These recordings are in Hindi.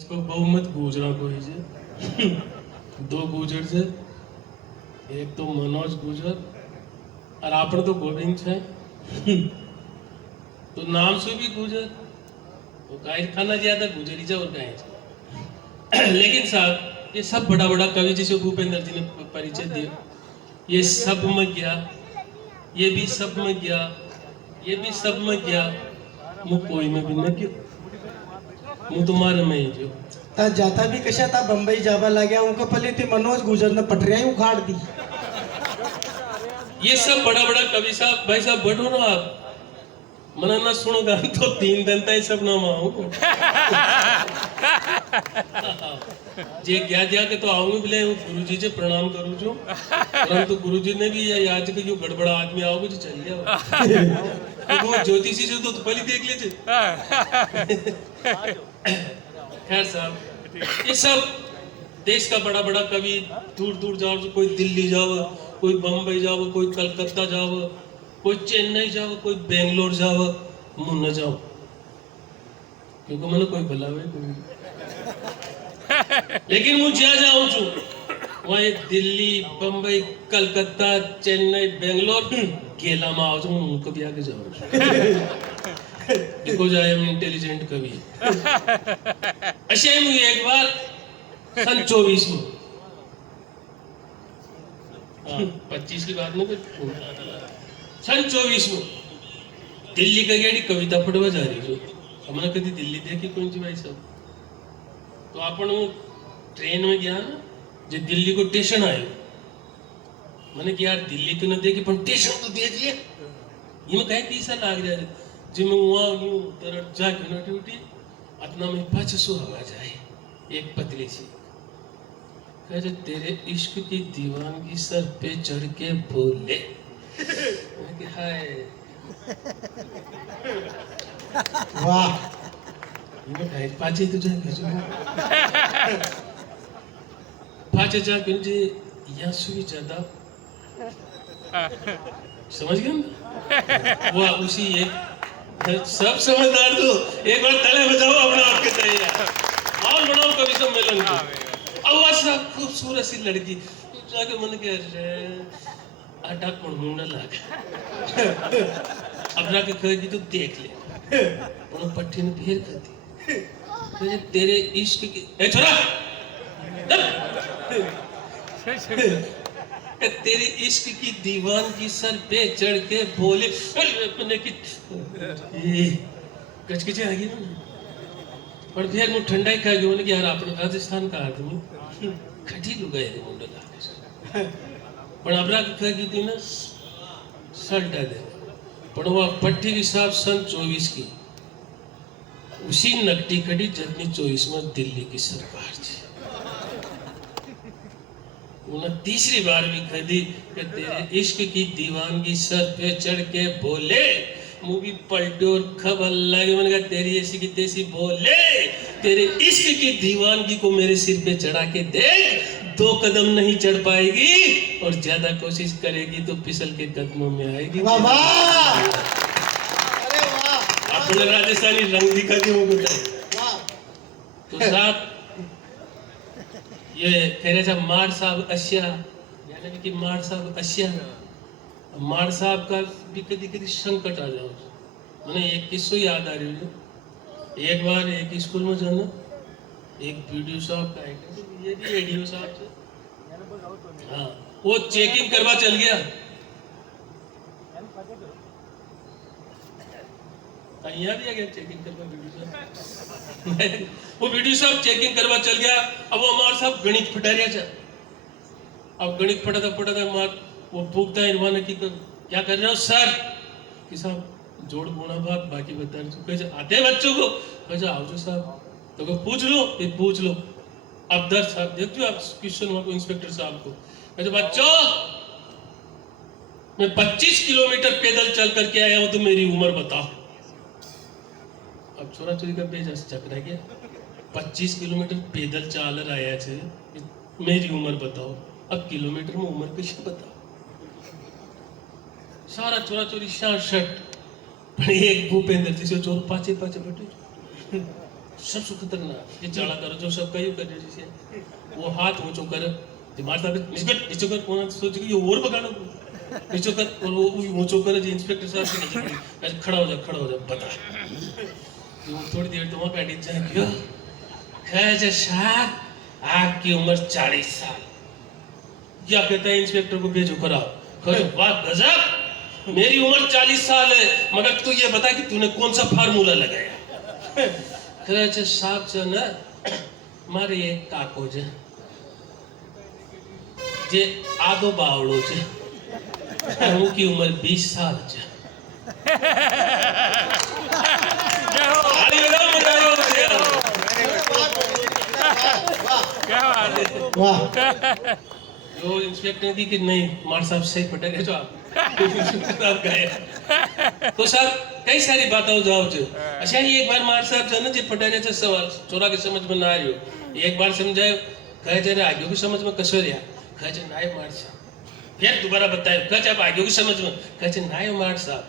इसको बहुमत गुजरा कोई से दो गुजर से एक तो मनोज गुजर और आपने तो गोविंद है तो नाम से भी गुजर वो कायर खाना ज्यादा गुजर ही जा और कहे लेकिन साहब ये सब बड़ा बड़ा कवि जिसे भूपेंद्र जी ने परिचय दिया ये सब में गया ये भी सब में गया ये भी सब में गया मुझ कोई में भी न गया मुझ तुम्हारे में ही जो जाता भी कशा था बंबई जावा लाग्या उनका पहले ते मनोज गुजर ने पटरिया ही उखाड़ दी। ये सब बड़ा बड़ा कवि साहब भाई साहब बैठो ना आप मना ना सुनो गान तो 3 दिन तक सब ना माऊं जे क्या दिया के तो आऊंगी बोले गुरुजी से प्रणाम करूं जो परंतु गुरुजी ने भी ये आज के जो गड़बड़ा आदमी आओगे जो चल गया वो ज्योतिषी से तो पहले देख लीजिए खैर साहब ये सब देश का बड़ा बड़ा कवि दूर दूर जाओ कोई दिल्ली जाओ कोई बम्बई जाओ कोई कलकत्ता जाओ कोई चेन्नई जाओ कोई बेंगलोर जाओ मुंह न जाओ क्योंकि मैंने कोई बुलावे कोई लेकिन मुझे जा जाऊं छु वहाँ दिल्ली बम्बई कलकत्ता चेन्नई बेंगलोर गेला में आओ छु उनको भी आगे जाओ देखो जाए हम इंटेलिजेंट कवि अशे मुझे एक बार सन 24 में 25 की बात नहीं सन 24 में दिल्ली का गेड़ी कविता पढ़वा जा रही जो हमने कभी दिल्ली देखी कौन सी भाई साहब तो अपन वो ट्रेन में गया ना जो दिल्ली को स्टेशन आयो मैंने कि यार दिल्ली तो न देखी पर स्टेशन तो देख लिया ये मैं कहे कैसा लाग रहा है जिम वहाँ यूं तरट जाके ना ड्यूटी अपना में 500 हवा जाए एक पतली सी कहे तेरे इश्क की दीवानगी सर पे चढ़ के बोले हाय वाह ये पाचे तो जाके पाचे जाके जे यासु भी ज्यादा समझ गए ना वो उसी एक सब समझदार तो एक बार तले बजाओ अपने आप के तैयार और बनाओ कवि सम्मेलन को अब सब खूबसूरत सी लड़की जाके मन के आटा कौन मुंडा लाग अब जाके कहेगी तो देख ले उन पट्टी ने फिर कर दी तेरे इश्क की ए छोरा तेरे इश्क की दीवानगी सर पे चढ़ के बोले अपने की कचकचे आ गई ना पर फिर वो ठंडा ही खा गया मैंने कि यार अपने राजस्थान का आदमी खटी लुगाई रे मुंडा लागे पर अब रात खा गई थी ना सल्टा दे पर वो पट्टी की साहब सन 24 की उसी नकटी खड़ी जितनी 24 में दिल्ली की सरकार थी उन्हें तीसरी बार भी कही कि तेरे इश्क की दीवानगी सर पे चढ़ के बोले मूवी पलटे और खबर लगे मैंने कहा तेरी ऐसी की तैसी बोले तेरे इश्क की दीवानगी को मेरे सिर पे चढ़ा के देख 2 कदम नहीं चढ़ पाएगी और ज्यादा कोशिश करेगी तो फिसल के कदमों में आएगी वाह वाह अरे वाह अपने राजस्थानी रंग दिखा दी वो बताए तो साहब ये कह रहे थे मार साहब अशिया यानी कि मार साहब अशिया मार साहब का भी कभी कभी संकट आ जाओ मैंने एक किस्सा याद आ रही है एक बार एक स्कूल में जाना एक वीडियो साहब का ये भी एडीओ साहब से हाँ वो चेकिंग करवा चल गया यहाँ भी आ गया चेकिंग करवा वीडियो साहब वो वीडियो साहब चेकिंग करवा चल गया अब वो हमारे साहब गणित फटारिया था अब गणित फटाता मार वो भूखता है इरवाना की क्या कर रहे हो सर कि साहब जोड़ गुणा भाग बाकी बता रहे आते बच्चों को कैसे आओ जो साहब तो पूछ लो ये पूछ लो अब दर साहब देखते हो आप क्वेश्चन वहां को इंस्पेक्टर साहब को कैसे बच्चों मैं 25 किलोमीटर पैदल चल करके आया हूं तो मेरी उम्र बताओ अब छोरा चोरी का बेजा चक्रा गया 25 किलोमीटर पैदल चाल आया छे मेरी उम्र बताओ अब किलोमीटर में उम्र कैसे बताओ सारा छोरा चोरी 66 एक भूपेंद्र जी से चोर पाचे बैठे सबसे खतरनाक ये चाला करो जो सब कहीं कर जैसे वो हाथ ऊंचो कर दिमाग साहब नीचे कर कौन सोच कि ये और बगाड़ो नीचे कर और वो ऊंचो कर जो इंस्पेक्टर साहब से नीचे ऐसे खड़ा हो जा बता वो थोड़ी देर तो वहां बैठ जाए क्यों कहे साहब आपकी उम्र 40 साल क्या कहता है इंस्पेक्टर को भेजो कराओ कहे वाह गजब मेरी उम्र 40 साल है मगर तू ये बता कि तूने कौन सा फार्मूला लगाया कहे साहब છે ને મારે એક કાકો છે જે આદો બાવળો છે હું की उम्र 20 साल છે वाह जो इंस्पेक्टर दी कि नहीं मार साहब सही पटेगा जो आप साहब गए तो साहब कई सारी बातें हो जाओ जो अच्छा ये एक बार मार साहब जो ना जे पटेगा सवाल चोरा के समझ में ना आयो एक बार समझाए कहे जरे आगे की समझ में कसो रिया कहे जे नाय मार साहब फिर दोबारा बताए कहे जब आगे की समझ में कहे जे नाय मार साहब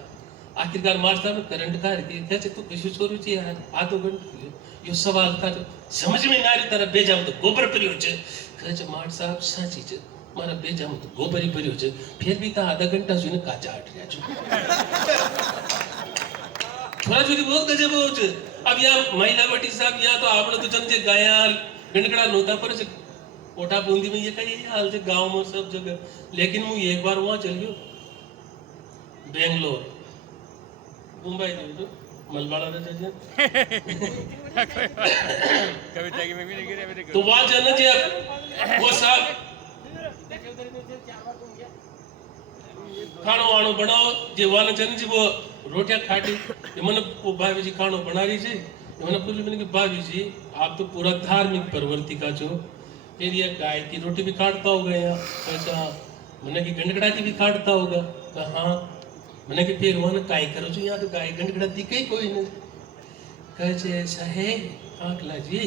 आखिरकार मार साहब करंट कार के कहे जे तू किसी छोरू छी यार आधो घंटो यो सवाल था समझ में ना रही तरह बेजाम तो गोबर परियो छे कहे जे मार साहब साची छे मारा बेजाम तो गोबरी परियो छे फिर भी ता आधा घंटा सुने काचा हट रहा छो थोड़ा जुदी बहुत गजब हो छे अब यहाँ महिला बटी साहब यहाँ तो आपने तो जन जे गाया गणगड़ा नोता पर से कोटा बूंदी में ये कहीं हाल से गांव में सब जगह लेकिन मैं एक बार वहां चलियो बेंगलोर मुंबई जो मलबाड़ा रहते थे कविता की में भी नहीं गिरे मेरे तो वहां जाना जी वो साहब खानो वाणो बनाओ जे वाला चने जी वो रोटियां खाटी ये मन वो भाभी जी खानो बना रही जी ये मन पूछली मैंने कि भाभी जी आप तो पूरा धार्मिक प्रवृत्ति का जो फिर ये गाय की रोटी भी काटता होगा यहाँ अच्छा मैंने कि गंडगड़ा की भी काटता होगा कहा हाँ मैंने कि फिर वहां काय करो जो यहाँ तो गाय गंडगड़ा दिखे कोई नहीं कहे ऐसा है आंकला जी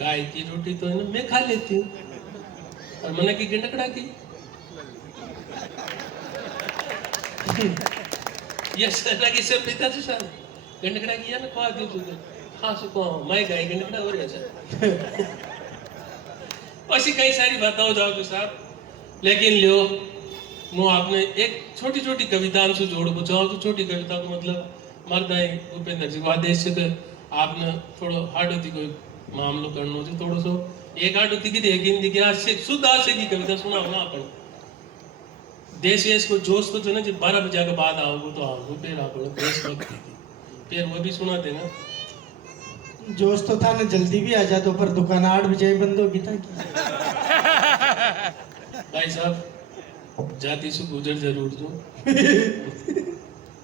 गाय की रोटी तो है ना मैं खा लेती हूँ और मैंने की गंडगड़ा की ये सर की सब पिता से सर गंडगड़ा किया ना खा दी तुझे हाँ सो को मैं गाय गंडगड़ा और ऐसा ऐसी कई सारी बातें हो जाओ जो साहब लेकिन लियो मैं आपने एक छोटी छोटी कविता से जोड़ बचाओ तो छोटी कविता को मतलब मरदाई भूपेंद्र जी आदेश से तो आपने थोड़ा हार्ड होती कोई मामलो करना हो थोड़ा सो एक हार्ड होती की एक हिंदी की आज से शुद्ध आज से की कविता सुनाओ ना अपन देश वेश को जोश को जो ना जब 12 बजे के बाद आओगे तो आओगे फिर आप देशभक्ति की फिर वो भी सुना देना जोश तो था ना जल्दी भी आ जाते पर दुकान 8 बजे बंद होगी था भाई साहब जाति से गुजर जरूर जो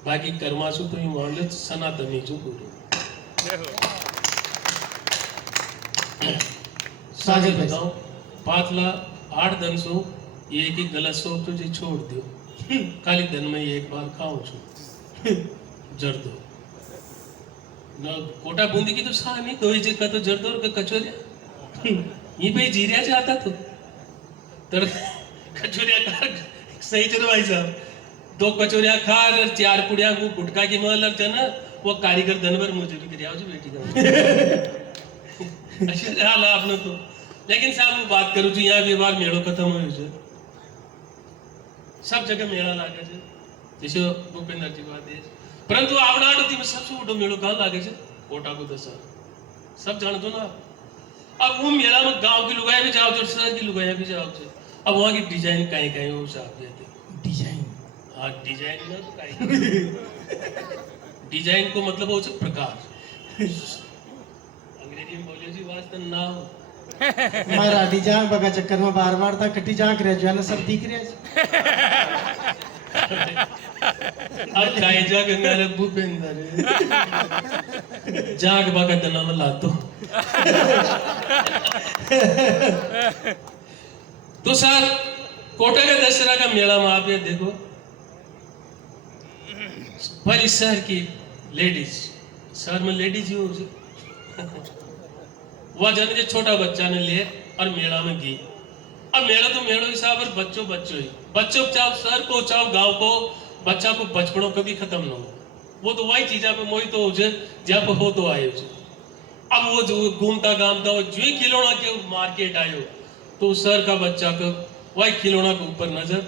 बाकी कर्मासु तो ही मान लो सनातनी जो गुरु साझे बताओ 5 लाख 8 धन सो ये एक ही गलत सो तो जी छोड़ दियो खाली धन में एक बार खाओ छो जर दो न कोटा बूंदी की तो सा नहीं दो ही का तो जर दो का कचोरिया ये भाई जीरिया चाहता तो तर कचोरिया खा सही चलो भाई साहब 2 कचोरिया खा और 4 पुड़िया को गुटका की महल ना वो कारीगर धनवर मजूरी कर आओ बेटी का अच्छा हाल आपने तो लेकिन साहब मैं बात करूं तो यहाँ भी बार मेड़ो खत्म हो सब जगह मेला लागे छे जैसे भूपेंद्र जी बात है परंतु आवड़ा आड़ती में सबसे मोटो मेड़ो कहाँ लागे छे कोटा को दशहरा सब जान दो ना अब वो मेला में गांव की लुगाई भी जाओ तो शहर की लुगाई भी जाओ छे अब वहाँ की डिजाइन कहीं कहीं वो साफ जाते डिजाइन हाँ डिजाइन ना तो कहीं डिजाइन को मतलब हो प्रकार अंग्रेजी में बोलियो जी वास्ते ना हो मारा डिजाइन बगा चक्कर में बार बार था कटी जांक रहे जो है ना सब दिख रहे अब काई जाग मेरे भूपेंद्र जाग बगा दना में लातो तो सर कोटा का दशहरा का मेला में आप ये देखो पर इस शहर की लेडीज शहर में लेडीज ही हो वह जन जो छोटा बच्चा ने ले और मेला में गई अब मेला तो मेड़ो हिसाब पर बच्चों ही बच्चों चाहो शहर को चाहो गांव को बच्चा को बचपनों कभी खत्म ना हो वो तो वही चीज पे मोही तो हो जहाँ पे हो तो आए अब वो जो घूमता घामता वो जो ही खिलौना के मार्केट आयो तो सर का बच्चा को वही खिलौना के ऊपर नजर,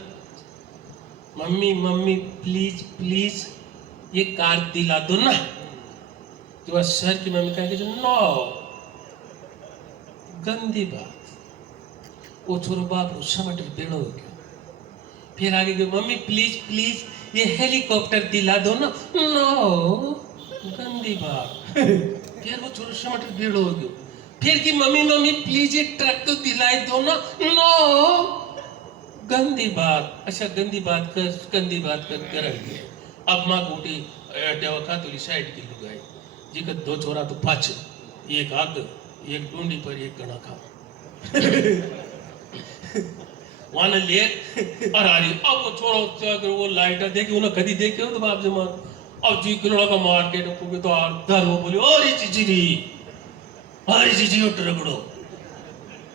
मम्मी मम्मी प्लीज प्लीज ये कार दिला दो ना। तो सर की मम्मी कहेगी नो, गंदी बात। वो छोरो बाप गुस्सा में टेढ़ा हो गया। फिर आगे गए, मम्मी प्लीज प्लीज ये हेलीकॉप्टर दिला दो ना। नो, गंदी बात। फिर वो छोरो समट टेढ़ा हो गया। फिर की मम्मी मम्मी प्लीज ये ट्रक तो दिलाई दो ना। नो, गंदी बात। अच्छा गंदी बात कर कर अब माँ गोटी टेवा तुली साइड की लुगाई जी का दो छोरा तो पाछ, एक आग एक डूंडी पर एक गणा खा वहां ले और आ रही। अब वो छोरा वो लाइट देखी उन्हें कदी देखे हो तो बाप जमा अब जी किलो का मार्केट को तो दर वो बोली और जीजी री अरे जीजी उठ रगड़ो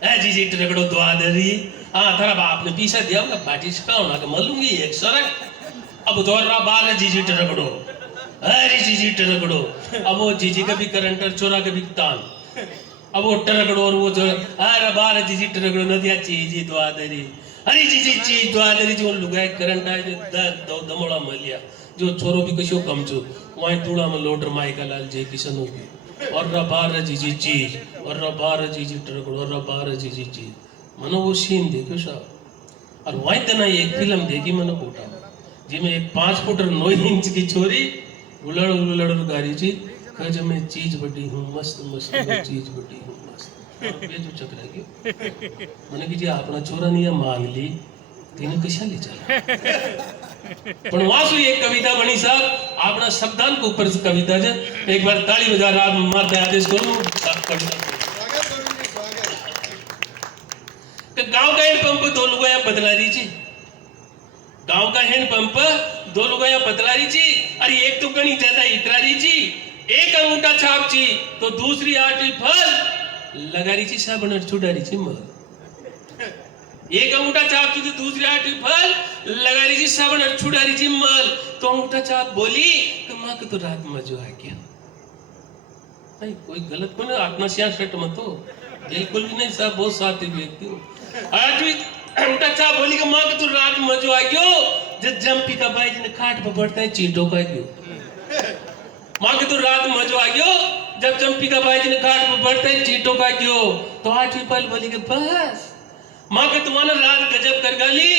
ए जीजी उठ रगड़ो दुआ दे रही। हाँ थारा बाप ने पीछा दिया होगा बाटी सिखाओ ना कि मलूंगी एक सरक। अब दोरा बार जीजी उठ रगड़ो अरे जीजी उठ रगड़ो। अब वो जीजी का भी करंटर चोरा का भी तान। अब वो टरगड़ो और वो जो अरे बार जीजी टरगड़ो नदिया चीजी दुआ दे रही अरे जीजी चीज दुआ दे रही जो लुगाई करंट आए जो दमोड़ा मलिया जो छोरो भी कशो कम छो वहीं दूड़ा में लोटर माइका लाल जे किशन होगी और बार जीजी चीज और बार जीजी टरगड़ो और बार जीजी चीज मनो वो सीन देखो साहब। और वहीं तना एक फिल्म देखी मनो कोटा जिसमें एक 5 फुट 9 इंच की छोरी उलड़ उलड़ गाड़ी जी कज में चीज बड़ी हूँ मस्त मस्त मैं चीज बड़ी हूँ मस्त ये जो चक्र है मैंने की जी अपना छोरा नहीं मांग ली तीन कशा ले चला पण वासु एक कविता बनी साहब अपना शब्दान के ऊपर से कविता है। एक बार ताली बजा रात मारते आदेश करूं साहब कविता गांव का हैंडपंप 2 लुगाया बदला रही थी। गांव का हैंडपंप 2 लुगाया बदला रही थी। अरे एक तो कहीं ज्यादा इतरा रही थी एक अंगूठा छाप छी तो दूसरी आटी फल लगा रही थी साबन छुड़ा रही थी मर। एक अंगूठा छाप छी तो दूसरी आटी फल लगा रही थी साबन छुड़ा रही थी मल। तो अंगूठा छाप बोली तो माँ को तो रात में जो आ गया नहीं कोई गलत को ना अपना सियासत मत हो बिल्कुल भी नहीं साहब बहुत साथी व्यक्ति हूँ। आज भी अंगूठा छाप बोली कि माँ को तो रात में जो आ गयो जब जंपी का भाई जिन्हें खाट पर बढ़ता है चींटों का क्यों माँ के तो रात मजो आ गयो जब चंपी का भाई जिन्हें घाट पर बढ़ते चीटों का क्यों तो 8वीं पल बोली के बस माँ के तुम्हारा रात गजब कर गाली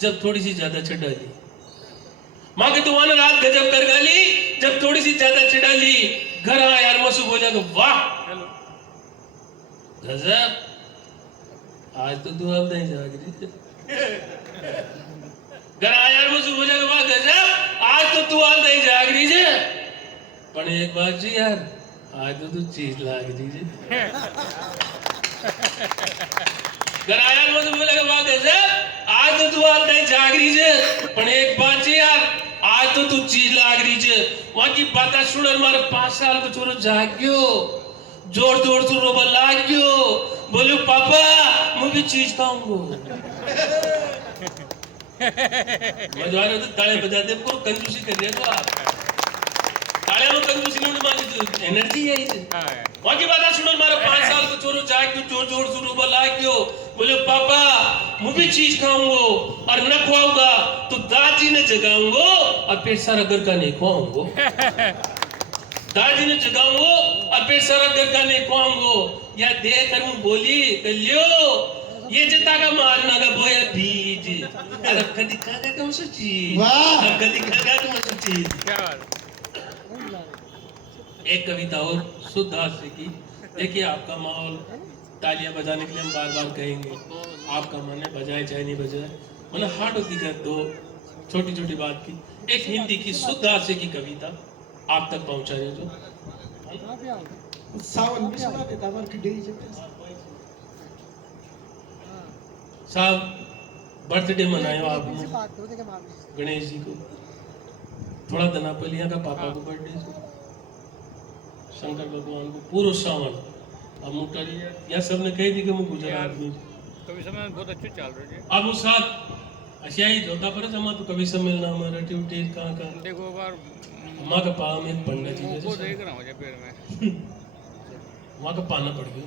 जब थोड़ी सी ज्यादा चढ़ा ली। माँ के तुम्हारा रात गजब कर गाली जब थोड़ी सी ज्यादा चढ़ा ली। घर आया यार मसू बोला कि वाह गजब आज तो दुआ नहीं जाग रही। घर आया यार मसू बोला कि वाह गजब आज तो दुआ नहीं जाग रही है। पण एक बात जी यार आज तो चीज लाग दीजिए गरायार मुझे बोलेगा वाह गजब आज तो तू हाल नहीं जाग रही है। पण एक बात जी यार आज तो तू चीज लाग रही है। वहां की बातें सुन मारे 5 साल को छोरो जाग्यो जोर जोर से रोबा लाग्यो बोले पापा मैं भी चीज खाऊंगा। मजवाने तो ताले बजाते को कंजूसी कर रहे हो आप ताले में कंजूसी नहीं मांगी एनर्जी है इसे। वहां की बात सुनो मारा 5 साल को छोरो जाग्यो जोर जोर से रोबा लाग्यो बोले पापा मैं भी चीज खाऊंगा और न खुआऊंगा तो दादी ने जगाऊंगा और पेट सारा घर का नहीं खुआऊंगा। दादी ने जगाऊंगा और पेट सारा घर का नहीं खुआऊंगा। या देख कर मैं बोली कलियो ये जता का मारना का बोया बीज अरे कदी खागा कम सो चीज वाह कदी खागा कम सो चीज। क्या बात। एक कविता और शुद्ध हास्य की देखिए आपका माहौल तालियां बजाने के लिए हम बार बार कहेंगे आपका मन है बजाए चाहे नहीं बजाए मतलब हार्ड होती है। 2 छोटी छोटी बात की एक हिंदी की शुद्ध हास्य की कविता आप तक पहुंचा रहे जो सावन भी सुना देता पर खिड़ी साहब बर्थडे मनाए आपने गणेश जी को थोड़ा दिन पहले यहाँ का पापा को बर्थडे शंकर भगवान को पूरा सावन अब मुटरी या सबने कह दी कि मैं गुजरात में कभी समय बहुत अच्छे चल रहे हैं। अब उस साथ ऐसे ही जोता पर जमा तो कभी सब मिलना हमारा ड्यूटी कहाँ देखो बार माँ का पाँव में एक पंडित जी वो देख रहा हूँ पैर में वहां का पाना पड़ गयो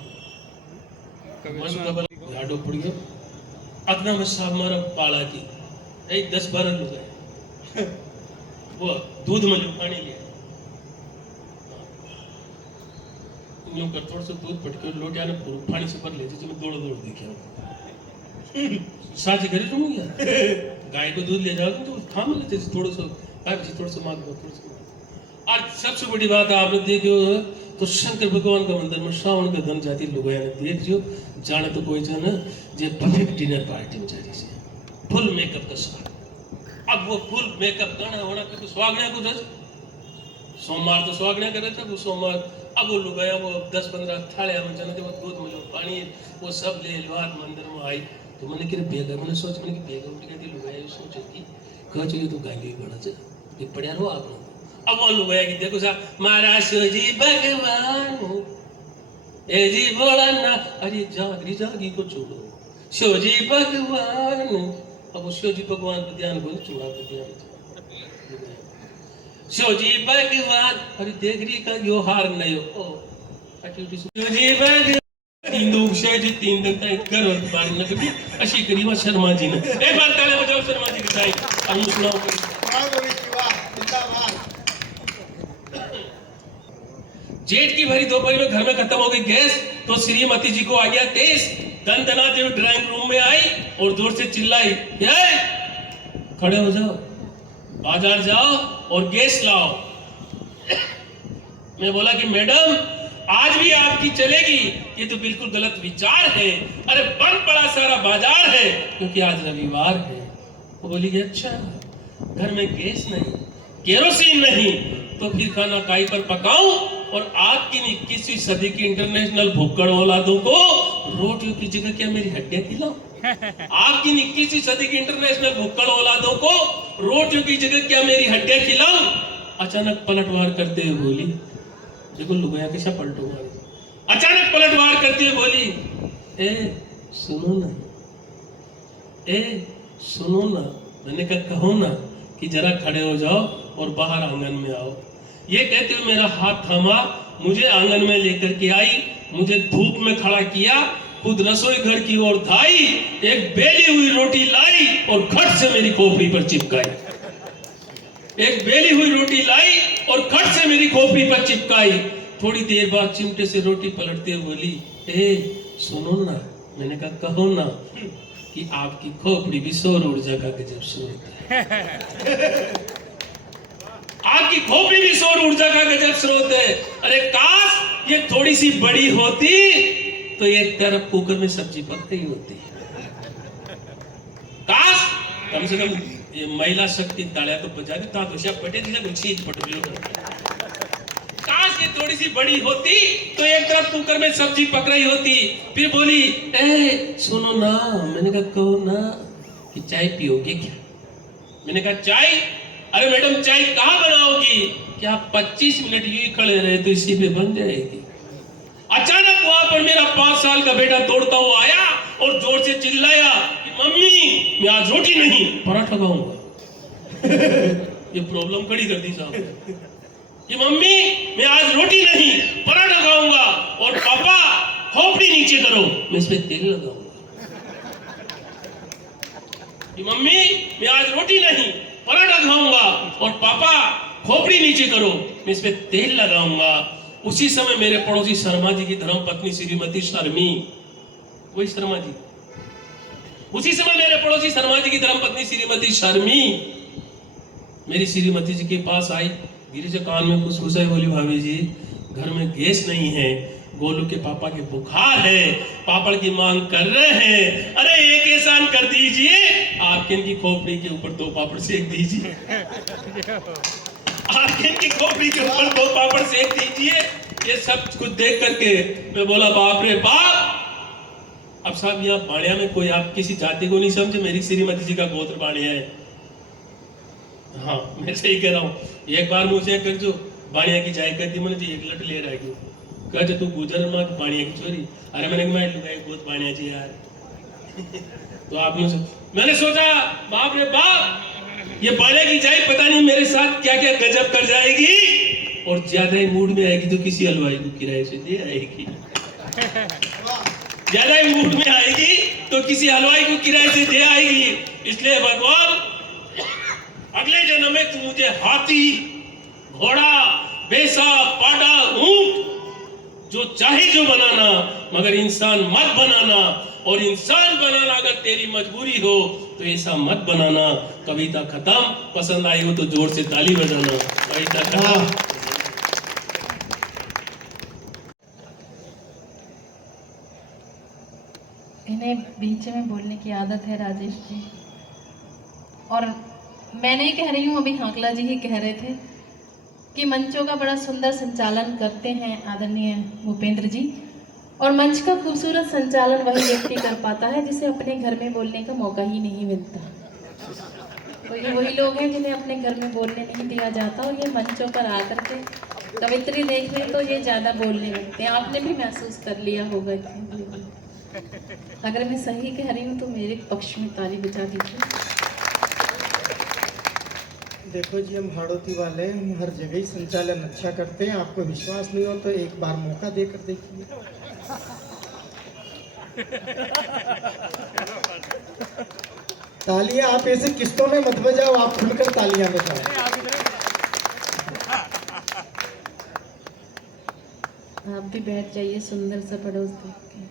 कभी मन समय का बल याडो पड़ गयो अगना में साहब मारा पाला की 10-12 लोग है वो दूध में जो पानी लिया यूं कर थोड़ा सा दूध पटके लोटिया ने पानी से भर ले जिसमें दौड़ दौड़ देखिए साथ ही घरे तुम गया गाय को दूध ले जाओ तो थाम लेते थोड़ा सा थोड़ा सा मांग थोड़ा सा और सबसे बड़ी बात आपने देखो तो शंकर भगवान का मंदिर में श्रावण का धन जाती लोगों ने देख जो जाने तो कोई जन जे परफेक्ट डिनर पार्टी में जा रही है फुल मेकअप का स्वाग अब वो फुल मेकअप करना होना तो स्वागना को जज सोमवार तो स्वागना करे था वो सोमवार अब वो लोग आया वो 10-15 थाले में जाने थे वो दूध में पानी वो सब ले लवार मंदिर में आई तो मैंने कि बेगा मैंने सोच मैंने कि बेगा उठ गई लोग आए सोचे कि कह चाहिए तो गांगी बड़ा से ये पढ़िया रहो आप लोग अब वो लोग आया कि देखो साहब महाराज जी भगवान ए जी बोला ना अरे जागी को छोड़ो शिव जी भगवान अब वो शिव जी भगवान पर ध्यान को चूड़ा पर ध्यान शिव जी भगवान अरे देख रही का यो हार नहीं हो शिव जी भगवान तीन दिन तक घर और बाहर न कभी अशी करी वा शर्मा जी ने एक बार ताले बजाओ शर्मा जी की साईं हम सुनाओ जेठ की भरी दोपहर में घर में खत्म हो गई गैस तो श्रीमती जी को आ गया तेज दन दनाते हुए ड्राइंग रूम में आई और जोर से चिल्लाई खड़े हो जाओ बाजार जाओ और गैस लाओ मैं बोला कि मैडम आज भी आपकी चलेगी ये तो बिल्कुल गलत विचार है अरे बंद पड़ा सारा बाजार है क्योंकि आज रविवार है वो बोली कि अच्छा घर में गैस नहीं केरोसिन नहीं तो फिर खाना काई पर पकाऊं और आपकी 21वीं सदी की इंटरनेशनल भुक्कड़ औलादों को रोटियों की जगह क्या मेरी हड्डियां खिलाऊं आपकी 21वीं सदी की इंटरनेशनल भुक्कड़ औलादों को रोटियों की जगह क्या मेरी हड्डियां खिलाऊं अचानक पलटवार करते हुए बोली देखो लुगाया कैसा पलटो मारी अचानक पलटवार करते हुए बोली सुनो ना मैंने कहा कहो ना कि जरा खड़े हो जाओ और बाहर आंगन में आओ ये कहते हुए मेरा हाथ थामा मुझे आंगन में लेकर के आई मुझे धूप में खड़ा किया खुद रसोई घर की ओर धाई एक बेली हुई रोटी लाई और खट से मेरी खोपड़ी पर चिपकाई एक बेली हुई रोटी लाई और खट से मेरी खोपड़ी पर चिपकाई थोड़ी देर बाद चिमटे से रोटी पलटते हुए बोली सुनो ना मैंने कहा कहो ना कि आपकी खोपड़ी भी सौर ऊर्जा का गजब स्रोत है आपकी खोपड़ी भी सौर ऊर्जा का गजब स्रोत है अरे काश ये थोड़ी सी बड़ी होती तो एक तरफ कुकर में सब्जी पक गई होती काश कम से कम ये महिला शक्ति तालियां तो बजा दे ता दोषा पटे दिया गुच्छी पटलियो काश ये थोड़ी सी बड़ी होती तो एक तरफ कुकर में सब्जी पक रही होती फिर बोली सुनो ना मैंने कहा कहो ना कि चाय पियोगे क्या मैंने कहा चाय अरे मैडम चाय कहाँ बनाओगी क्या 25 मिनट यूं ही खड़े रहे तो इसी पे बन जाएगी अचानक वहां पर मेरा 5 साल का बेटा दौड़ता हुआ आया और जोर से चिल्लाया कि मम्मी मैं आज रोटी नहीं पराठा खाऊंगा ये प्रॉब्लम खड़ी कर दी साहब कि मम्मी मैं आज रोटी नहीं पराठा खाऊंगा और पापा खोपड़ी नीचे करो मैं इस पे तेल लगाऊंगा कि मम्मी मैं आज रोटी नहीं पराठा खाऊंगा और पापा खोपड़ी नीचे करो मैं इस पे तेल लगाऊंगा उसी समय मेरे पड़ोसी शर्मा जी की धर्मपत्नी श्रीमती शर्मी वही शर्मा जी उसी समय मेरे पड़ोसी शर्मा जी की धर्मपत्नी श्रीमती शर्मी मेरी श्रीमती जी के पास आई धीरे से कान में फुसफुसाई बोली भाभी जी घर में गैस नहीं है गोलू के पापा के बुखार है पापड़ की मांग कर रहे हैं अरे एक एहसान कर दीजिए आपके इनकी खोपड़ी के ऊपर 2 पापड़ सेक दीजिए आपके इनकी खोपड़ी के ऊपर 2 पापड़ सेक दीजिए ये सब कुछ देख करके मैं बोला बाप रे बाप अब साहब यहाँ बाणिया में कोई आप किसी जाति को नहीं समझे मेरी श्रीमती जी का गोत्र बाणिया है हाँ मैं सही कह रहा हूँ एक बार मुझे कर जो बाणिया की चाय कर दी मैंने जी 1 लट ले रहा है कह तू गुजर मां बाणिया की चोरी अरे मैंने मैं लुगाई बहुत बाणिया जी यार तो आपने मैंने सोचा बाप रे बाप ये बाणिया की चाय पता नहीं मेरे साथ क्या क्या गजब कर जाएगी और ज्यादा ही मूड में आएगी तो किसी हलवाई को किराए से दे आएगी। ज्यादा ही मूड में आएगी तो किसी हलवाई को किराए से दे आएगी। इसलिए भगवान अगले जन्म में तू मुझे हाथी, घोड़ा, भैंसा, पाडा, ऊंट जो चाहे जो बनाना, मगर इंसान मत बनाना। और इंसान बनाना अगर तेरी मजबूरी हो तो ऐसा मत बनाना। कविता खत्म। पसंद आई हो तो जोर से ताली बजाना। कविता खत्म। इन्हें बीच में बोलने की आदत है राजेश जी। और मैं नहीं कह रही हूँ, अभी हाकला जी ही कह रहे थे कि मंचों का बड़ा सुंदर संचालन करते हैं आदरणीय भूपेंद्र जी। और मंच का खूबसूरत संचालन वही व्यक्ति कर पाता है जिसे अपने घर में बोलने का मौका ही नहीं मिलता। तो ये वही लोग हैं जिन्हें अपने घर में बोलने नहीं दिया जाता, और ये मंचों पर आकर के कवित्री देख लें तो ये ज़्यादा बोलने लगते हैं। आपने भी महसूस कर लिया होगा। अगर मैं सही कह रही हूँ तो मेरे पक्ष में ताली बजा दीजिए। देखो जी, हम हाड़ोती वाले हैं, हम हर जगह ही संचालन अच्छा करते हैं। आपको विश्वास नहीं हो तो एक बार मौका देकर देखिए। तालियां आप ऐसे किस्तों में मत बजाओ, आप खुलकर तालियां बजाओ। आप भी बैठ जाइए सुंदर सा पड़ोस देख के।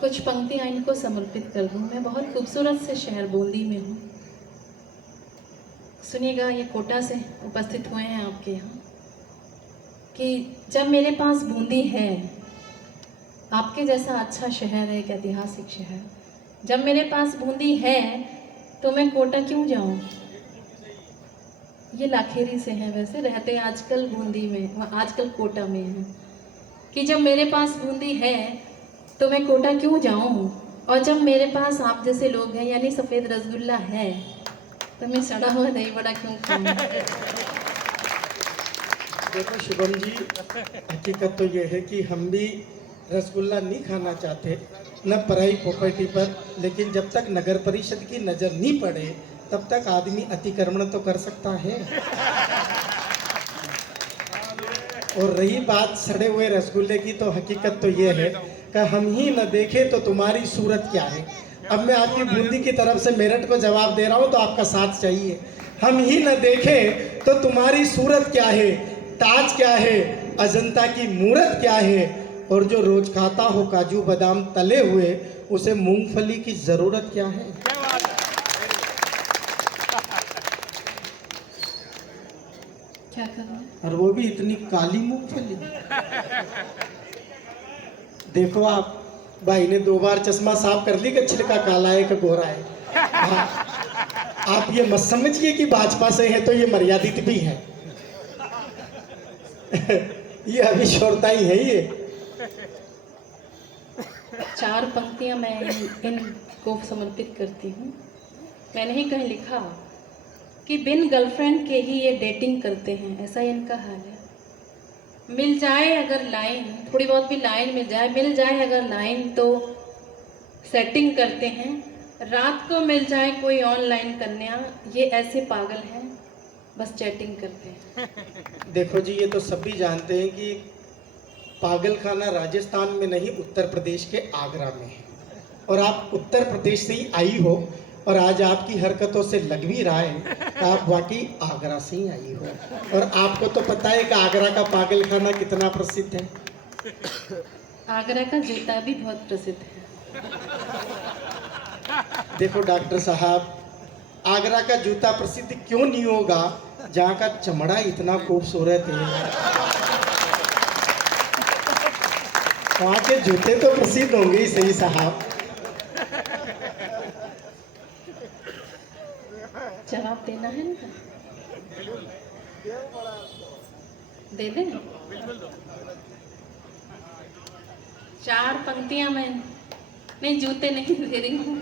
कुछ पंक्तियां इनको समर्पित कर दूं। मैं बहुत खूबसूरत से शहर बूंदी में हूँ। सुनिएगा, ये कोटा से उपस्थित हुए हैं आपके यहाँ कि जब मेरे पास बूंदी है, आपके जैसा अच्छा शहर है, एक ऐतिहासिक शहर, जब मेरे पास बूंदी है तो मैं कोटा क्यों जाऊँ। ये लाखेरी से हैं, वैसे रहते आजकल बूंदी में, आजकल कोटा में हैं। कि जब मेरे पास बूंदी है तो मैं कोटा क्यों जाऊं, और जब मेरे पास आप जैसे लोग हैं यानी सफ़ेद रसगुल्ला है तो मैं सड़ा हुआ दही बड़ा क्यों खाऊं। देखो शुभम जी, हकीकत तो ये है कि हम भी रसगुल्ला नहीं खाना चाहते, न पराई प्रॉपर्टी पर, लेकिन जब तक नगर परिषद की नज़र नहीं पड़े तब तक आदमी अतिक्रमण तो कर सकता है। और रही बात सड़े हुए रसगुल्ले की, तो हकीकत तो ये है कि हम ही न देखें तो तुम्हारी सूरत क्या है। अब मैं आपकी बूंदी की तरफ से मेरठ को जवाब दे रहा हूँ तो आपका साथ चाहिए। हम ही न देखें तो तुम्हारी सूरत क्या है, ताज क्या है, अजंता की मूरत क्या है, और जो रोज खाता हो काजू बादाम तले हुए उसे मूंगफली की जरूरत क्या है। क्या करूं? और वो भी इतनी काली मूंगफली। देखो आप, भाई ने 2 बार चश्मा साफ कर ली कि छिलका काला है कि गोरा है। हाँ, आप ये मत समझिए कि भाजपा से है तो ये मर्यादित भी है। ये अभिशोरता ही है ये। 4 पंक्तियां मैं इनको समर्पित करती हूँ। मैंने ही कहीं लिखा कि बिन गर्लफ्रेंड के ही ये डेटिंग करते हैं, ऐसा इनका हाल है। मिल जाए अगर लाइन, थोड़ी बहुत भी लाइन मिल जाए, मिल जाए अगर लाइन तो सेटिंग करते हैं। रात को मिल जाए कोई ऑनलाइन कन्या, ये ऐसे पागल हैं बस चैटिंग करते हैं। देखो जी, ये तो सभी जानते हैं कि पागल खाना राजस्थान में नहीं, उत्तर प्रदेश के आगरा में है। और आप उत्तर प्रदेश से ही आई हो, और आज आपकी हरकतों से लग भी रहा है कि आप वाकई आगरा से ही आई हो। और आपको तो पता है कि आगरा का पागल खाना कितना प्रसिद्ध है। आगरा का जूता भी बहुत प्रसिद्ध है। देखो डॉक्टर साहब, आगरा का जूता प्रसिद्ध क्यों नहीं होगा जहाँ का चमड़ा इतना खूबसूरत है। वहाँ के जूते तो प्रसिद्ध होंगे ही सही साहब। जवाब देना है ना, दे दें। 4 पंक्तियां मैं नहीं, जूते नहीं दे रही हूँ।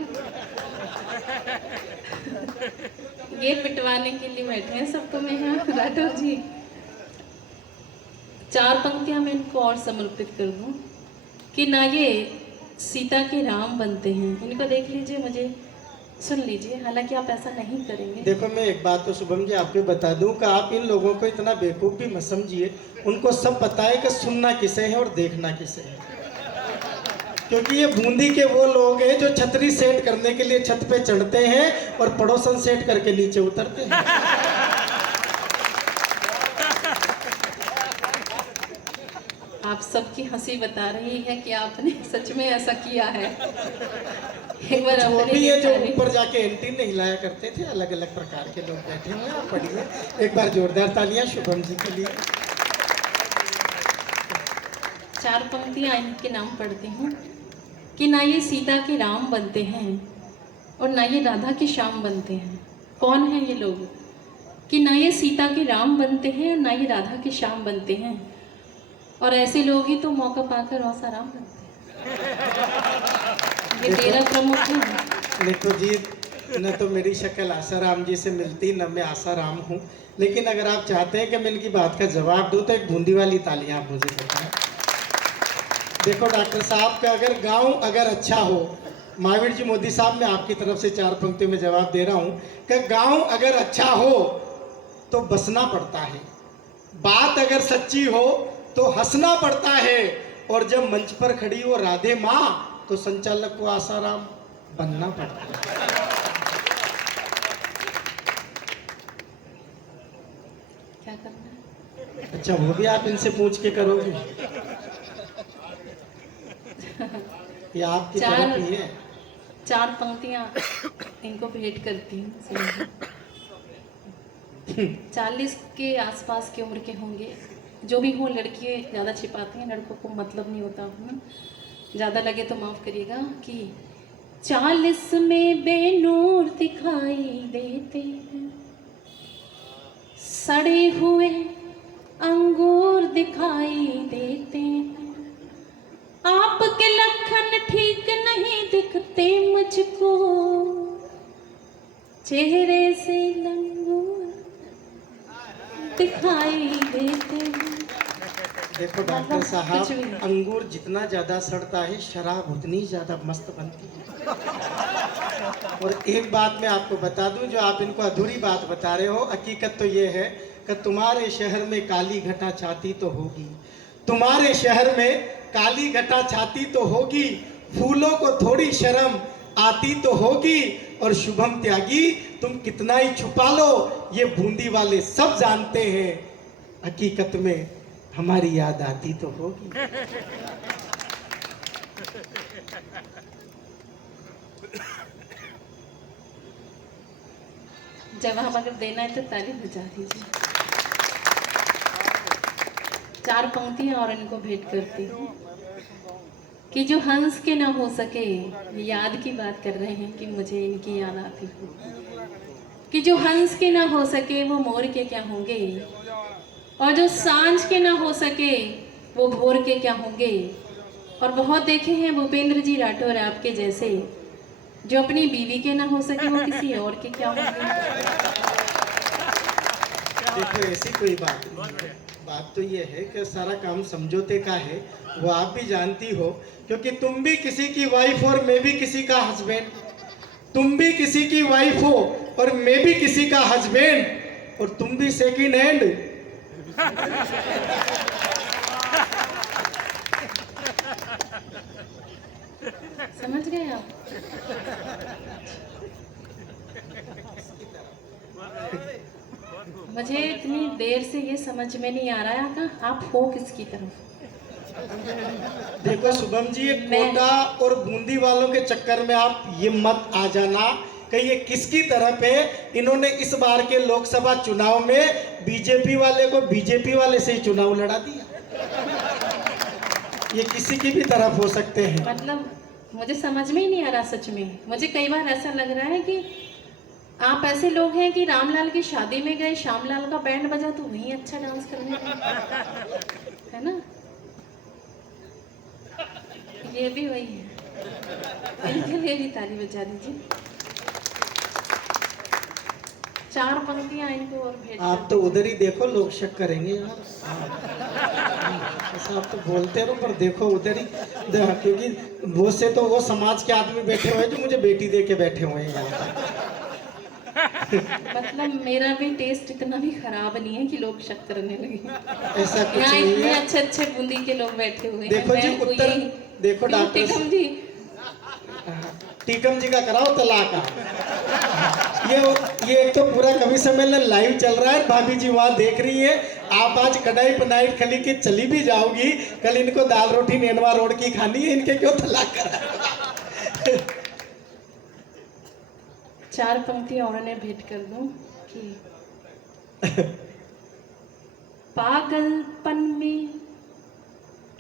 ये पिटवाने के लिए बैठे हैं सबको मैं यहाँ राठौर जी। 4 पंक्तियां मैं इनको और समर्पित कर दूं कि ना ये सीता के राम बनते हैं। इनको देख लीजिए, मुझे सुन लीजिए, हालांकि आप ऐसा नहीं करेंगे। देखो मैं एक बात तो शुभम जी आपको बता दूं कि आप इन लोगों को इतना बेवकूफ़ भी मत समझिए। उनको सब पता है कि सुनना किसे है और देखना किसे है, क्योंकि ये बूंदी के वो लोग हैं जो छतरी सेट करने के लिए छत पे चढ़ते हैं और पड़ोसन सेट करके नीचे उतरते हैं। आप सबकी हंसी बता रही है कि आपने सच में ऐसा किया है। एक बार वो अपने भी लिए है जो तारीफ- ऊपर जाके एंटी नहीं हिलाया करते थे, अलग अलग प्रकार के लोग बैठे हुए हैं। आप पढ़िए, एक बार जोरदार तालियां शुभम जी के लिए। 4 पंक्तियां इनके नाम पढ़ती हूँ कि ना ये सीता के राम बनते हैं और ना ये राधा के श्याम बनते हैं। कौन है ये लोग? कि ना ये सीता के राम बनते हैं और ना ये राधा के श्याम बनते हैं, और ऐसे लोग ही तो मौका पाकर आसाराम बनते हैं। ये 13 प्रमुख हैं। देखो जी, न तो मेरी शक्ल आसाराम जी से मिलती, न मैं आसाराम हूँ, लेकिन अगर आप चाहते हैं कि मैं इनकी बात का जवाब दूँ तो एक बूंदी वाली तालियां आप मुझे बताएं। देखो डॉक्टर साहब का अगर गांव अगर अच्छा हो, महावीर जी मोदी साहब, मैं आपकी तरफ से 4 पंक्तियों में जवाब दे रहा हूँ कि गांव अगर अच्छा हो तो बसना पड़ता है, बात अगर सच्ची हो तो हंसना पड़ता है, और जब मंच पर खड़ी हो राधे माँ तो संचालक को आसाराम बनना पड़ता है। क्या करना है? अच्छा, वो भी आप इनसे पूछ के करोगे? ये आपकी तरफ ही है। 4 पंक्तियां इनको भेंट करती हूँ, सुनिए। 40 के आसपास की उम्र के होंगे, जो भी हो। लड़कियाँ ज़्यादा छिपाती हैं, लड़कों को मतलब नहीं होता है, ज़्यादा लगे तो माफ़ करिएगा। कि 40 में बेनूर दिखाई देते हैं, सड़े हुए अंगूर दिखाई देते हैं, आपके लक्षण ठीक नहीं दिखते मुझको, चेहरे से लंगूर दिखाई देते हैं। देखो डॉक्टर कुछ साहब, भी नहीं। अंगूर जितना ज़्यादा सड़ता है शराब उतनी ज़्यादा मस्त बनती है। और एक बात मैं आपको बता दूं, जो आप इनको अधूरी बात बता रहे हो, हकीकत तो ये है कि तुम्हारे शहर में काली घटा छाती तो होगी, तुम्हारे शहर में काली घटा छाती तो होगी, फूलों को थोड़ी शर्म आती तो होगी, और शुभम त्यागी तुम कितना ही छुपा लो, ये बूंदी वाले सब जानते हैं, हकीकत में हमारी याद आती तो होगी। जवाब अगर देना है तो ताली बजा दीजिए। 4 पंक्तियां और इनको भेंट करती हूँ कि जो हंस के ना हो सके, याद की बात कर रहे हैं कि मुझे इनकी याद आती है, कि जो हंस के ना हो सके वो मोर के क्या होंगे, और जो सांझ के ना हो सके वो भोर के क्या होंगे। और बहुत देखे हैं भूपेंद्र जी राठौर आपके जैसे, जो अपनी बीवी के ना हो सके वो किसी और के क्या होंगे। देखो ऐसी कोई बात नहीं है, बात तो ये है कि सारा काम समझौते का है, वो आप भी जानती हो, क्योंकि तुम भी किसी की वाइफ और मैं भी किसी का हस्बैंड, तुम भी किसी की वाइफ हो और मैं भी किसी का हस्बैंड, और तुम भी सेकंड हैंड। समझ गए आप? मुझे इतनी देर से ये समझ में नहीं आ रहा है कि आप हो किसकी तरफ। देखो शुभम जी, ये मैं- कोटा और बूंदी वालों के चक्कर में आप ये मत आ जाना कि ये किसकी तरफ है। इन्होंने इस बार के लोकसभा चुनाव में बीजेपी वाले को बीजेपी वाले से ही चुनाव लड़ा दिया। ये किसी की भी तरफ हो सकते हैं। मतलब मुझे समझ में ही नहीं आ रहा सच में। मुझे कई बार ऐसा लग रहा है कि आप ऐसे लोग हैं कि रामलाल की शादी में गए, श्यामलाल का बैंड बजा तो वहीं अच्छा डांस करने लगे, है ना? ये भी वही है। इनके लिए भी ताली बजा दीजिए। 4 पंक्तियां इनको और भेज आप तो उधर ही देखो, लोग शक करेंगे यार। ऐसा आप तो बोलते रहो, पर देखो उधर ही क्योंकि वो से तो वो समाज के आदमी बैठे हुए हैं जो मुझे बेटी दे के बैठे हुए हैं यहाँ पर। मतलब मेरा भी टेस्ट इतना भी खराब नहीं है कि लोग शक करने लगे। ऐसा कुछ यहाँ नहीं इतने है। अच्छे अच्छे बूंदी के लोग बैठे हुए हैं। देखो जी, मैं तो उत्तर यही- देखो क्यों डॉक्टर टिकम जी, टीकम जी का कराओ तलाक का। ये एक तो पूरा कवि सम्मेलन लाइव चल रहा है, भाभी जी वहां देख रही है। आप आज कढ़ाई पनाई खली के चली भी जाओगी, कल इनको दाल रोटी नेनवा रोड की खानी है, इनके क्यों तलाक करा। 4 पंक्ति और ने भेंट कर दूं कि पागलपन में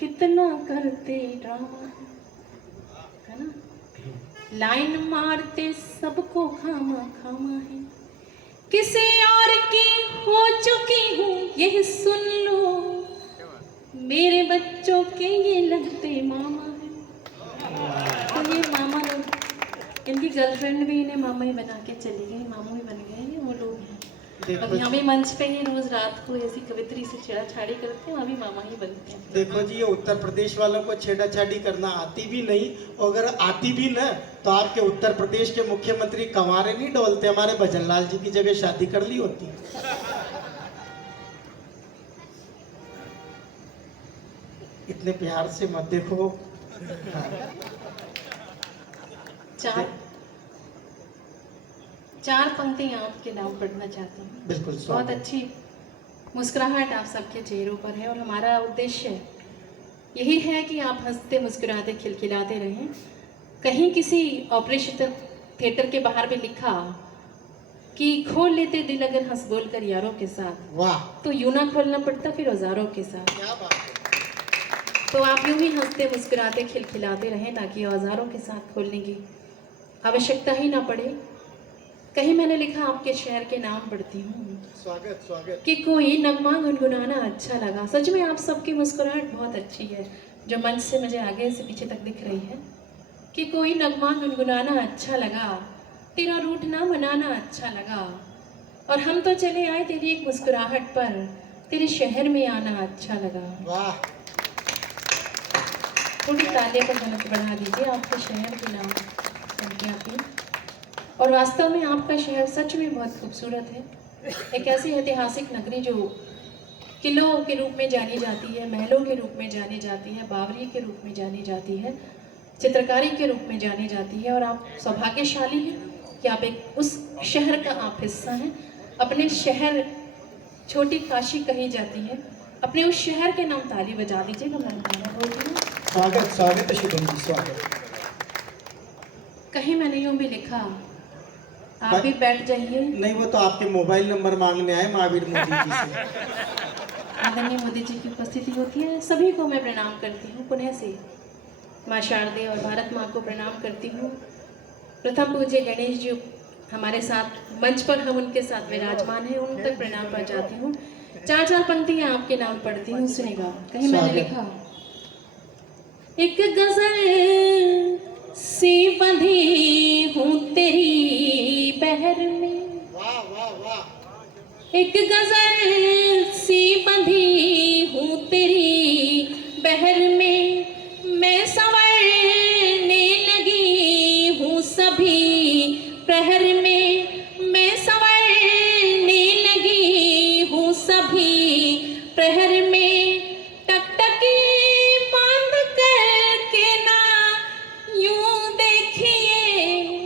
कितना करते ड्रामा, है ना, लाइन मारते सबको खामा खामा है, किसी और की हो चुकी हूँ यह सुन लो, मेरे बच्चों के ये लगते मामा है। तो ये मामा लोग, इनकी गर्लफ्रेंड भी इन्हें मामा ही बना के चली गई, मामू ही बन गए हैं वो लोग हैं। देखो अभी हमें मंच पे ही रोज रात को ऐसी कवित्री से छेड़ाछाड़ी करते हैं, अभी मामा ही बनते हैं। देखो जी, ये उत्तर प्रदेश वालों को छेड़ाछाड़ी करना आती भी नहीं, और अगर आती भी ना तो आपके उत्तर प्रदेश के मुख्यमंत्री कंवारे नहीं डोलते, हमारे भजनलाल जी की जगह शादी कर ली होती। इतने प्यार से मत देखो। चार पंक्तियां आपके नाम पढ़ना चाहती हूँ। बिल्कुल बहुत स्वागत। अच्छी मुस्कुराहट आप सबके चेहरों पर है, और हमारा उद्देश्य यही है कि आप हंसते मुस्कुराते खिलखिलाते रहें। कहीं किसी ऑपरेशन थिएटर के बाहर भी लिखा कि खोल लेते दिल अगर हंस बोल कर यारों के साथ, वाह, तो यूं ना खोलना पड़ता फिर औजारों के साथ। क्या बात है। तो आप यूं ही हंसते मुस्कुराते खिलखिलाते रहें ताकि औजारों के साथ खोलने की आवश्यकता ही ना पड़े। कहीं मैंने लिखा आपके शहर के नाम पढ़ती हूँ स्वागत स्वागत। कि कोई नगमा गुनगुनाना अच्छा लगा। सच में आप सबकी मुस्कुराहट बहुत अच्छी है, जो मंच से मुझे आगे से पीछे तक दिख रही है। कि कोई नगमा गुनगुनाना अच्छा लगा, तेरा रूठना मनाना अच्छा लगा, और हम तो चले आए तेरी एक मुस्कुराहट पर, तेरे शहर में आना अच्छा लगा। वाह, थोड़ी ताले पर धमक बढ़ा दीजिए आपके शहर के नाम संख्या की। और वास्तव में आपका शहर सच में बहुत खूबसूरत है। एक ऐसी ऐतिहासिक नगरी जो किलों के रूप में जानी जाती है, महलों के रूप में जानी जाती है, बावरी के रूप में जानी जाती है, चित्रकारी के रूप में जानी जाती है। और आप सौभाग्यशाली हैं कि आप एक उस शहर का आप हिस्सा हैं। अपने शहर, छोटी काशी कही जाती है, अपने उस शहर के नाम ताली बजा दीजिएगा। मैं गाना बोलती हूँ। स्वागत स्वागत शुभम जी, स्वागत। कहीं मैंने यूं भी लिखा, आप भी बैठ जाइए। नहीं, वो तो आपके मोबाइल नंबर मांगने आए महावीर मोदी जी से। आदरणीय मोदी जी की उपस्थिति होती है, सभी को मैं प्रणाम करती हूँ पुनः से। माँ शारदे और भारत माँ को प्रणाम करती हूँ। प्रथम पूज्य गणेश जी हमारे साथ मंच पर, हम उनके साथ विराजमान हैं, उन तक प्रणाम पहुँचाती हूँ। 4 पंक्तियाँ आपके नाम पढ़ती हूँ, सुनेगा। कहीं मैंने लिखा, एक गजल सी बंधी हूँ तेरी बहर में, वाह वाह वाह। एक गजल सी बंधी हूँ तेरी बहर में, मैं संवरने लगी हूँ सभी प्रहर में, मैं संवरने लगी हूँ सभी प्रहर में, टकटकी बांध करके ना यूं देखिए,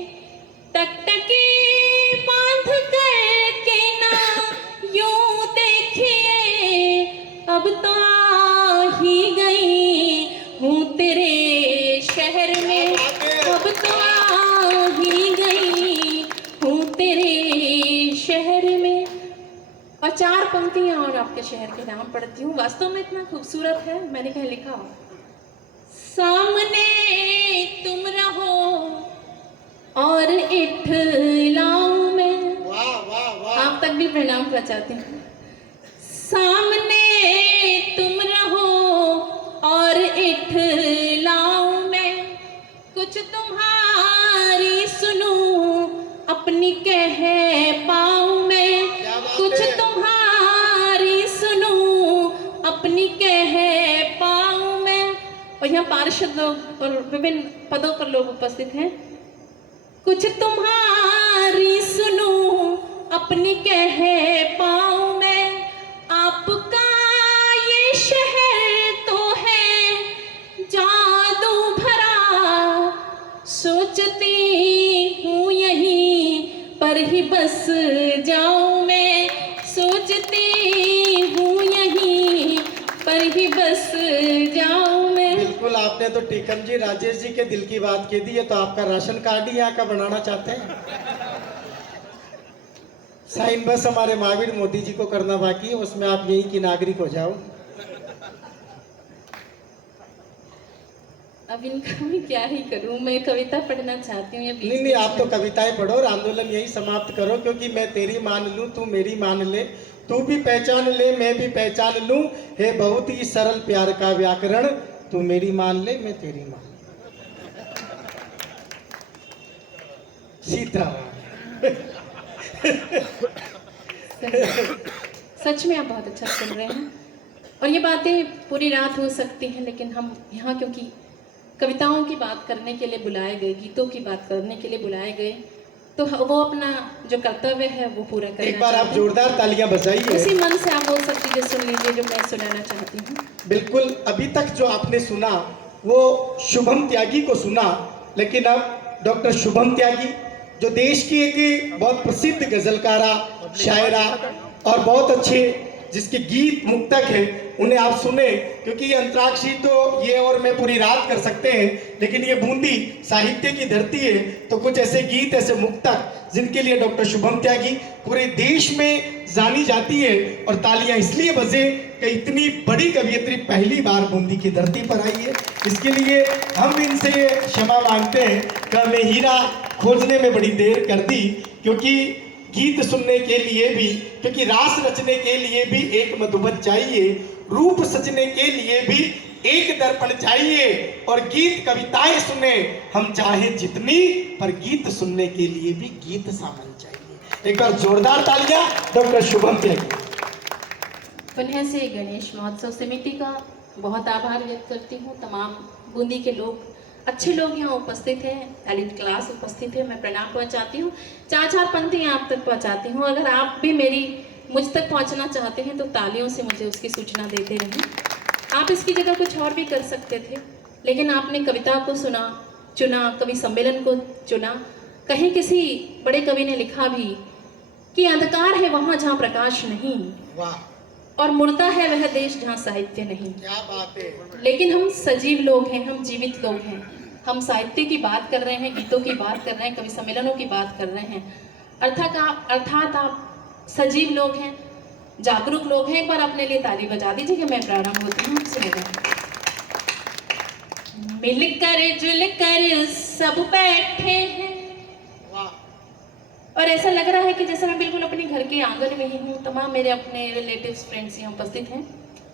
टकटकी बांध करके ना यूं देखिए, अब तो आ ही गई हूँ तेरे शहर में, अब तो आ ही गई हूँ तेरे शहर में। और 4 पंक्तियाँ और आपके शहर के नाम पढ़ती हूँ। वास्तव में इतना खूबसूरत है, मैंने कहीं लिखा, सामने तुम रहो और इठलाऊं मैं। वाह वाह वाह। आप तक भी प्रणाम करना चाहती हूँ। सामने तुम रहो और इठलाऊं मैं, कुछ तुम्हारी सुनूं अपनी कह पाऊं मैं, कुछ तुम्हारी सुनूं अपनी कह और यहाँ पार्षद लोग और विभिन्न पदों पर लोग उपस्थित हैं। कुछ तुम्हारी सुनो अपनी कह पाऊं मैं, आपका ये शहर तो है जादू भरा, सोचती हूँ यहीं पर ही बस जाऊं मैं, सोचती हूँ यहीं पर ही बस जाऊं मैं। बिल्कुल, आपने तो टीकम जी राजेश जी के दिल की बात कह दी है। तो आपका राशन कार्ड ही यहाँ का बनाना चाहते हैं? साइन बस हमारे महावीर मोदी जी को करना बाकी है, उसमें आप यहीं की नागरिक हो जाओ। अब इनका मैं क्या ही करूं, मैं कविता पढ़ना चाहती हूँ। नहीं नहीं, आप तो कविताएं पढ़ो और आंदोलन यही समाप्त करो, क्योंकि मैं तेरी मान लूं तू मेरी मान ले, तू भी पहचान ले मैं भी पहचान लूं, है बहुत ही सरल प्यार का व्याकरण, तू मेरी मान ले मैं तेरी मान सीताराम। सच में आप बहुत अच्छा सुन रहे हैं और ये बातें पूरी रात हो सकती हैं, लेकिन हम यहाँ क्योंकि कविताओं की बात करने के लिए बुलाए गए, गीतों की बात करने के लिए बुलाए गए, तो वो अपना जो कर्तव्य है वो पूरा करना। एक बार आप जोरदार तालियां बजाइए। उसी मन से आप वो सब चीजें सुन लीजिए जो मैं सुनाना चाहती हूँ। बिल्कुल, अभी तक जो आपने सुना वो शुभम त्यागी को सुना, लेकिन अब डॉक्टर शुभम त्यागी जो देश की एक बहुत प्रसिद्ध गजलकारा, शायरा और बहुत अच्छे जिसके गीत मुक्तक है, उन्हें आप सुने, क्योंकि ये अंतराक्षरी तो ये और मैं पूरी रात कर सकते हैं, लेकिन ये बूंदी साहित्य की धरती है, तो कुछ ऐसे गीत, ऐसे मुक्तक जिनके लिए डॉक्टर शुभम त्यागी पूरे देश में जानी जाती है। और तालियां इसलिए बजे कि इतनी बड़ी कवियत्री पहली बार बूंदी की धरती पर आई है। इसके लिए हम इनसे क्षमा मांगते हैं कि हमें हीरा खोजने में बड़ी देर कर दी, क्योंकि गीत सुनने के लिए भी, क्योंकि रास रचने के लिए भी एक मधुबन चाहिए, रूप सजने के लिए भी एक दर्पण चाहिए, और गीत कविताएं सुने हम चाहे जितनी, पर गीत सुनने के लिए भी गीत सामन चाहिए। एक बार जोरदार तालियां डॉक्टर शुभम त्यागी। पुनः से गणेश महोत्सव समिति का बहुत आभार व्यक्त करती हूँ। तमाम बूंदी के लोग, अच्छे लोग यहाँ उपस्थित हैं, टैलेंट क्लास उपस्थित है, मैं प्रणाम पहुँचाती हूँ। चार पंक्तियाँ आप तक पहुँचाती हूँ। अगर आप भी मुझ तक पहुँचना चाहते हैं तो तालियों से मुझे उसकी सूचना देते रहें। आप इसकी जगह कुछ और भी कर सकते थे, लेकिन आपने कविता को चुना, कवि सम्मेलन को चुना। कहीं किसी बड़े कवि ने लिखा भी कि अंधकार है वहाँ जहाँ प्रकाश नहीं, वाह, और मुर्दा है वह देश जहाँ साहित्य नहीं। क्या बात है। लेकिन हम सजीव लोग हैं, हम जीवित लोग हैं, हम साहित्य की बात कर रहे हैं, गीतों की बात कर रहे हैं, कवि सम्मेलनों की बात कर रहे हैं। अर्थात आप सजीव लोग हैं, जागरूक लोग हैं। एक बार अपने लिए ताली बजा दीजिए कि मैं प्रारंभ होती हूँ। सुनेगा। मिलकर जुलकर सब बैठे हैं, और ऐसा लग रहा है कि जैसे मैं बिल्कुल अपने घर के आंगन में ही हूँ। तमाम मेरे अपने रिलेटिव्स, फ्रेंड्स यहाँ उपस्थित हैं,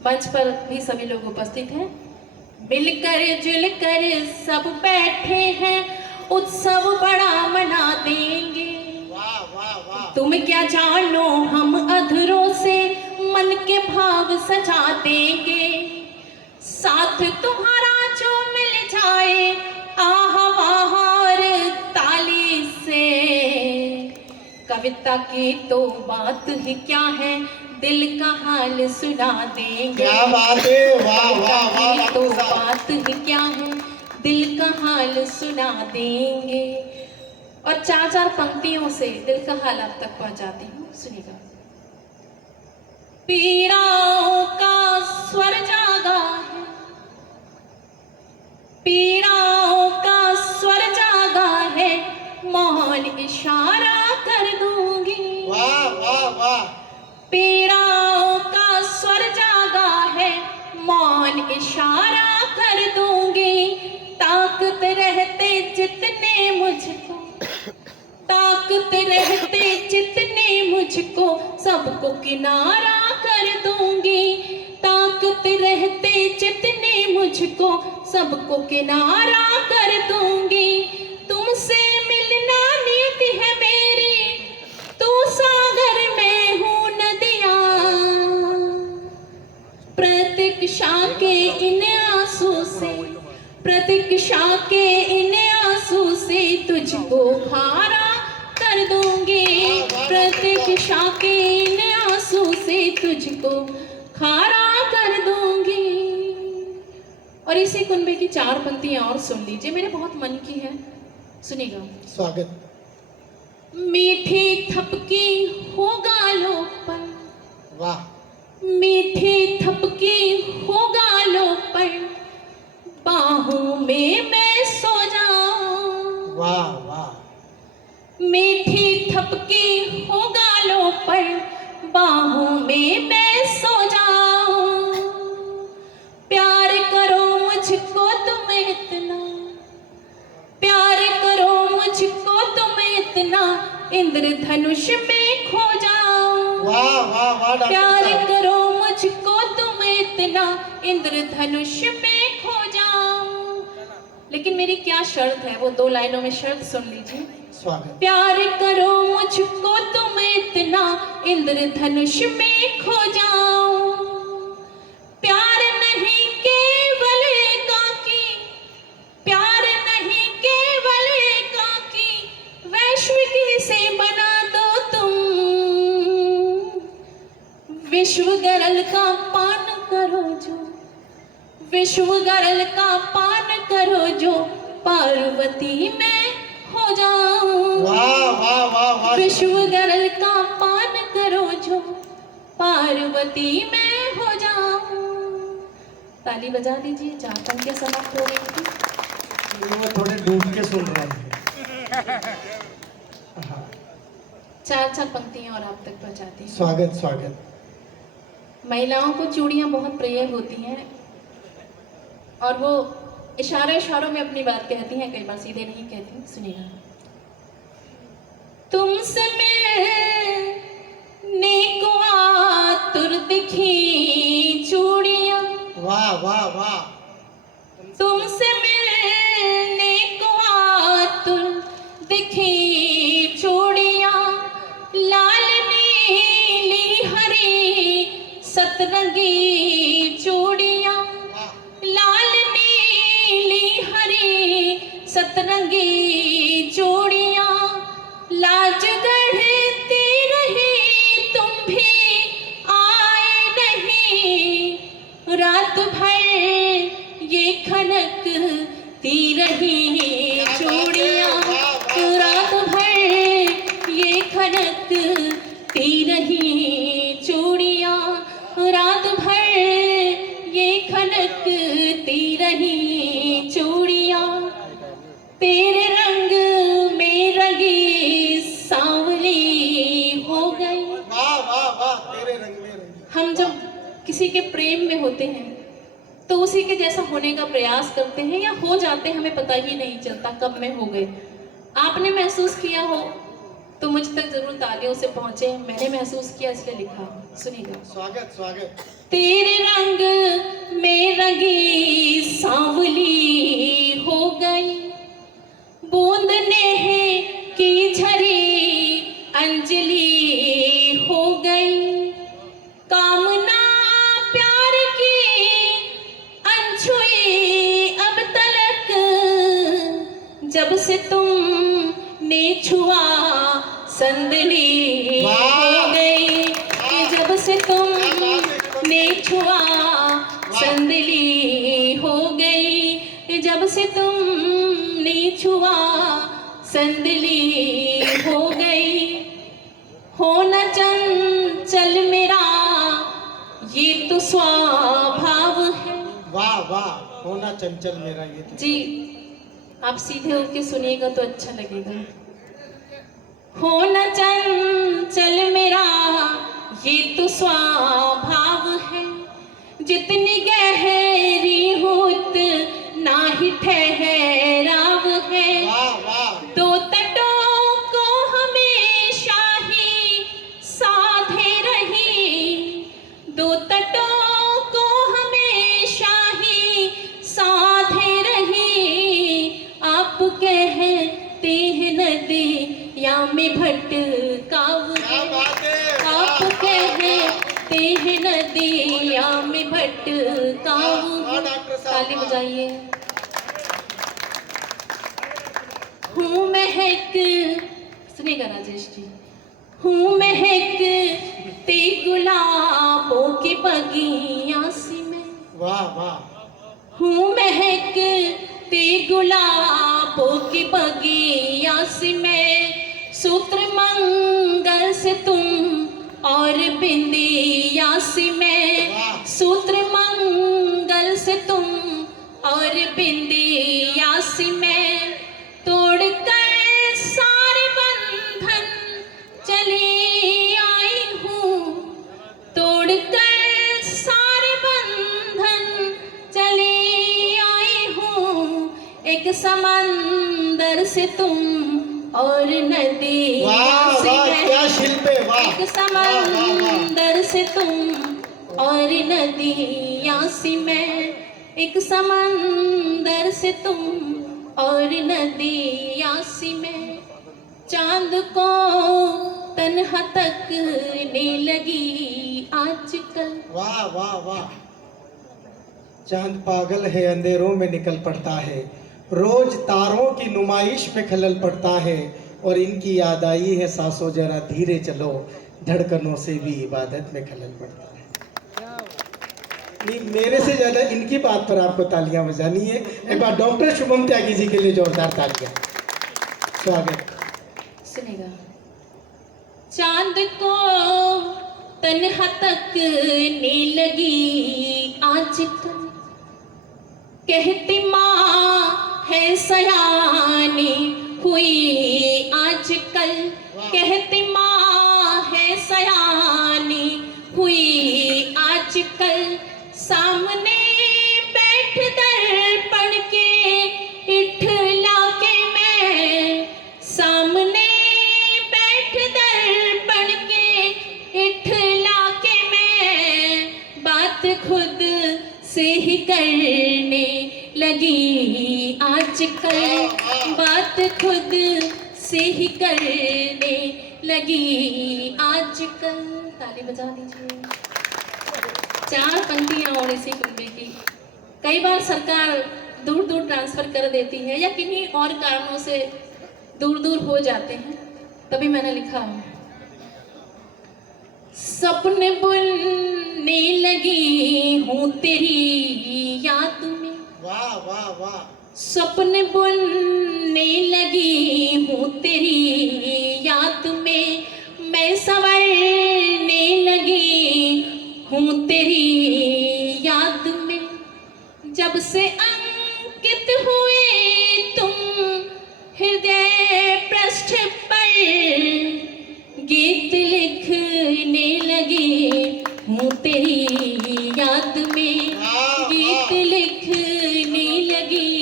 मंच पर भी सभी लोग उपस्थित हैं। मिलकर जुलकर सब बैठे हैं, उत्सव बड़ा मना देंगे। तुम क्या जानो हम अधरों से मन के भाव सजा देंगे। साथ तुम्हारा जो मिल जाए आह वाह और ताली से, कविता की तो बात ही क्या है, दिल का हाल सुना देंगे। क्या बात है, वाह वाह वाह। तो बात ही क्या है, दिल का हाल सुना देंगे। और चार पंक्तियों से दिल का हाल आप तक पहुंचाती हूँ। सुनिएगा। पीड़ाओं का स्वर जागा है, पीड़ाओं का स्वर जागा है, मौन इशारा कर दूंगी। वाह वाह वाह। पीड़ाओं का स्वर जागा है, मौन इशारा कर दूंगी। ताकत रहते जितने मुझको, ताकत रहते जितने मुझको, सबको किनारा कर दूंगी। ताकत रहते जितने मुझको, सबको किनारा कर दूंगी। तुमसे मिलना नीति है मेरी, तू सागर में हूँ नदिया। प्रतीक्षा के इन आंसू से प्रतीक्षा के इन आंसू से तुझको खारा कर दूंगी, प्रतीक्षा के इन आंसू से तुझको खारा कर दूंगी। और इसी कुनबे की 4 पंक्तियां और सुन लीजिए, मेरे बहुत मन की है, सुनिएगा। स्वागत। मीठी थपकी हो गालों पर, वाह, मीठी थपकी हो गालों पर, बाहों में मैं सो जाऊं। वाह वाह, मीठी थपकी हो गालों पर, बाहों में मैं सो जाऊं। प्यार करो मुझको तुम इतना, प्यार करो मुझको तुम इतना, इंद्रधनुष में खो जाऊं। वाह वाह वाह डॉक्टर प्यार साहब। करो मुझको तुम इतना, इंद्रधनुष में खो जाऊं। लेकिन मेरी क्या शर्त है, वो 2 लाइनों में शर्त सुन लीजिए। स्वागत। प्यार करो मुझको तुम इतना, इंद्रधनुष में खो जाऊं। प्यार नहीं केवल एकाकी, प्यार नहीं केवल एकाकी, वैश्विकी से बना दो तुम। विश्व गरल का पान करो जो, विश्व गरल का पान करो जो, पार्वती में हो जाऊं। वाह वाह वाह वाह, विश्व गरल का पान करो जो, पार्वती में हो जाऊं। ताली बजा लीजिए, 4 पंक्तियां समाप्त हो गई थी। वो थोड़े डूब के सुन रहे हैं। हाँ, 4 पंक्तियां और आप तक पहुंचाती हूं। स्वागत स्वागत। महिलाओं को चूड़ियां बहुत प्रिय होती हैं और वो इशारों में अपनी बात कहती हैं, कई बार सीधे नहीं कहती। सुनिएगा। तुमसे मिलने को आतुर दिखी चूड़ियां, वाह वाह वाह, तुमसे मिलने को आतुर दिखी चूड़ियां, लाल नीली हरी सतरंगी चूड़ियां, लाल नीली हरी सतरंगी चूड़ियां, लाज गढ़ती रही तुम भी आए नहीं, रात भर ये खनकती रही चूड़ियां, रात भर ये खनकती रही चूड़ियां, रात भर ये खनकती रही चूड़ियां। तेरे रंग में रंगी सांवली हो गई। वाह वाह वाह, तेरे रंग में रंगी। हम जब किसी के प्रेम में होते हैं तो उसी के जैसा होने का प्रयास करते हैं या हो जाते हैं, हमें पता ही नहीं चलता कब में हो गए। आपने महसूस किया हो तो मुझ तक जरूर तालियों से पहुंचे। मैंने महसूस किया इसलिए लिखा। सुनिएगा। स्वागत स्वागत। तेरे रंग में रंगी सांवली हो गई, बूंद नेह की झरी अंजलि हो गई, कामना प्यार की अनछुई अब तलक, जब से तुमने छुआ संदली हो गई, जब से तुमने छुआ संदली हो गई, जब से तुमने छुआ संदली हो गई। होना चंचल मेरा ये तो स्वभाव है। वाह वाह, होना चंचल मेरा ये तो। जी, आप सीधे होकर के सुनिएगा तो अच्छा लगेगा। होना चंचल मेरा ये तो स्वभाव है, जितनी गहरी होत ना ही ठहराव है। वाह वाह, दो तटों को हमेशा ही साधे रही, दो तटों को हमेशा ही साधे रही, आप कहते हैं नदिया में भटकाव है, आप कहते हैं नदिया में भटकाव है। ताली बजाइए। हूँ महक, सुनिएगा राजेश जी, हूँ महकती गुलाबों की बगिया सी मैं, वाह वाह, हूँ महकती गुलाबों की बगिया सी मैं, सूत्र मंगल से तुम और बिंदिया सी मैं, सूत्र मंगल से तुम और बिंदिया सी मैं, तोड़कर सारे बंधन चली आई हूँ, तोड़कर सारे बंधन चली आई हूँ, एक समंदर से तुम और नदी वाह से वाह, मैं, क्या शिल्प है, वाह एक समंदर से तुम और नदियाँ सी मैं, एक समंदर से तुम और नदियाँ सी मैं, चांद को तन्हा तकने लगी आजकल, वाह वाह वाह। चांद पागल है, अंधेरों में निकल पड़ता है, रोज तारों की नुमाइश में खलल पड़ता है, और इनकी याद आई है सांसों जरा धीरे चलो, धड़कनों से भी इबादत में खलल पड़ता है। नहीं, मेरे से ज्यादा इनकी बात पर आपको तालियां बजानी है। एक बार डॉक्टर शुभम त्यागी जी के लिए जोरदार तालियां। स्वागत। सुनेगा। चांद को तन्हा तकने लगी आजकल, कहती माँ है सयानी हुई आजकल, कहती माँ है सयानी हुई आजकल, सामने बैठ दर्पण के इठला के मैं, सामने बैठ दर्पण के इठला के मैं, बात खुद से ही करने लगी आजकल, बात खुद से ही करने लगी आजकल। ताली बजा दीजिए। चार पंक्तियां और इसी कुंबे की। कई बार सरकार दूर दूर ट्रांसफर कर देती है या किन्हीं और कारणों से दूर दूर हो जाते हैं, तभी मैंने लिखा सपने बुनने लगी हूँ तेरी याद में, वाह वाह वाह, सपने बुनने लगी हूँ तेरी याद में, मैं संवरने लगी हूँ तेरी याद में, जब से अंकित हुए तुम हृदय पृष्ठ पर, गीत लिखने लगी हूँ तेरी याद में, गीत लिखने लगी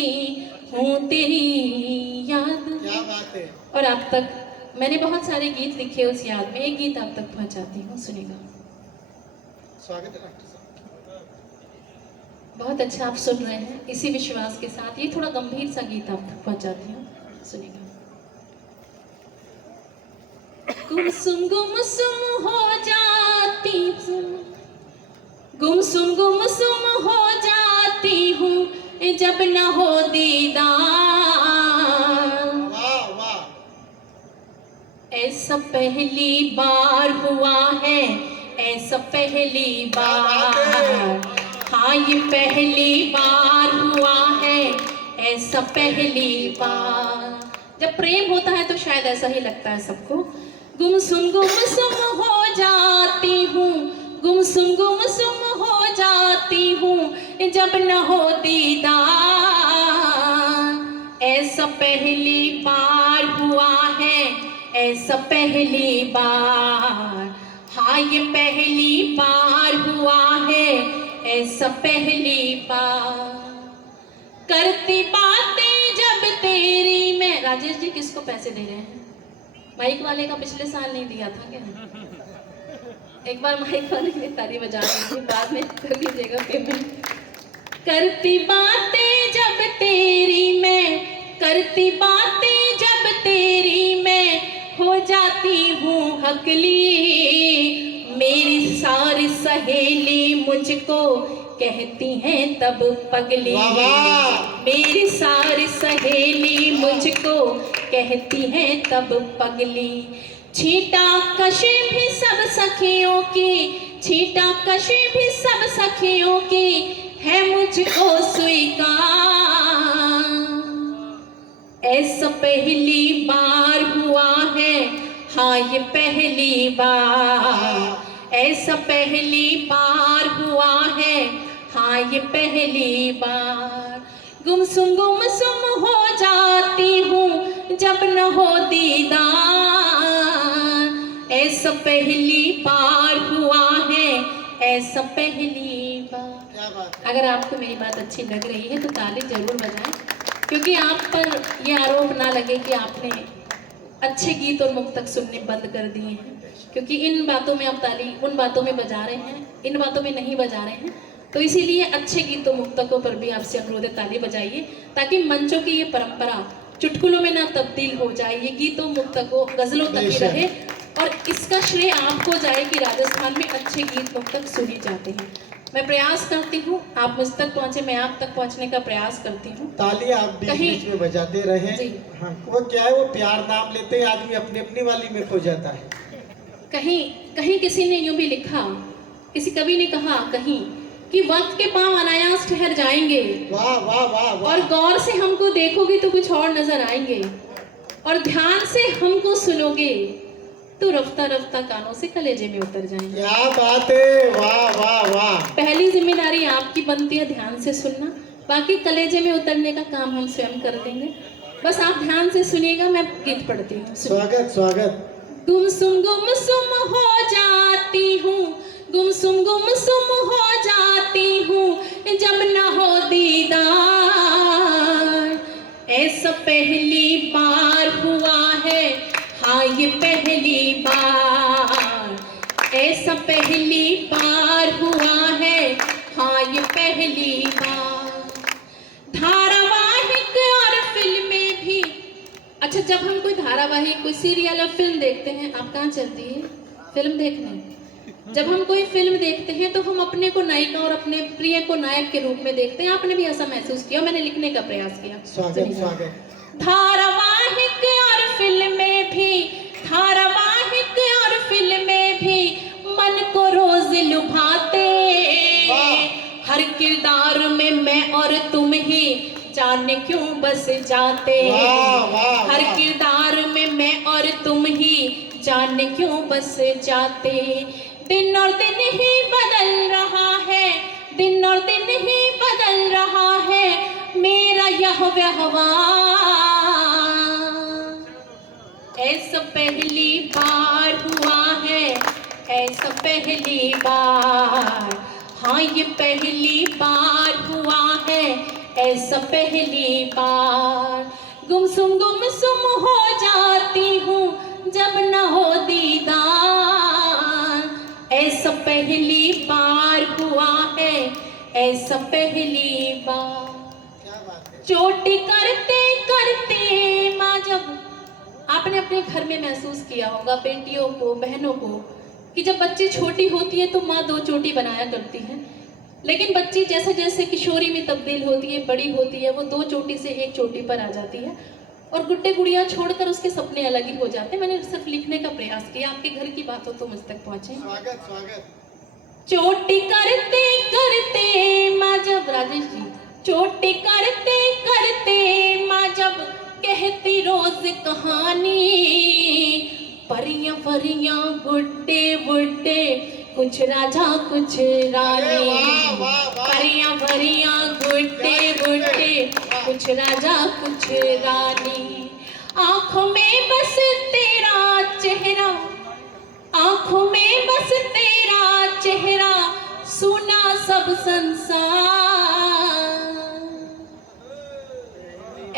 हूँ तेरी याद में। क्या बात है। और आप तक मैंने बहुत सारे गीत लिखे उस याद में, एक गीत आप तक पहुंचाती हूँ, सुनिएगा। स्वागत है डॉक्टर साहब। बहुत अच्छा आप सुन रहे हैं, इसी विश्वास के साथ ये थोड़ा गंभीर सा गीत आप तक पहुंचाती हूँ, सुनिएगा। गुमसुम हो जाती हूँ, गुमसुम हो जाती हूँ, जब न हो दीदार, वाह वाह, ऐसा पहली बार हुआ है, ऐसा पहली बार, हाँ ये पहली बार हुआ है, ऐसा पहली बार। जब प्रेम होता है तो शायद ऐसा ही लगता है सबको। गुमसुम हो जाती हूँ, गुमसुम हो जाती हूँ, जब न हो दीदार, ऐसा पहली बार हुआ है, ऐसा पहली बार, हाँ ये पहली बार हुआ है, ऐसा पहली बार। करती बातें जब तेरी मैं, राजेश जी किसको पैसे दे रहे हैं? माइक वाले का पिछले साल नहीं दिया था क्या? एक बार माइक वाले की ताली बजा दीजिए, बाद में कर लीजिएगा पेमेंट। करती बातें जब तेरी मैं, करती बातें जब तेरी मैं, हो जाती हूँ हकली, मेरी सारी सहेली मुझको कहती हैं तब पगली, मेरी सारी सहेली मुझको कहती है तब पगली। छीटा कशी भी सब सखियों की, छीटा कशी भी सब सखियों की, है मुझको स्वीकार। ऐसा पहली बार हुआ है, हाँ ये पहली बार। ऐसा पहली बार हुआ है, हाँ ये पहली बार। गुमसुम हो जाती हूँ जब न हो दीदार। ऐसा पहली बार हुआ है, ऐसा पहली बार। क्या बात है। अगर आपको मेरी बात अच्छी लग रही है तो ताली जरूर बजाएं, क्योंकि आप पर यह आरोप ना लगे कि आपने अच्छे गीत और मुक्तक सुनने बंद कर दिए हैं। क्योंकि इन बातों में आप ताली उन बातों में बजा रहे हैं, इन बातों में नहीं बजा रहे हैं। तो इसीलिए अच्छे गीतों मुक्तकों पर भी आपसे अनुरोध है, ताली बजाइए, ताकि मंचों की ये परंपरा चुटकुलों में ना तब्दील हो जाए, ये गीतों मुक्तकों गजलों तक ही रहे। और इसका श्रेय आपको जाए कि राजस्थान में अच्छे गीत मुक्तक सुने जाते हैं। मैं प्रयास करती हूँ आप मुझ तक पहुँचे, मैं आप तक पहुँचने का प्रयास करती हूँ। ताली आप बीच बीच में बजाते रहे। जी। हाँ, वो क्या है, वो प्यार नाम लेते हैं आदमी अपनी अपनी वाली में खो जाता है। कहीं कहीं किसी ने यूं भी लिखा, किसी कवि ने कहा कहीं कि वक्त के पांव अनायास ठहर जाएंगे। वाह वाह वाह वाह। और गौर से हमको देखोगे तो कुछ और नजर आएंगे, और ध्यान से हमको सुनोगे तो रफ्ता रफ्ता कानों से कलेजे में उतर जाएंगे। क्या बात है, वाह वाह वाह। पहली जिम्मेदारी आपकी बनती है ध्यान से सुनना, बाकी कलेजे में उतरने का काम हम स्वयं कर देंगे। बस आप ध्यान से सुनिएगा, मैं गीत पढ़ती हूँ। स्वागत स्वागत। गुमसुम हो जाती हूँ, गुमसुम हो जाती हूँ जब न हो दीदार। ऐसा पहली बार हुआ है, हाँ ये पहली बार। ऐसा पहली बार हुआ है, हाँ ये पहली बार। धारावाहिक और फिल्में भी, अच्छा जब हम कोई धारावाहिक, कोई सीरियल या फिल्म देखते हैं, आप कहाँ चलती है फिल्म देखने? जब हम कोई फिल्म देखते हैं तो हम अपने को नायिका और अपने प्रिय को नायक के रूप में देखते हैं। आपने भी ऐसा महसूस किया, मैंने लिखने का प्रयास किया। स्वागत स्वागत। धारावाहिक और फिल्में भी, धारावाहिक और फिल्में भी मन को रोज लुभाते। हर किरदार में मैं और तुम ही जाने क्यों बस जाते। हर किरदार में मैं और तुम ही जाने क्यों बस जाते। दिन और दिन ही बदल रहा है, दिन और दिन ही बदल रहा है मेरा यह व्यवहार। ऐसा पहली बार हुआ है, ऐसा पहली बार। हाँ ये पहली बार हुआ है, ऐसा पहली बार। गुमसुम हो जाती हूँ जब न हो दीदार। ऐसा पहली बार हुआ है, ऐसा पहली बार। चोटी करते करते माँ, जब आपने अपने घर में महसूस किया होगा बेटियों को, बहनों को, कि जब बच्ची छोटी होती है तो माँ दो चोटी बनाया करती है, लेकिन बच्ची जैसे जैसे किशोरी में तब्दील होती है, बड़ी होती है, वो दो चोटी से एक चोटी पर आ जाती है और गुड्डे गुड़िया छोड़कर उसके सपने अलग ही हो जाते हैं। मैंने सिर्फ लिखने का प्रयास किया, आपके घर की बात हो तो मुझ तक पहुंचे। स्वागत स्वागत। चोटी करते करते माँ, जब राजेश जी, चोटी करते करते माँ जब कहती रोज कहानी, परियां परियां बुड्ढे बुड्ढे, कुछ राजा कुछ रानी। परियां परियां बुड्ढे बुड्ढे, कुछ राजा कुछ रानी। आंखों में बस तेरा चेहरा, आंखों में बस तेरा चेहरा, सुना सब संसार।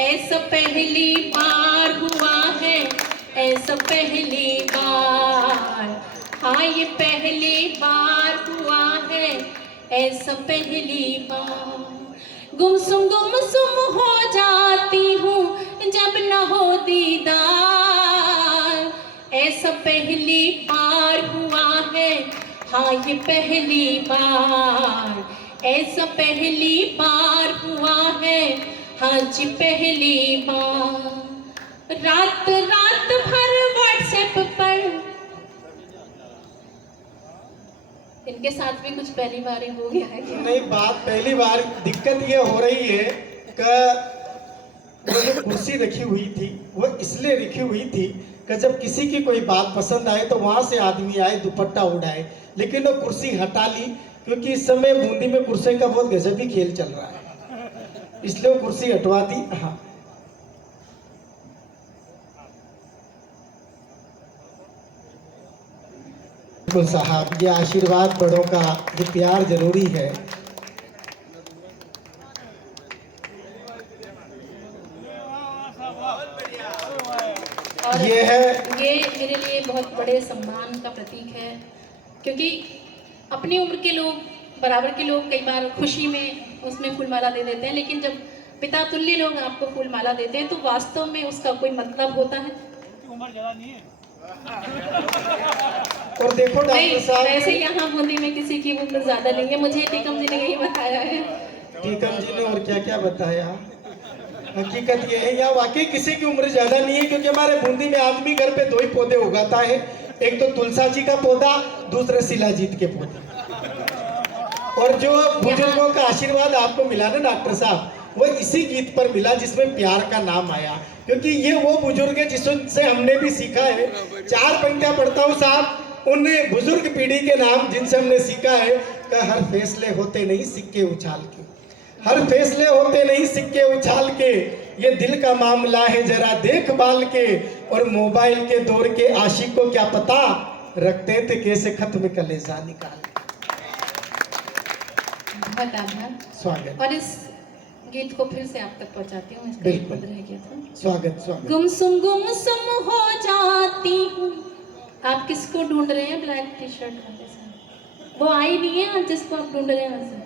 ऐसा पहली बार हुआ है, ऐसा पहली बार। हाँ ये पहली बार हुआ है, ऐसा पहली बार। गुमसुम हो जाती हूँ जब न हो दीदार। ऐसा पहली बार हुआ है, हाँ ये पहली बार। ऐसा पहली बार हुआ है, हाँ जी पहली बार। रात रात भर व्हाट्सएप पर, इनके साथ भी कुछ पहली बार हो गया है क्या? नहीं, बात पहली बार। दिक्कत ये हो रही है कि वो जो कुर्सी रखी हुई थी वो इसलिए रखी हुई थी कि जब किसी की कोई बात पसंद आए तो वहां से आदमी आए दुपट्टा उड़ाए, लेकिन वो कुर्सी हटा ली क्योंकि इस समय बूंदी में कुर्सी का बहुत गजबी खेल चल रहा है, इसलिए वो कुर्सी हटवा दी। हाँ, बिल्कुल साहब, ये आशीर्वाद बड़ों का, ये प्यार जरूरी है। और ये है, ये मेरे लिए बहुत बड़े सम्मान का प्रतीक है, क्योंकि अपनी उम्र के लोग, बराबर के लोग कई बार खुशी में उसमें फूलमाला दे देते हैं, लेकिन जब पिता तुल्य लोग आपको फूलमाला देते हैं तो वास्तव में उसका कोई मतलब होता है। उम्र ज्यादा नहीं है। और देखो नहीं, डॉक्टर साहब, वैसे यहाँ बूंदी में किसी की उम्र ज्यादा नहीं है, मुझे टीकम जी ने यही बताया है। टीकम जी ने और क्या क्या बताया। हकीकत ये है, यहाँ वाकई किसी की उम्र ज्यादा नहीं है, क्योंकि हमारे बूंदी में आदमी घर पे 2 ही पौधे उगाता है, एक तो तुलसा जी का पौधा, दूसरा शिलाजीत के पौधे। और जो बुजुर्गों का आशीर्वाद आपको मिला ना डॉक्टर साहब, वो इसी गीत पर मिला जिसमें प्यार का नाम आया, क्योंकि ये वो बुजुर्ग है जिससे हमने भी सीखा है। 4 पंक्तियां पढ़ता हूँ साहब, उन बुजुर्ग पीढ़ी के नाम जिनसे हमने सीखा है कि हर फैसले होते नहीं सिक्के उछाल के, हर फैसले होते नहीं सिक्के उछाल के, ये दिल का मामला है जरा देखभाल के, और मोबाइल के दौर के आशिक को क्या पता, रखते थे कैसे खत्म कलेजा निकाल। बहुत आभार। स्वागत, और इस गीत को फिर से आप तक पहुंचाती हूँ, इसका बिल्कुल। पद रह गया था। स्वागत स्वागत। गुमसुम हो जाती हूँ। आप किसको ढूंढ रहे हैं ब्लैक टी शर्ट वाले से? वो आई नहीं है जिसको आप ढूंढ रहे हैं वैसे।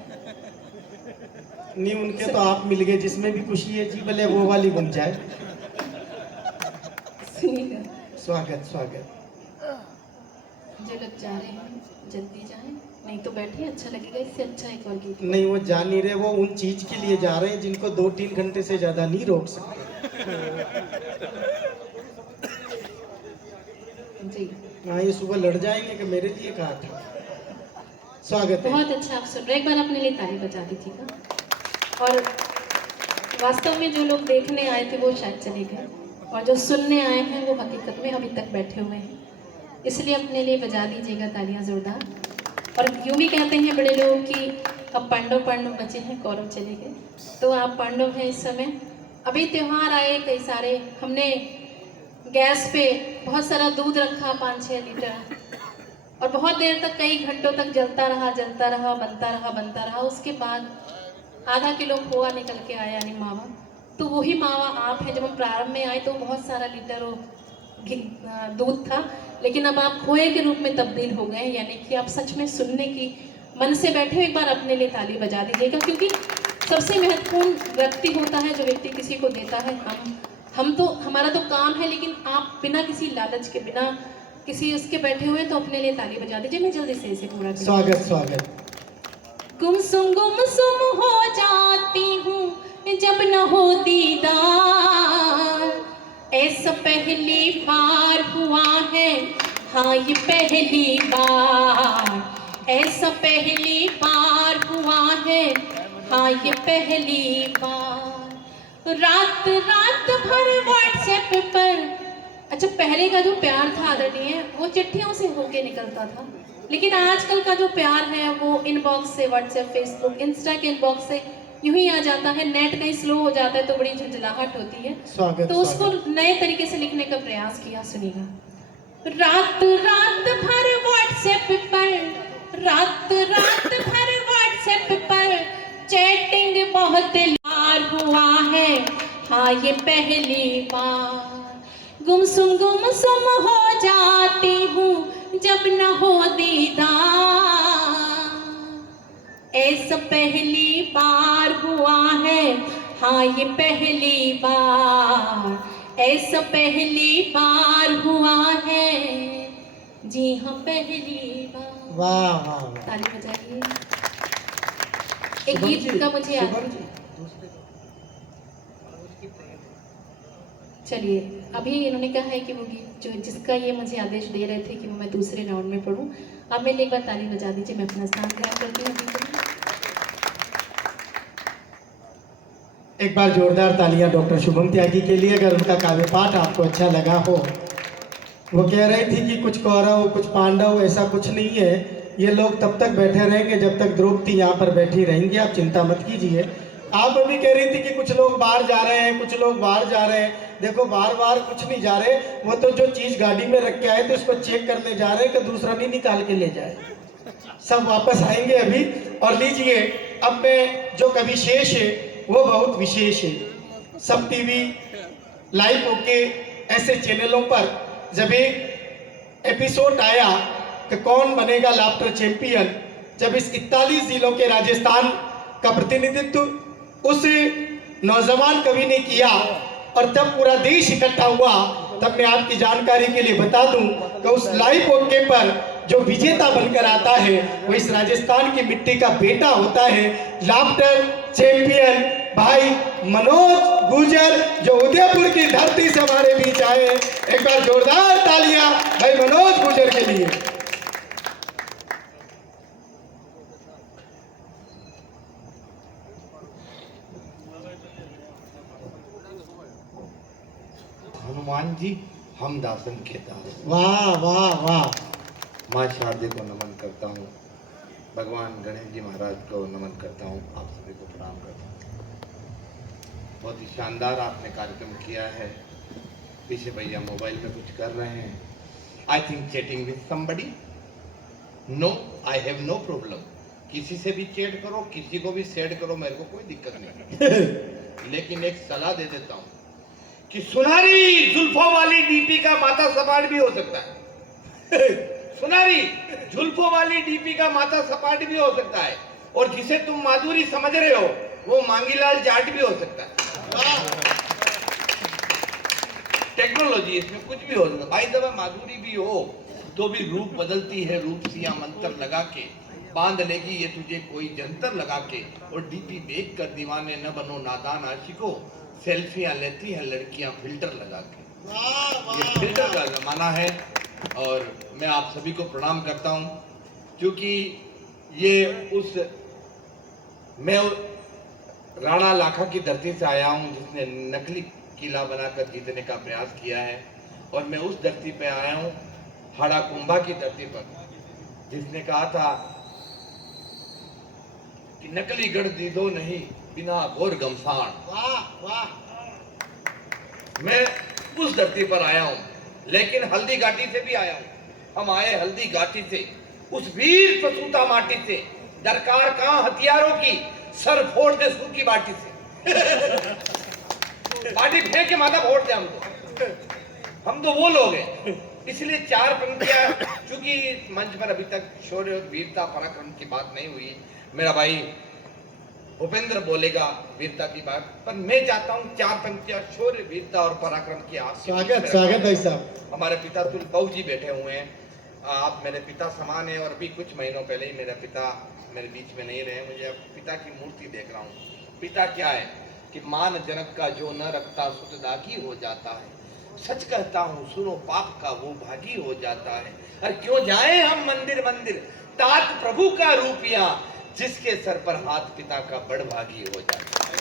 नहीं, उनके तो आप मिल गए, जिसमें भी खुशी है जी, भले वो वाली गुम जाए। सुनिएगा, स्वागत स्वागत। जो लोग जा रहे हैं जल्दी जाएं, नहीं तो बैठिए, अच्छा लगेगा। इससे अच्छा एक और गीत। नहीं, वो जा नहीं रहे, वो उन चीज के लिए जा रहे हैं जिनको 2-3 घंटे से ज्यादा नहीं रोक सकते। जी, हाँ, ये सुबह लड़ जाएंगे कि मेरे लिए कहा था। स्वागत है। बहुत अच्छा आप सुन रहे। एक बार अपने लिए ताली बजा दीजिएगा। और वास्तव में जो लोग देखने आए थे वो शायद चले गए, और जो सुनने आए हैं वो हकीकत में अभी तक बैठे हुए हैं, इसलिए अपने लिए बजा दीजिएगा तालियां जोरदार। और यूं भी कहते हैं बड़े लोग कि अब पांडव बचे हैं, कौरव चले गए, तो आप पांडव हैं इस समय। अभी त्यौहार आए कई सारे, हमने गैस पे बहुत सारा दूध रखा 5-6 लीटर, और बहुत देर तक, कई घंटों तक जलता रहा, बनता रहा। उसके बाद आधा किलो खोआ निकल के आया, यानी मावा। तो वही मावा आप हैं। जब हम प्रारंभ में आए तो बहुत सारा लीटर दूध था, लेकिन अब आप खोए के रूप में तब्दील हो गए, यानी कि आप सच में सुनने की मन से बैठे हो। एक बार अपने लिए ताली बजा दीजिएगा, क्योंकि सबसे महत्वपूर्ण व्यक्ति होता है जो व्यक्ति किसी को देता है। हम तो, हमारा तो काम है, लेकिन आप बिना किसी लालच के, बिना किसी उसके बैठे हुए, तो अपने लिए ताली बजा दीजिए। मैं जल्दी से इसे पूरा करूँ। स्वागत स्वागत। गुमसुम हो जाती हूँ जब न हो दीदार, ऐसा पहली बार हुआ है, हाँ ये पहली बार, ऐसा पहली बार हुआ है, हाँ ये पहली बार। रात रात भर व्हाट्सएप पर, अच्छा पहले का जो प्यार था आदरणीय, वो चिट्ठियों से होके निकलता था, लेकिन आजकल का जो प्यार है वो इनबॉक्स से, व्हाट्सएप, फेसबुक, इंस्टा के इनबॉक्स से यूं ही आ जाता है। नेट कहीं स्लो हो जाता है तो बड़ी झुंझलाहट होती है, स्वागत, तो उसको नए तरीके से लिखने का प्रयास किया। सुनिएगा, रात रात भर व्हाट्सएप पर, रात रात भर व्हाट्सएप पर चैटिंग बहुत बार हुआ है, हाँ ये पहली बार। गुमसुम हो जाती हूँ जब न हो दीदार, ऐसा पहली बार हुआ है, हाँ ये पहली बार, ऐसा पहली बार हुआ है, जी हाँ पहली बार। वाह वाह वाह। ताली बजाइए। एक गीत का मुझे याद, चलिए, अभी इन्होंने कहा है कि वो गीत जो जिसका ये मुझे आदेश दे रहे थे कि वो मैं दूसरे राउंड में पढ़ूं, अब मेरे लिए एक बार ताली बजा दीजिए, मैं अपना स्थान ग्रहण करती हूँ अभी के लिए। एक बार जोरदार तालियां डॉक्टर शुभम त्यागी के लिए, अगर उनका काव्य पाठ आपको अच्छा लगा हो। वो कह रही थी कि कुछ कौरव कुछ पांडव, ऐसा कुछ नहीं है। ये लोग तब तक बैठे रहेंगे जब तक द्रौपदी यहाँ पर बैठी रहेंगी, आप चिंता मत कीजिए। आप अभी कह रही थी कि कुछ लोग बाहर जा रहे हैं, कुछ लोग बाहर जा रहे हैं। देखो बाहर बाहर कुछ नहीं जा रहे, वो तो जो चीज़ गाड़ी में रख के आए थे उसको चेक करने जा रहे हैं कि दूसरा नहीं निकाल के ले जाए। सब वापस आएंगे अभी। और लीजिए, अब मैं जो कवि शेष है वो बहुत विशेष है। सब टीवी, लाइव ओके ऐसे चैनलों पर जब एक एपिसोड आया कि कौन बनेगा लाफ्टर चैंपियन, जब इस 41 जिलों के राजस्थान का प्रतिनिधित्व उस नौजवान कवि ने किया और तब पूरा देश इकट्ठा हुआ, तब मैं आपकी जानकारी के लिए बता दूं कि उस लाइव ओके पर जो विजेता बनकर आता है वो इस राजस्थान की मिट्टी का बेटा होता है, लाफ्टर चैंपियन भाई मनोज गुर्जर, जो उदयपुर की धरती से हमारे बीच आए। एक बार जोरदार तालियां भाई मनोज गुर्जर के लिए। हनुमान जी हम दासन के दास। वाह वाह वाह। माँ शारदे को नमन करता हूँ, भगवान गणेश जी महाराज को नमन करता हूँ, आप सभी को प्रणाम करता हूँ। बहुत ही शानदार आपने कार्यक्रम किया है। पीछे भैया मोबाइल में कुछ कर रहे हैं। I think chatting with somebody. No, I have no problem. किसी से भी चैट करो, किसी को भी सेड करो, मेरे को कोई दिक्कत नहीं। लेकिन एक सलाह दे देता हूँ कि सुनहरी जुल्फों वाली डीपी का माथा सपाट भी हो सकता है। सुनहरी जुल्फों वाली डीपी का माथा सपाट भी हो सकता है, और जिसे तुम माधुरी समझ रहे हो वो मांगीलाल जाट भी हो सकता है। टेक्नोलॉजी, इसमें कुछ भी हो सकता है। भाई दबा माधुरी भी हो तो भी रूप बदलती है, रूप सिया मंत्र लगा के बांध लेगी ये तुझे कोई जंतर लगा के। और डीपी देख कर दीवाने न बनो नादान आशिको, सेल्फियां लेती हैं लड़कियां फिल्टर लगा के। ये फिल्टर का जमाना है और मैं आप सभी को प्रणाम करता हूं, क्योंकि ये मैं राणा लाखा की धरती से आया हूं जिसने नकली किला बनाकर जीतने का प्रयास किया है, और मैं उस धरती पे आया हूं हाड़ा कुंभा की धरती पर, जिसने कहा था कि नकली गढ़ दीदो नहीं बिना घोर गमसान। वाह वाह। मैं उस धरती पर आया हूं, लेकिन हल्दी घाटी से भी आया हूं। हम आए हल्दी घाटी से, उस वीर प्रसूता माटी से। दरकार कहां हथियारों की, सर फोड़ दे सूखी बाटी से। बाटी फेंक के माथा फोड़ दे हम तो वो लोग हैं। इसलिए चार पंक्तियां, चूंकि मंच पर अभी तक शौर्य वीरता पराक्रम की बात नहीं हुई, मेरा भाई भूपेंद्र बोलेगा वीरता की बात, पर मैं चाहता हूं चार पंक्तियां शौर्य वीरता और पराक्रम की। आप स्वागत स्वागत भाई साहब। हमारे पिता तुलबाऊ जी बैठे हुए हैं। आप मेरे पिता समान हैं, और अभी कुछ महीनों पहले ही मेरे पिता मेरे बीच में नहीं रहे। मुझे अब पिता की मूर्ति देख रहा हूँ। पिता क्या है कि मान जनक का जो न रखता सुत दागी हो जाता है। सच कहता हूँ सुनो पाप का वो भागी हो जाता है। अरे क्यों जाए हम मंदिर मंदिर, तात प्रभु का रूपिया, जिसके सर पर हाथ पिता का बड़ भागी हो जाता है।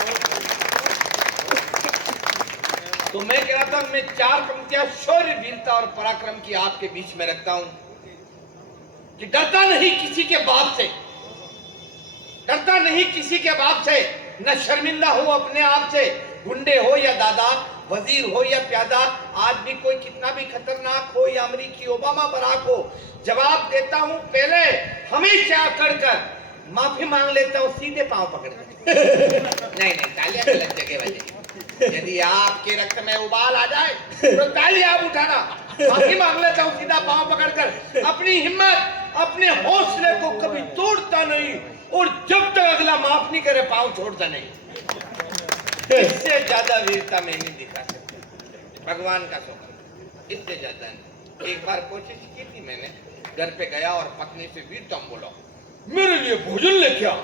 तो मैं कह रहा था, मैं चार पंक्तियां शौर्य वीरता और पराक्रम की आपके बीच में रखता हूं कि डरता नहीं किसी के बाप से, डरता नहीं किसी के बाप से, न शर्मिंदा हो अपने आप से। गुंडे हो या दादा, वजीर हो या प्यादा, आदमी कोई कितना भी खतरनाक हो या अमरीकी ओबामा बराक हो, जवाब देता हूं पहले हमेशा अकड़कर, माफी मांग लेता हूं सीधे पांव पकड़कर। नहीं तालियां गलत जगह बजेगी। यदि आपके रक्त में उबाल आ जाए तो तालियां आप उठाना। माफी मांग लेता हूं सीधा पांव पकड़कर। अपनी हिम्मत, अपने हौसले को कभी तोड़ता नहीं, और जब तक अगला माफ नहीं करे पांव छोड़ता नहीं। इससे ज्यादा वीरता मैं नहीं दिखा सकता, भगवान का शुक्र, इससे ज्यादा नहीं। एक बार कोशिश की थी मैंने, घर पे गया और पत्नी से वीरतम बोला, मेरे लिए भोजन लेके आ।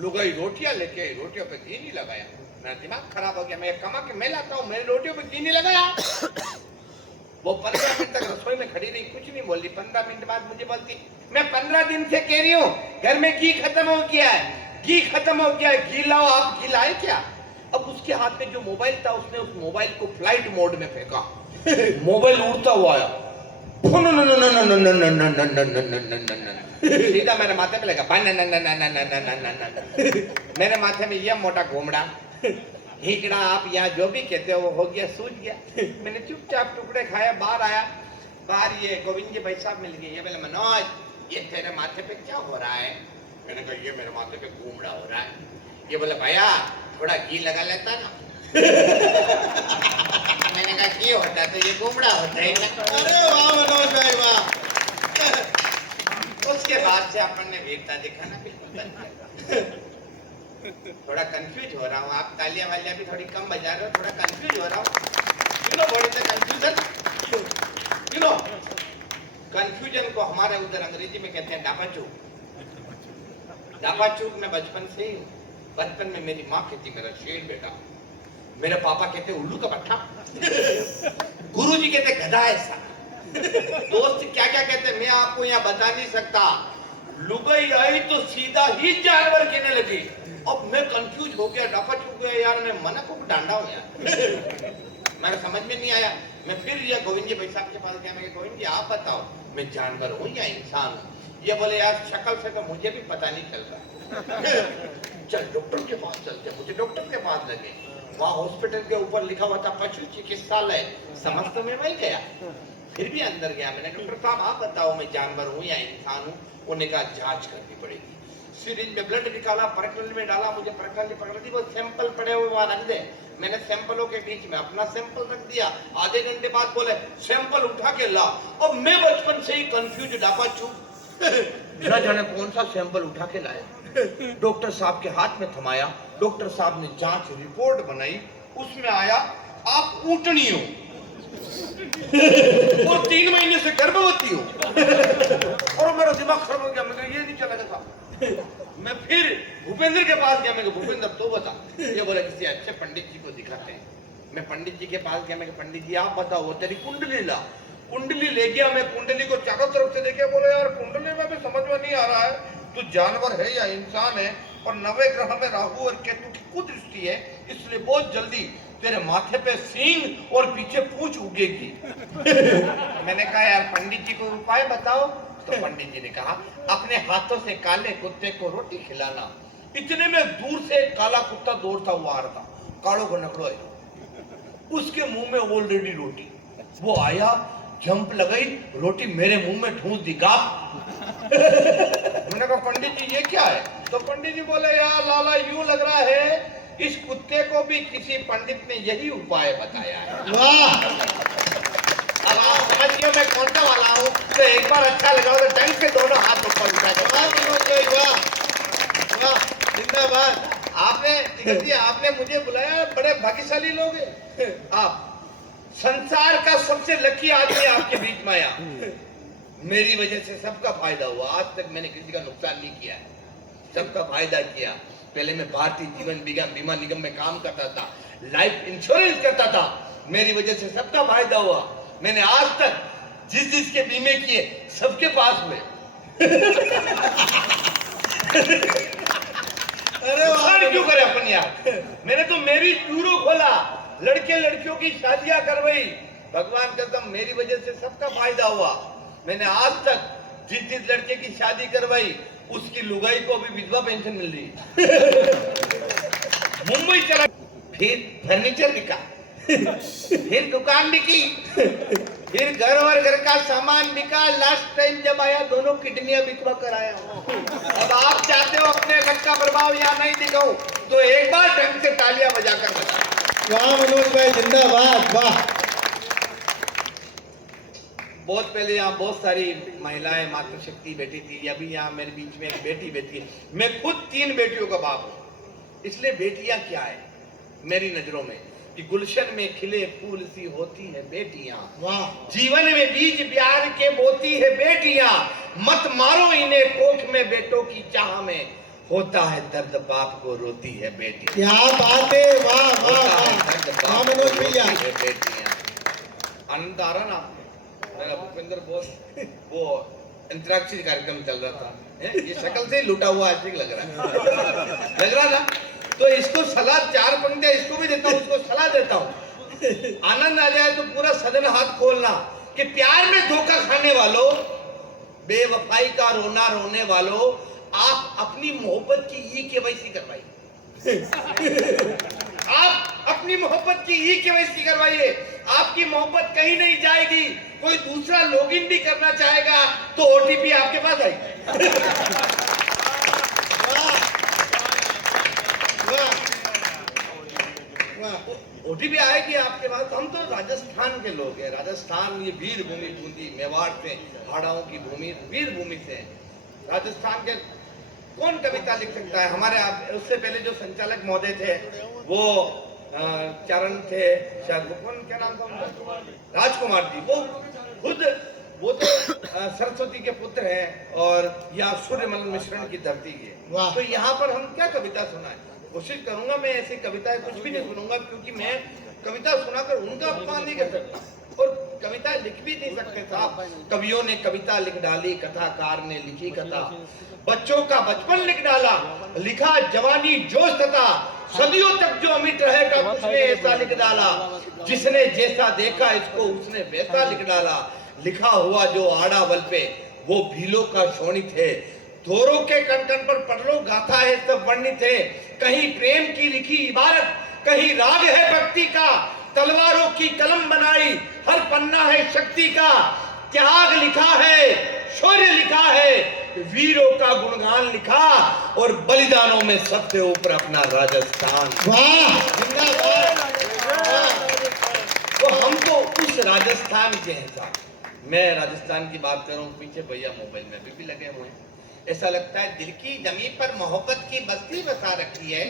लुगाई रोटियां लेके आई, रोटियों पे घी नहीं लगाया, मेरा दिमाग खराब हो गया। मैं कमा के मैं लाता हूँ, मेरी रोटियों पे घी नहीं लगाया। वो 15 मिनट तक रसोई में खड़ी रही, कुछ नहीं बोली। 15 मिनट बाद मुझे बोलती, मैं 15 दिन से कह रही हूँ घर में घी खत्म हो गया है, घी खत्म हो गया है, घी लाओ। आप घी लाए क्या? अब उसके हाथ में जो मोबाइल था, उसने उस मोबाइल को फ्लाइट मोड में फेंका। मोबाइल उड़ता हुआ आया, सीधा मेरे माथे पे लगा। मेरे माथे में यह मोटा घोमड़ा हिकड़ा, आप यहाँ जो भी कहते हो वो हो गया, सूझ गया। मैंने चुपचाप टुकड़े खाया, बाहर आया। बाहर ये गोविंद जी भाई साहब मिल गए। ये बोले, मनोज ये तेरे माथे पे क्या हो रहा है? मैंने कहा ये मेरे माथे पे घूमड़ा हो रहा है। ये बोले, भैया थोड़ा घी लगा लेता ना। मैंने कहा घी होता तो ये घूमड़ा होता है ना। अरे वाह मनोज भाई वाह। उसके बाद से अपन ने वीरता दिखाना बिल्कुल बंद कर दिया। थोड़ा कंफ्यूज हो रहा हूँ। आप तालियां वालियां भी थोड़ी कम बजा रहे हो, थोड़ा कंफ्यूज हो रहा हूँ। You know what is the confusion? You know confusion को हमारे उधर अंग्रेजी में कहते हैं डापाचूक। डापाचूक में बचपन से ही, बचपन में मेरी माँ कहती मेरा शेर बेटा, मेरे पापा कहते उल्लू का पट्टा, गुरुजी कहते गधा ऐसा, दोस्त क्या क्या कहते मैं आपको यहाँ बता नहीं सकता। लुगाई आई तो सीधा ही जानवर कहने लगी। अब मैं कंफ्यूज हो गया, डापा चुक गया यार। मैं मना को डांडा हूँ यार। मेरे समझ में नहीं आया। मैं फिर ये गोविंद जी भाई साहब के पास गया। मैं गोविंद जी आप बताओ मैं जानवर हूँ या इंसान हूँ? ये बोले यार शक्ल से तो मुझे भी पता नहीं चल रहा। चल डॉक्टर के पास चलते। मुझे डॉक्टर के पास लगे। वहाँ हॉस्पिटल के ऊपर लिखा हुआ था पशु चिकित्सालय। समझ तो मैं वही गया। फिर भी अंदर गया। मैंने डॉक्टर साहब आप बताओ मैं जानवर हूँ या इंसान हूँ? उन्होंने कहा जांच करनी पड़ेगी। सीरीज में ब्लड निकाला, परखनली में डाला। मुझे परखनली पकड़ दी। वो सैंपल पड़े हुए वहां रख दे। मैंने सैंपलों के बीच में अपना सैंपल रख दिया। आधे घंटे बाद बोले सैंपल उठा के ला। अब मैं बचपन से ही कंफ्यूज डापा चूक, न जाने कौन सा सैंपल उठा के लाया। डॉक्टर साहब के हाथ में थमाया। डॉक्टर साहब ने जांच रिपोर्ट बनाई। उसमें आया आप ऊँटनी हो और 3 महीने से गर्भवती हो। और मेरा दिमाग खराब हो गया। मैं ये नहीं चला था। मैं फिर भूपेंद्र के पास गया। मैं भूपेंद्र तो बता। ये बोला किसी अच्छे पंडित जी को दिखाते हैं। मैं पंडित जी के पास गया। मैं पंडित जी आप बताओ वो तेरी कुंडली ला। कुंडली ले गया। मैं कुंडली को चारों तरफ से देखे। बोला यार कुंडली में भी समझ में नहीं आ रहा है तू जानवर है या इंसान है। और 9वें ग्रह में राहु और केतु की कुदृष्टि है, इसलिए बहुत जल्दी तेरे माथे पे सींग और पीछे पूंछ उगेगी। मैंने कहा यार पंडित जी को उपाय बताओ। तो पंडित जी ने कहा अपने हाथों से काले कुत्ते को रोटी खिलाना। इतने में दूर से एक काला कुत्ता दौड़ता हुआ आ रहा था। कालो को नकड़ो है, उसके मुंह में ऑलरेडी रोटी। वो आया, जंप लगाई, रोटी मेरे मुंह में ठूंस दी। मैंने कहा पंडित जी ये क्या है? तो पंडित जी बोले यार लाला यूं लग रहा है इस कुत्ते को भी किसी पंडित ने यही उपाय बताया है। वाह। अब आप समझ गए मैं कौन सा वाला हूँ। तो एक बार अच्छा लगा तो ढंग से दोनों हाथ ऊपर उठा के वाह मनोज भाई वाह वाह जिंदाबाद। आपने मुझे बुलाया। बड़े भाग्यशाली लोग हैं आप। संसार का सबसे लकी आदमी आपके बीच में आया। मेरी वजह से सबका फायदा हुआ। आज तक मैंने किसी का नुकसान नहीं किया है, सबका फायदा किया। पहले मैं भारतीय जीवन बीमा निगम में काम करता था, लाइफ इंश्योरेंस करता था। मेरी वजह से सबका फायदा हुआ। मैंने आज तक जिसके बीमे किए सबके पास हुए। अरे वाह क्यों करे अपन यार। मैंने तो मेरी ब्यूरो खोला, लड़के लड़कियों की शादियां करवाई। भगवान कसम मेरी वजह से सबका फायदा हुआ। मैंने आज तक जिस लड़के की शादी करवाई उसकी लुगाई को भी विधवा पेंशन मिल रही। मुंबई चला, फिर फर्नीचर बिका, फिर दुकान बिकी, फिर घर और घर का सामान बिका। लास्ट टाइम जब आया दोनों किडनियां बिकवा कर आया हूं। अब आप चाहते हो अपने घर का प्रभाव यहाँ नहीं दिखाऊं तो एक बार ढंग से तालियां बजाकर बताओ। वाह मनोज भाई जिंदाबाद वाह। बहुत पहले यहाँ बहुत सारी महिलाएं मातृशक्ति बैठी थी। अभी यहाँ मेरे बीच में एक बेटी बैठी है। मैं खुद 3 बेटियों का बाप हूँ। इसलिए बेटियां क्या है मेरी नजरों में कि गुलशन में खिले फूल सी होती है बेटियां। वाह। जीवन में बीज प्यार के बोती है बेटियां। मत मारो इन्हें कोख में बेटों की चाह में, होता है दर्द बाप को रोती है बेटी, क्या बात है, वाह वाह होता है वाह दर्द वाह बाप मनोज को भैया। रोती है बेटियां। आनंद आ रहा ना आपको? मेरा भूपेंद्र बोस वो अंतराक्षरी कार्यक्रम चल रहा था, ये शक्ल से ही लुटा हुआ आशिक लग रहा है, लग रहा ना? तो इसको सलाह, 4 पंक्तियां इसको भी देता हूँ, उसको सलाह देता हूँ। आनंद आ जाए तो पूरा सदन हाथ खोलना कि प्यार में धोखा खाने वालों, बेवफाई का रोना रोने वालों, आप अपनी मोहब्बत की ई-केवाईसी करवाइए। आप अपनी मोहब्बत की ई-केवाईसी करवाइए। आपकी मोहब्बत कहीं नहीं जाएगी। कोई दूसरा लॉगिन भी करना चाहेगा तो ओटीपी आपके पास आएगी। ओटीपी आएगी आपके पास। हम तो राजस्थान के लोग हैं। राजस्थान ये वीर भूमि, बूंदी मेवाड़ से, हाड़ाओं की भूमि, वीर भूमि से। राजस्थान के कौन कविता लिख सकता है? हमारे उससे पहले जो संचालक महोदय थे वो चरण थे, शायद वो कौन, क्या नाम था उनका? राजकुमार जी। वो तो सरस्वती के पुत्र हैं और या सूर्यमल मिश्रण की धरती है। तो यहाँ पर हम क्या कविता सुनाएं? कोशिश करूंगा मैं ऐसी कविताएं कुछ भी नहीं सुनूंगा, क्योंकि मैं कविता सुनाकर उनका अपमान नहीं कर सकता और कविता लिख भी नहीं सकते साहब। कवियों ने कविता लिख डाली, कथाकार ने लिखी कथा, बच्चों का बचपन लिख डाला, लिखा जवानी जोश तथा, सदियों तक जो अमिट रहेगा कुछ ने ऐसा लिख डाला, जिसने जैसा देखा इसको उसने वैसा लिख डाला, लिखा हुआ जो आड़ावल पे वो भीलों का शोणित है, धोरों के कण कण पर पढ़लो गाथा है सब वर्णित है, कहीं प्रेम की लिखी इबारत, कहीं राग है भक्ति का, तलवारों की कलम बनाई, हर पन्ना है शक्ति का, त्याग लिखा है, शौर्य लिखा है, वीरों का गुणगान लिखा और बलिदानों में सबसे ऊपर अपना राजस्थान। वाह, जिंदाबाद। तो हमको उस राजस्थान के हैं साहब। मैं राजस्थान की बात कर रहा हूँ, पीछे भैया मोबाइल में भी लगे हुए हैं। ऐसा लगता है दिल की जमीन पर मोहब्बत की बस्ती बसा रखी है,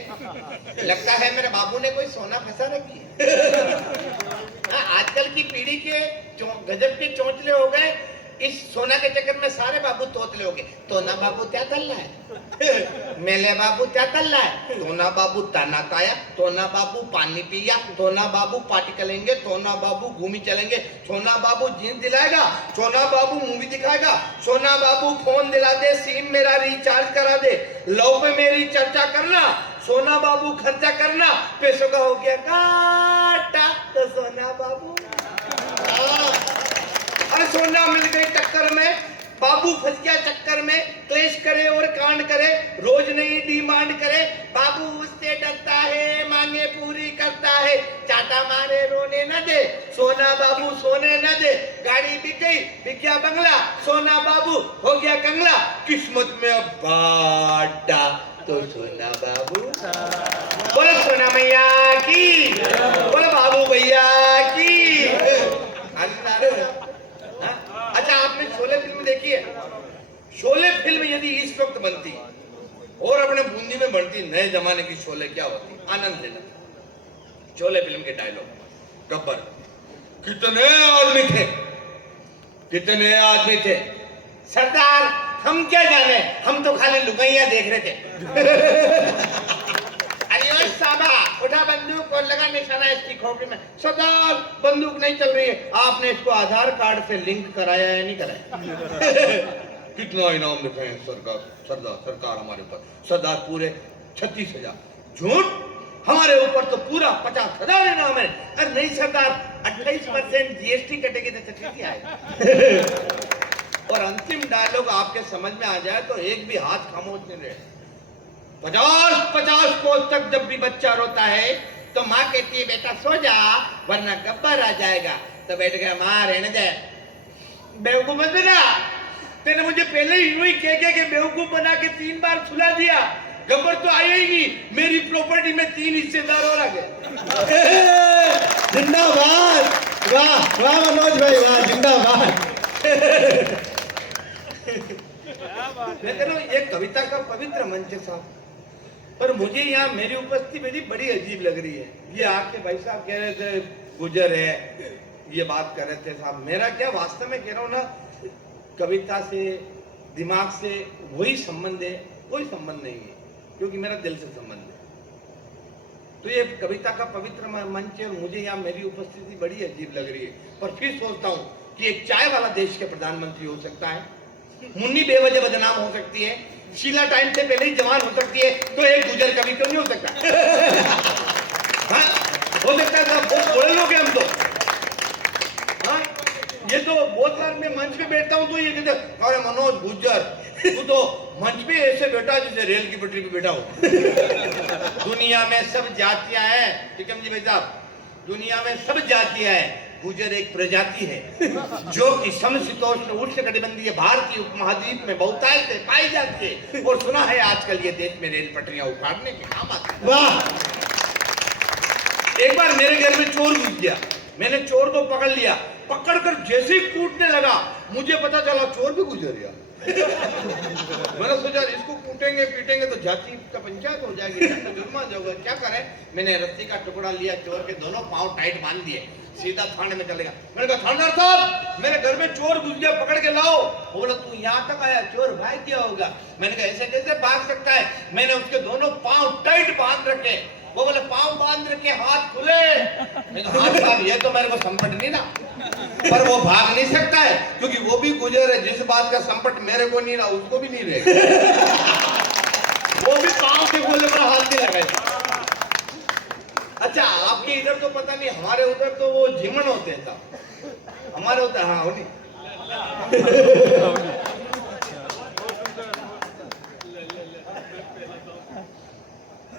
लगता है मेरे बाबू ने कोई सोना फंसा रखी है। आजकल की पीढ़ी के गजब के चौंचले हो गए, इस सोना के चक्कर में सारे बाबू तोतले हो गए। तो ना बाबू क्या तल्ला है, मेले बाबू क्या तल्ला है, तो ना बाबू ताना ताया, तो ना बाबू पानी पिया, तो ना बाबू पार्टी करेंगे, तो ना बाबू घूमी चलेंगे, सोना बाबू जींस दिलाएगा, सोना बाबू मूवी दिखाएगा, सोना बाबू फोन दिला दे, सिम मेरा रिचार्ज करा दे, लव पे मेरी चर्चा करना, सोना बाबू खर्चा करना, पैसों का हो गया काटा, तो सोना बाबू अरे सोना मिल गई टक्कर में, बाबू फंस गया चक्कर में, क्लेश करे और कांड करे, रोज नई डिमांड करे, बाबू उससे डरता है, मांगे पूरी करता है, चाटा मारे रोने न दे, सोना बाबू सोने न दे, गाड़ी बिक गई, बिक गया बंगला, सोना बाबू हो गया कंगला, किस्मत में अब बाटा, तो सोना बाबू। बोलो सोना मैया की, बोलो बाबू भैया की। अच्छा, आपने शोले फिल्म देखी है? शोले फिल्म यदि इस वक्त बनती और अपने बूंदी में बनती, नए जमाने की शोले क्या होती, आनंद लेना। शोले फिल्म के डायलॉग, गब्बर, कितने आदमी थे, कितने आदमी थे, सरदार हम क्या जाने, हम तो खाली लुगाइयां देख रहे थे। अरे साबा, उठा बंदूक और लगा निशाना इसकी खोपड़ी में। सरदार बंदूक नहीं चल रही है, आपने इसको आधार कार्ड से लिंक कराया या नहीं कराया? कितना इनाम देते हैं सरकार, सरकार हमारे ऊपर, सरदार पूरे 36,000। झूठ, हमारे ऊपर तो पूरा 50,000 इनाम है। अरे नहीं सरदार, 28% जीएसटी कटेगी तो 36 आएगा। और अंतिम डायलॉग आपके समझ में आ जाए तो एक भी हाथ खामोश नहीं रहे। 50 कोस तक जब भी बच्चा रोता है तो माँ कहती है बेटा सो जा वरना गब्बर आ जाएगा। तो बैठ गया, माँ रहने दे, बेवकूफ मत बना, तेने मुझे पहले ही यूं ही कह के बेवकूफ बना के 3 बार सुला दिया, गब्बर तो आया ही नहीं, मेरी प्रॉपर्टी में 3 हिस्सेदार और आ गए। जिंदाबाद, वाह वाह मनोज भाई, वाह जिंदाबाद। मैं कह रहा हूँ ये कविता का पवित्र मंच है साहब, पर मुझे यहाँ मेरी उपस्थिति मेरी बड़ी अजीब लग रही है। ये आके भाई साहब कह रहे थे गुजर है, ये बात कर रहे थे साहब, मेरा क्या वास्तव में कह रहा हूँ ना, कविता से दिमाग से वही संबंध है, कोई संबंध नहीं है। क्योंकि मेरा दिल से संबंध है। तो ये कविता का पवित्र मंच है और मुझे यहाँ मेरी उपस्थिति बड़ी अजीब लग रही है, पर फिर सोचता हूँ कि एक चाय वाला देश के प्रधानमंत्री हो सकता है, मुन्नी बेवजह बदनाम हो सकती है, शीला टाइम से पहले ही जवान हो सकती है, तो एक गुजर कवि क्यों नहीं हो सकता? हाँ, हो सकता है। बहुत बड़े लोग हैं हम तो। हाँ, ये तो बहुत बार मैं मंच पे बैठता हूँ तो ये कहते अरे मनोज गुज्जर तू तो मंच पे ऐसे बैठा जैसे रेल की पटरी पे बैठा हो। दुनिया में सब जातियां हैं, टिकम जी भाई साहब, दुनिया में सब जातियां हैं, गुजर एक प्रजाति है जो कि समशीतोष्ण उष्णकटिबंधीय भारतीय उपमहाद्वीप में बहुतायत से पाई जाती है। और सुना है आजकल ये देश में रेल पटरियां उखाड़ने के काम आती है। वाह, एक बार मेरे घर में चोर घुस गया, मैंने चोर को पकड़ लिया, पकड़कर जैसे ही कूटने लगा मुझे पता चला चोर भी गुजर गया। मैंने सोचा इसको कूटेंगे पीटेंगे तो जाति का पंचायत हो जाएगी, जुर्माना होगा, क्या करें। मैंने रस्सी का टुकड़ा लिया, चोर के दोनों पांव टाइट बांध दिए, सीधा थाने में चलेगा। मैंने कहा थानेदार साहब मेरे घर में चोर घुस गया, पकड़ के लाओ। वो बोला तू यहाँ तक आया, चोर भाग गया होगा। मैंने कहा ऐसे कैसे भाग सकता है। मैंने उसके दोनों पांव टाइट बांध रखे। वो बोले पांव बांध रखे हाथ खुले। मैंने कहा हाँ साहब ये तो मेरे को संकट नहीं ना, पर वो भाग नहीं सकता है क्योंकि वो भी गुजर है, जिस बात का संकट मेरे को नहीं रहा उसको भी नहीं रहेगा। वो भी पांव के बोले पर हाथ नहीं लगाए। अच्छा आपके इधर तो पता नहीं, हमारे उधर तो वो झिमन होते हैं साहब, हमारे उधर हाँ होनी।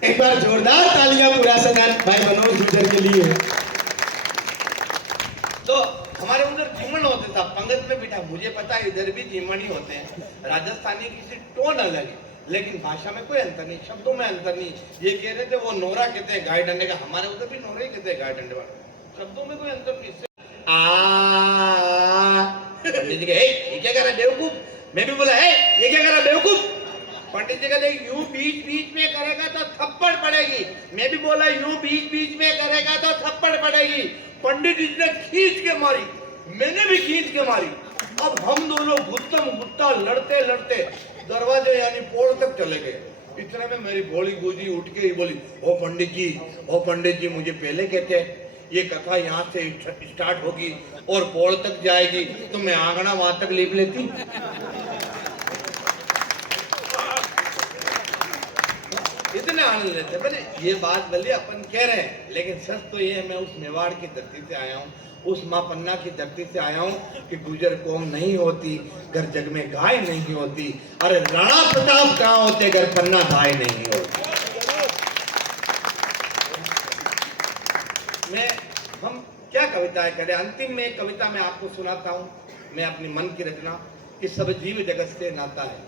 एक बार जोरदार तालियां पूरा सदन भाई मनोज गुज्जर के लिए। तो हमारे उधर झिमन होते साहब, पंगत में बिठा। मुझे पता है इधर भी झिमन ही होते हैं, राजस्थानी की टोन अलग है लेकिन भाषा में कोई अंतर नहीं, शब्दों में अंतर नहीं। ये कह रहे थे वो नोरा कहते हैं गाय डंडे का, हमारे उधर भी नोरा ही कहते हैं गाय डंडे वाला, शब्दों में कोई अंतर नहीं। पंडित जी ये क्या कर रहा है बेवकूफ, मैं भी बोला है ये क्या कर रहा है बेवकूफ। पंडित जी कहते यूं बीच बीच में करेगा तो थप्पड़ पड़ेगी, मैं भी बोला यूं बीच बीच में करेगा तो थप्पड़ पड़ेगी। पंडित जी ने खींच के मारी, मैंने भी खींच के मारी। अब हम दोनों गुत्तम गुत्ता लड़ते लड़ते दरवाजे यानी पोल तक चले गए। इतने में मेरी भोली बूजी उठ के ही बोली ओ पंडित जी मुझे पहले कहते ये कथा यहाँ से स्टार्ट होगी और पोल तक जाएगी तो मैं आंगना वहां तक लीप लेती। इतने आनंद लेते बोले ये बात भले अपन कह रहे हैं लेकिन सच तो ये है मैं उस मेवाड़ की धरती से आया हूँ, उस माँ पन्ना की धरती से आया हूँ कि गुजर कौम नहीं होती घर जग में गाय नहीं होती। अरे राणा प्रताप कहाँ होते घर पन्ना गाय नहीं होती। हम क्या कविताएं करें, अंतिम में एक कविता मैं आपको सुनाता हूँ, मैं अपनी मन की रचना कि सब जीव जगत से नाता है।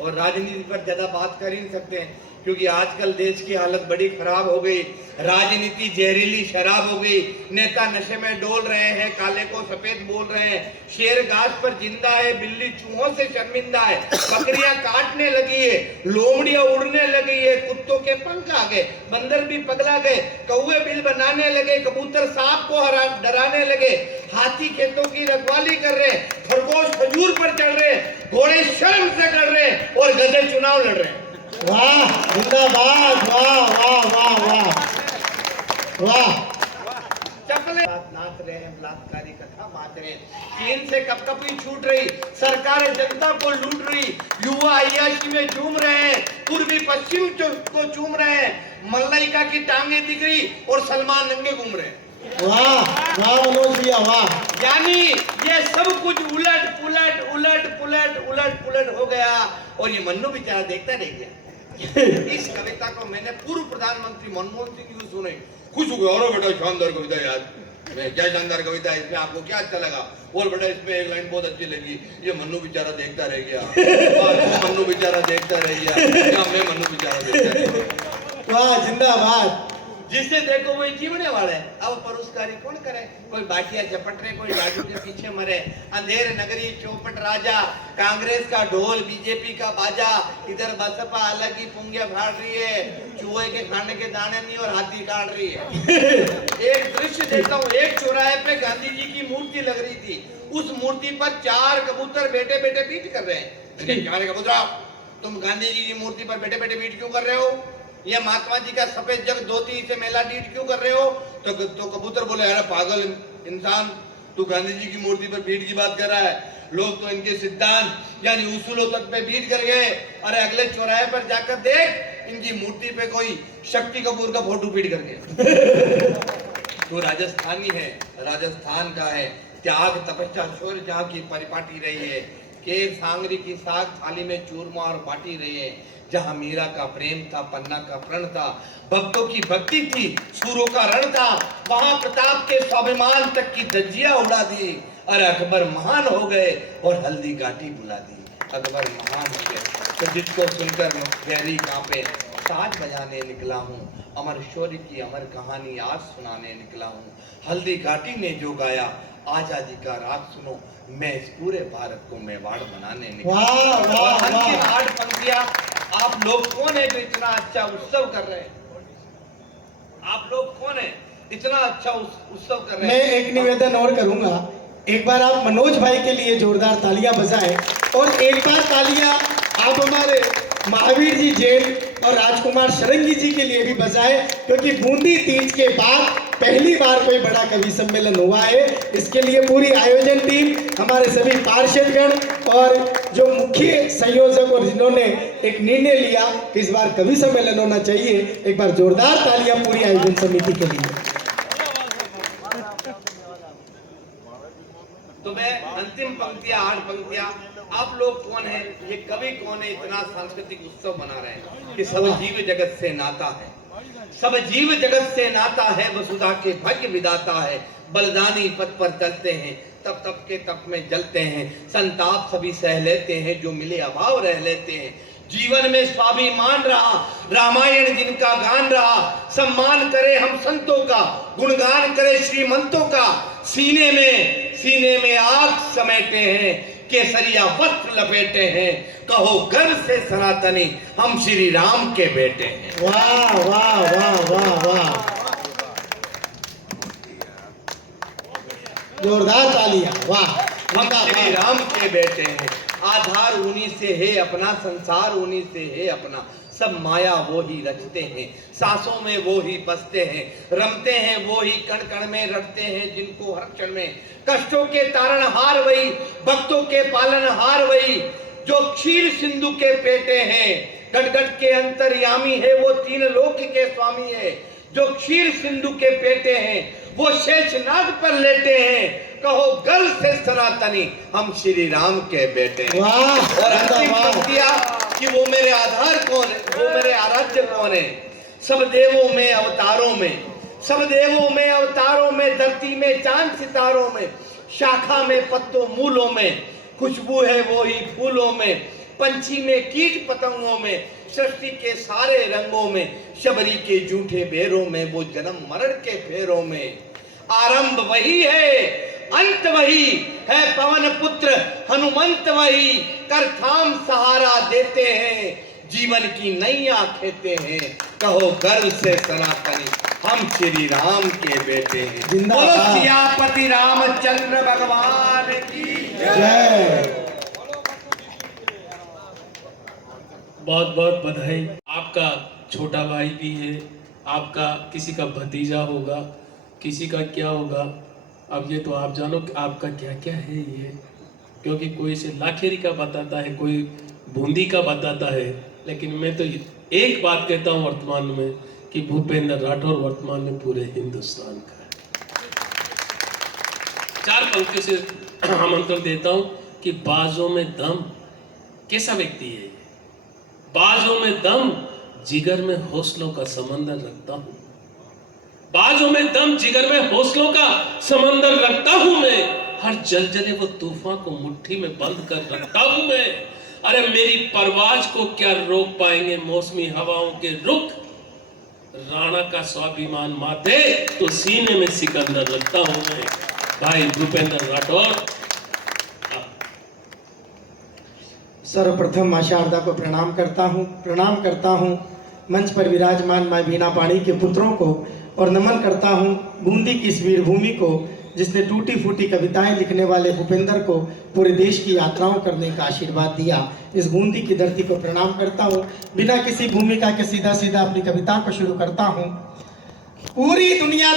और राजनीति पर ज्यादा बात कर ही नहीं सकते हैं क्योंकि आजकल देश की हालत बड़ी खराब हो गई, राजनीति जहरीली शराब हो गई, नेता नशे में डोल रहे हैं, काले को सफेद बोल रहे हैं, शेर घास पर जिंदा है, बिल्ली चूहों से शर्मिंदा है, बकरियां काटने लगी है, लोमड़ियां उड़ने लगी है, कुत्तों के पंख आ गए, बंदर भी पगला गए, कौवे बिल बनाने लगे, कबूतर सांप को डराने लगे, हाथी खेतों की रखवाली कर रहे, खरगोश खजूर पर चढ़ रहे, घोड़े शर्म से कर रहे और गधे चुनाव लड़ रहे। वाह जिंदाबाद, वाह वाह वाह वाह वाह। चपले नाच रहे हैं, बलात्कारी कथा बात रहे हैं, चीन से कपकपी छूट रही, सरकारें जनता को लूट रही, युवा अय्याशी में झूम रहे हैं, पूर्वी पश्चिम को चूम रहे हैं, मल्लाइका की टांगे दिख रही और सलमान नंगे घूम रहे हैं। वाह वाह मनोज भैया वाह। यानी ये सब कुछ उलट पुलट उलट पुलट उलट पुलट हो गया और ये मन्नू बेचारा देखता रह गया। इस कविता को मैंने पूर्व प्रधानमंत्री मनमोहन सिंह जी को सुने, खुश हो गया, और बेटा शानदार कविता यार, मैं क्या शानदार कविता है, इसमें आपको क्या अच्छा लगा? और बेटा इसमें एक लाइन बहुत अच्छी लगी, ये मन्नू बेचारा देखता रह गया, मन्नू बेचारा देखता रह गया, मैं मन्नू बेचारा देखता रह गया। वाह जिंदाबाद। जिसे देखो वही जीवने वाले। अब परोसकारी कौन करे, कोई बाटिया झपट रहे, कोई लाडू के पीछे मरे, अंधेर नगरी चौपट राजा, कांग्रेस का ढोल बीजेपी का बाजा, इधर बसपा अलग ही पुंगिया फाड़ रही है, चूहे के खाने के दाने नहीं और हाथी काट रही है। एक दृश्य देता हूँ, एक चौराहे पे गांधी जी की मूर्ति लग रही थी, उस मूर्ति पर 4 कबूतर बैठे बैठे पीट कर रहे हैं। क्या कबूतरा तुम गांधी जी की मूर्ति पर बैठे बैठे बीट क्यों कर रहे हो? या महात्मा जी का सफेद जग धोती से मेला डीट क्यों कर रहे हो? तो कबूतर बोले अरे पागल इंसान, तू गांधी जी की मूर्ति पर बीट की बात कर रहा है। लोग तो इनके सिद्धांत यानी उसूलों तक पे बीट कर गए। अरे अगले चौराहे पर जाकर देख, इनकी मूर्ति पे कोई शक्ति कपूर का फोटो बीट कर गया। तो राजस्थानी है, राजस्थान का है, त्याग तपस्या शौर्य जहाँ की परिपाटी रही है। केर सांगरी की साग थाली में चूरमा और बाटी रही है। जहाँ मीरा का प्रेम था, पन्ना का प्रण था, भक्तों की भक्ति थी, सूरों का रण था, वहां प्रताप के स्वाभिमान तक की धज्जियां उड़ा दी। अरे अकबर महान हो गए और हल्दी घाटी बुला दी। अकबर महान हो गए तो जिसको सुनकर गहरी कांपे, साज बजाने निकला हूँ, अमर शौर्य की अमर कहानी आज सुनाने निकला हूँ। हल्दी घाटी ने जो गाया, आजादी का राग सुनो, मैं इस पूरे भारत को मेवाड़ बनाने निकला। वाह वाह अंतिम वाह। 8 पंक्तियां। आप लोग कौन है जो इतना अच्छा उत्सव कर रहे हैं? आप लोग कौन है इतना अच्छा उत्सव कर रहे मैं हैं? एक निवेदन और करूंगा, एक बार आप मनोज भाई के लिए जोरदार तालियां बजाएं और एक बार तालियां आप हमारे महावीर जी जैन और राजकुमार शरंगी जी के लिए भी बजाएं, क्योंकि बूंदी तीज के बाद पहली बार कोई बड़ा कवि सम्मेलन हुआ है। इसके लिए पूरी आयोजन टीम, हमारे सभी पार्षदगण और जो मुख्य संयोजक और जिन्होंने एक निर्णय लिया कि इस बार कवि सम्मेलन होना चाहिए, एक बार जोरदार तालियां पूरी आयोजन समिति के लिए। तो मैं अंतिम पंक्तियां 8 पंक्तियां। आप लोग कौन है, ये कवि कौन है, इतना सांस्कृतिक उत्सव मना रहे हैं कि सब जीव जगत से नाता है, सब जीव जगत से नाता है, वसुधा के भाग्य विदाता है। बलिदानी पथ पर चलते हैं, तप तप के तप में जलते हैं, संताप सभी सह लेते हैं, जो मिले अभाव रह लेते हैं। जीवन में स्वाभिमान रहा, रामायण जिनका गान रहा, सम्मान करे हम संतों का, गुणगान करे श्रीमंतों का। सीने में आग समेटे हैं, केसरिया वस्त्र लपेटे हैं, कहो गर्व से सनातनी हम श्री राम के बेटे हैं। वाह वाह वाह वाह वाह, जोरदार तालियां, वाह। हम श्री राम के बेटे हैं, आधार उन्हीं से है अपना, संसार उन्हीं से है अपना। सब माया वो ही रचते हैं, सांसों में वो ही बसते हैं, रमते हैं वो ही कण कण में, रटते हैं जिनको हर क्षण में। कष्टों के तारणहार वही, भक्तों के पालनहार वही, जो क्षीर सिंधु के पेटे हैं। गट गट के अंतर्यामी है वो, तीन लोक के स्वामी है, जो क्षीर सिंधु के पेटे हैं, वो शेषनाग पर लेटे हैं, कहो गर्व से सनातनी हम श्री राम के बेटे हैं। वाह और अंतिम पंक्तियां कि वो मेरे आधार कौन है, वो मेरे आराध्य कौन है। सब देवों में अवतारों में, सब देवों में अवतारों में, धरती में चांद सितारों में, शाखा में पत्तों मूलों में, खुशबू है वो ही फूलों में, पंछी में कीट पतंगों में, सृष्टि के सारे रंगों में, शबरी के जूठे बेरों में, वो जन्म मरण के फेरों में। आरंभ वही है, अंत वही है, पवन पुत्र हनुमंत वही, कर थाम सहारा देते हैं, जीवन की नैया खेते हैं, कहो गर्व से सनातनी हम श्री राम के बेटे हैं। बोलो सियापति रामचंद्र भगवान की जय। बहुत बहुत बधाई। आपका छोटा भाई भी है, आपका किसी का भतीजा होगा, किसी का क्या होगा, अब ये तो आप जानो कि आपका क्या क्या है ये, क्योंकि कोई से लाखेरी का बताता है, कोई बूंदी का बताता है, लेकिन मैं तो एक बात कहता हूँ वर्तमान में कि भूपेंद्र राठौर वर्तमान में पूरे हिंदुस्तान का है। 4 पंक्तियों से आमंत्रण देता हूँ कि बाजों में दम, कैसा व्यक्ति है, बाजों में दम, जिगर में हौसलों का समंदर रखता हूं, बाजों में दम, जिगर में हौसलों का समंदर रखता हूं मैं, हर जलजले वो तूफान को मुट्ठी में बंद कर रखता हूं मैं। अरे मेरी परवाज को क्या रोक पाएंगे मौसमी हवाओं के रुख, राणा का स्वाभिमान माथे तो सीने में सिकंदर रखता हूं मैं। भाई भूपेंद्र राठौर। सर्वप्रथम मां शारदा को प्रणाम करता हूँ मंच पर विराजमान मां बीना पाणी के पुत्रों को, और नमन करता हूँ बूंदी की इस वीर भूमि को जिसने टूटी फूटी कविताएं लिखने वाले भूपेंद्र को पूरे देश की यात्राओं करने का आशीर्वाद दिया। इस बूंदी की धरती को प्रणाम करता हूँ। बिना किसी भूमिका के सीधा सीधा अपनी कविता को शुरू करता हूँ। पूरी दुनिया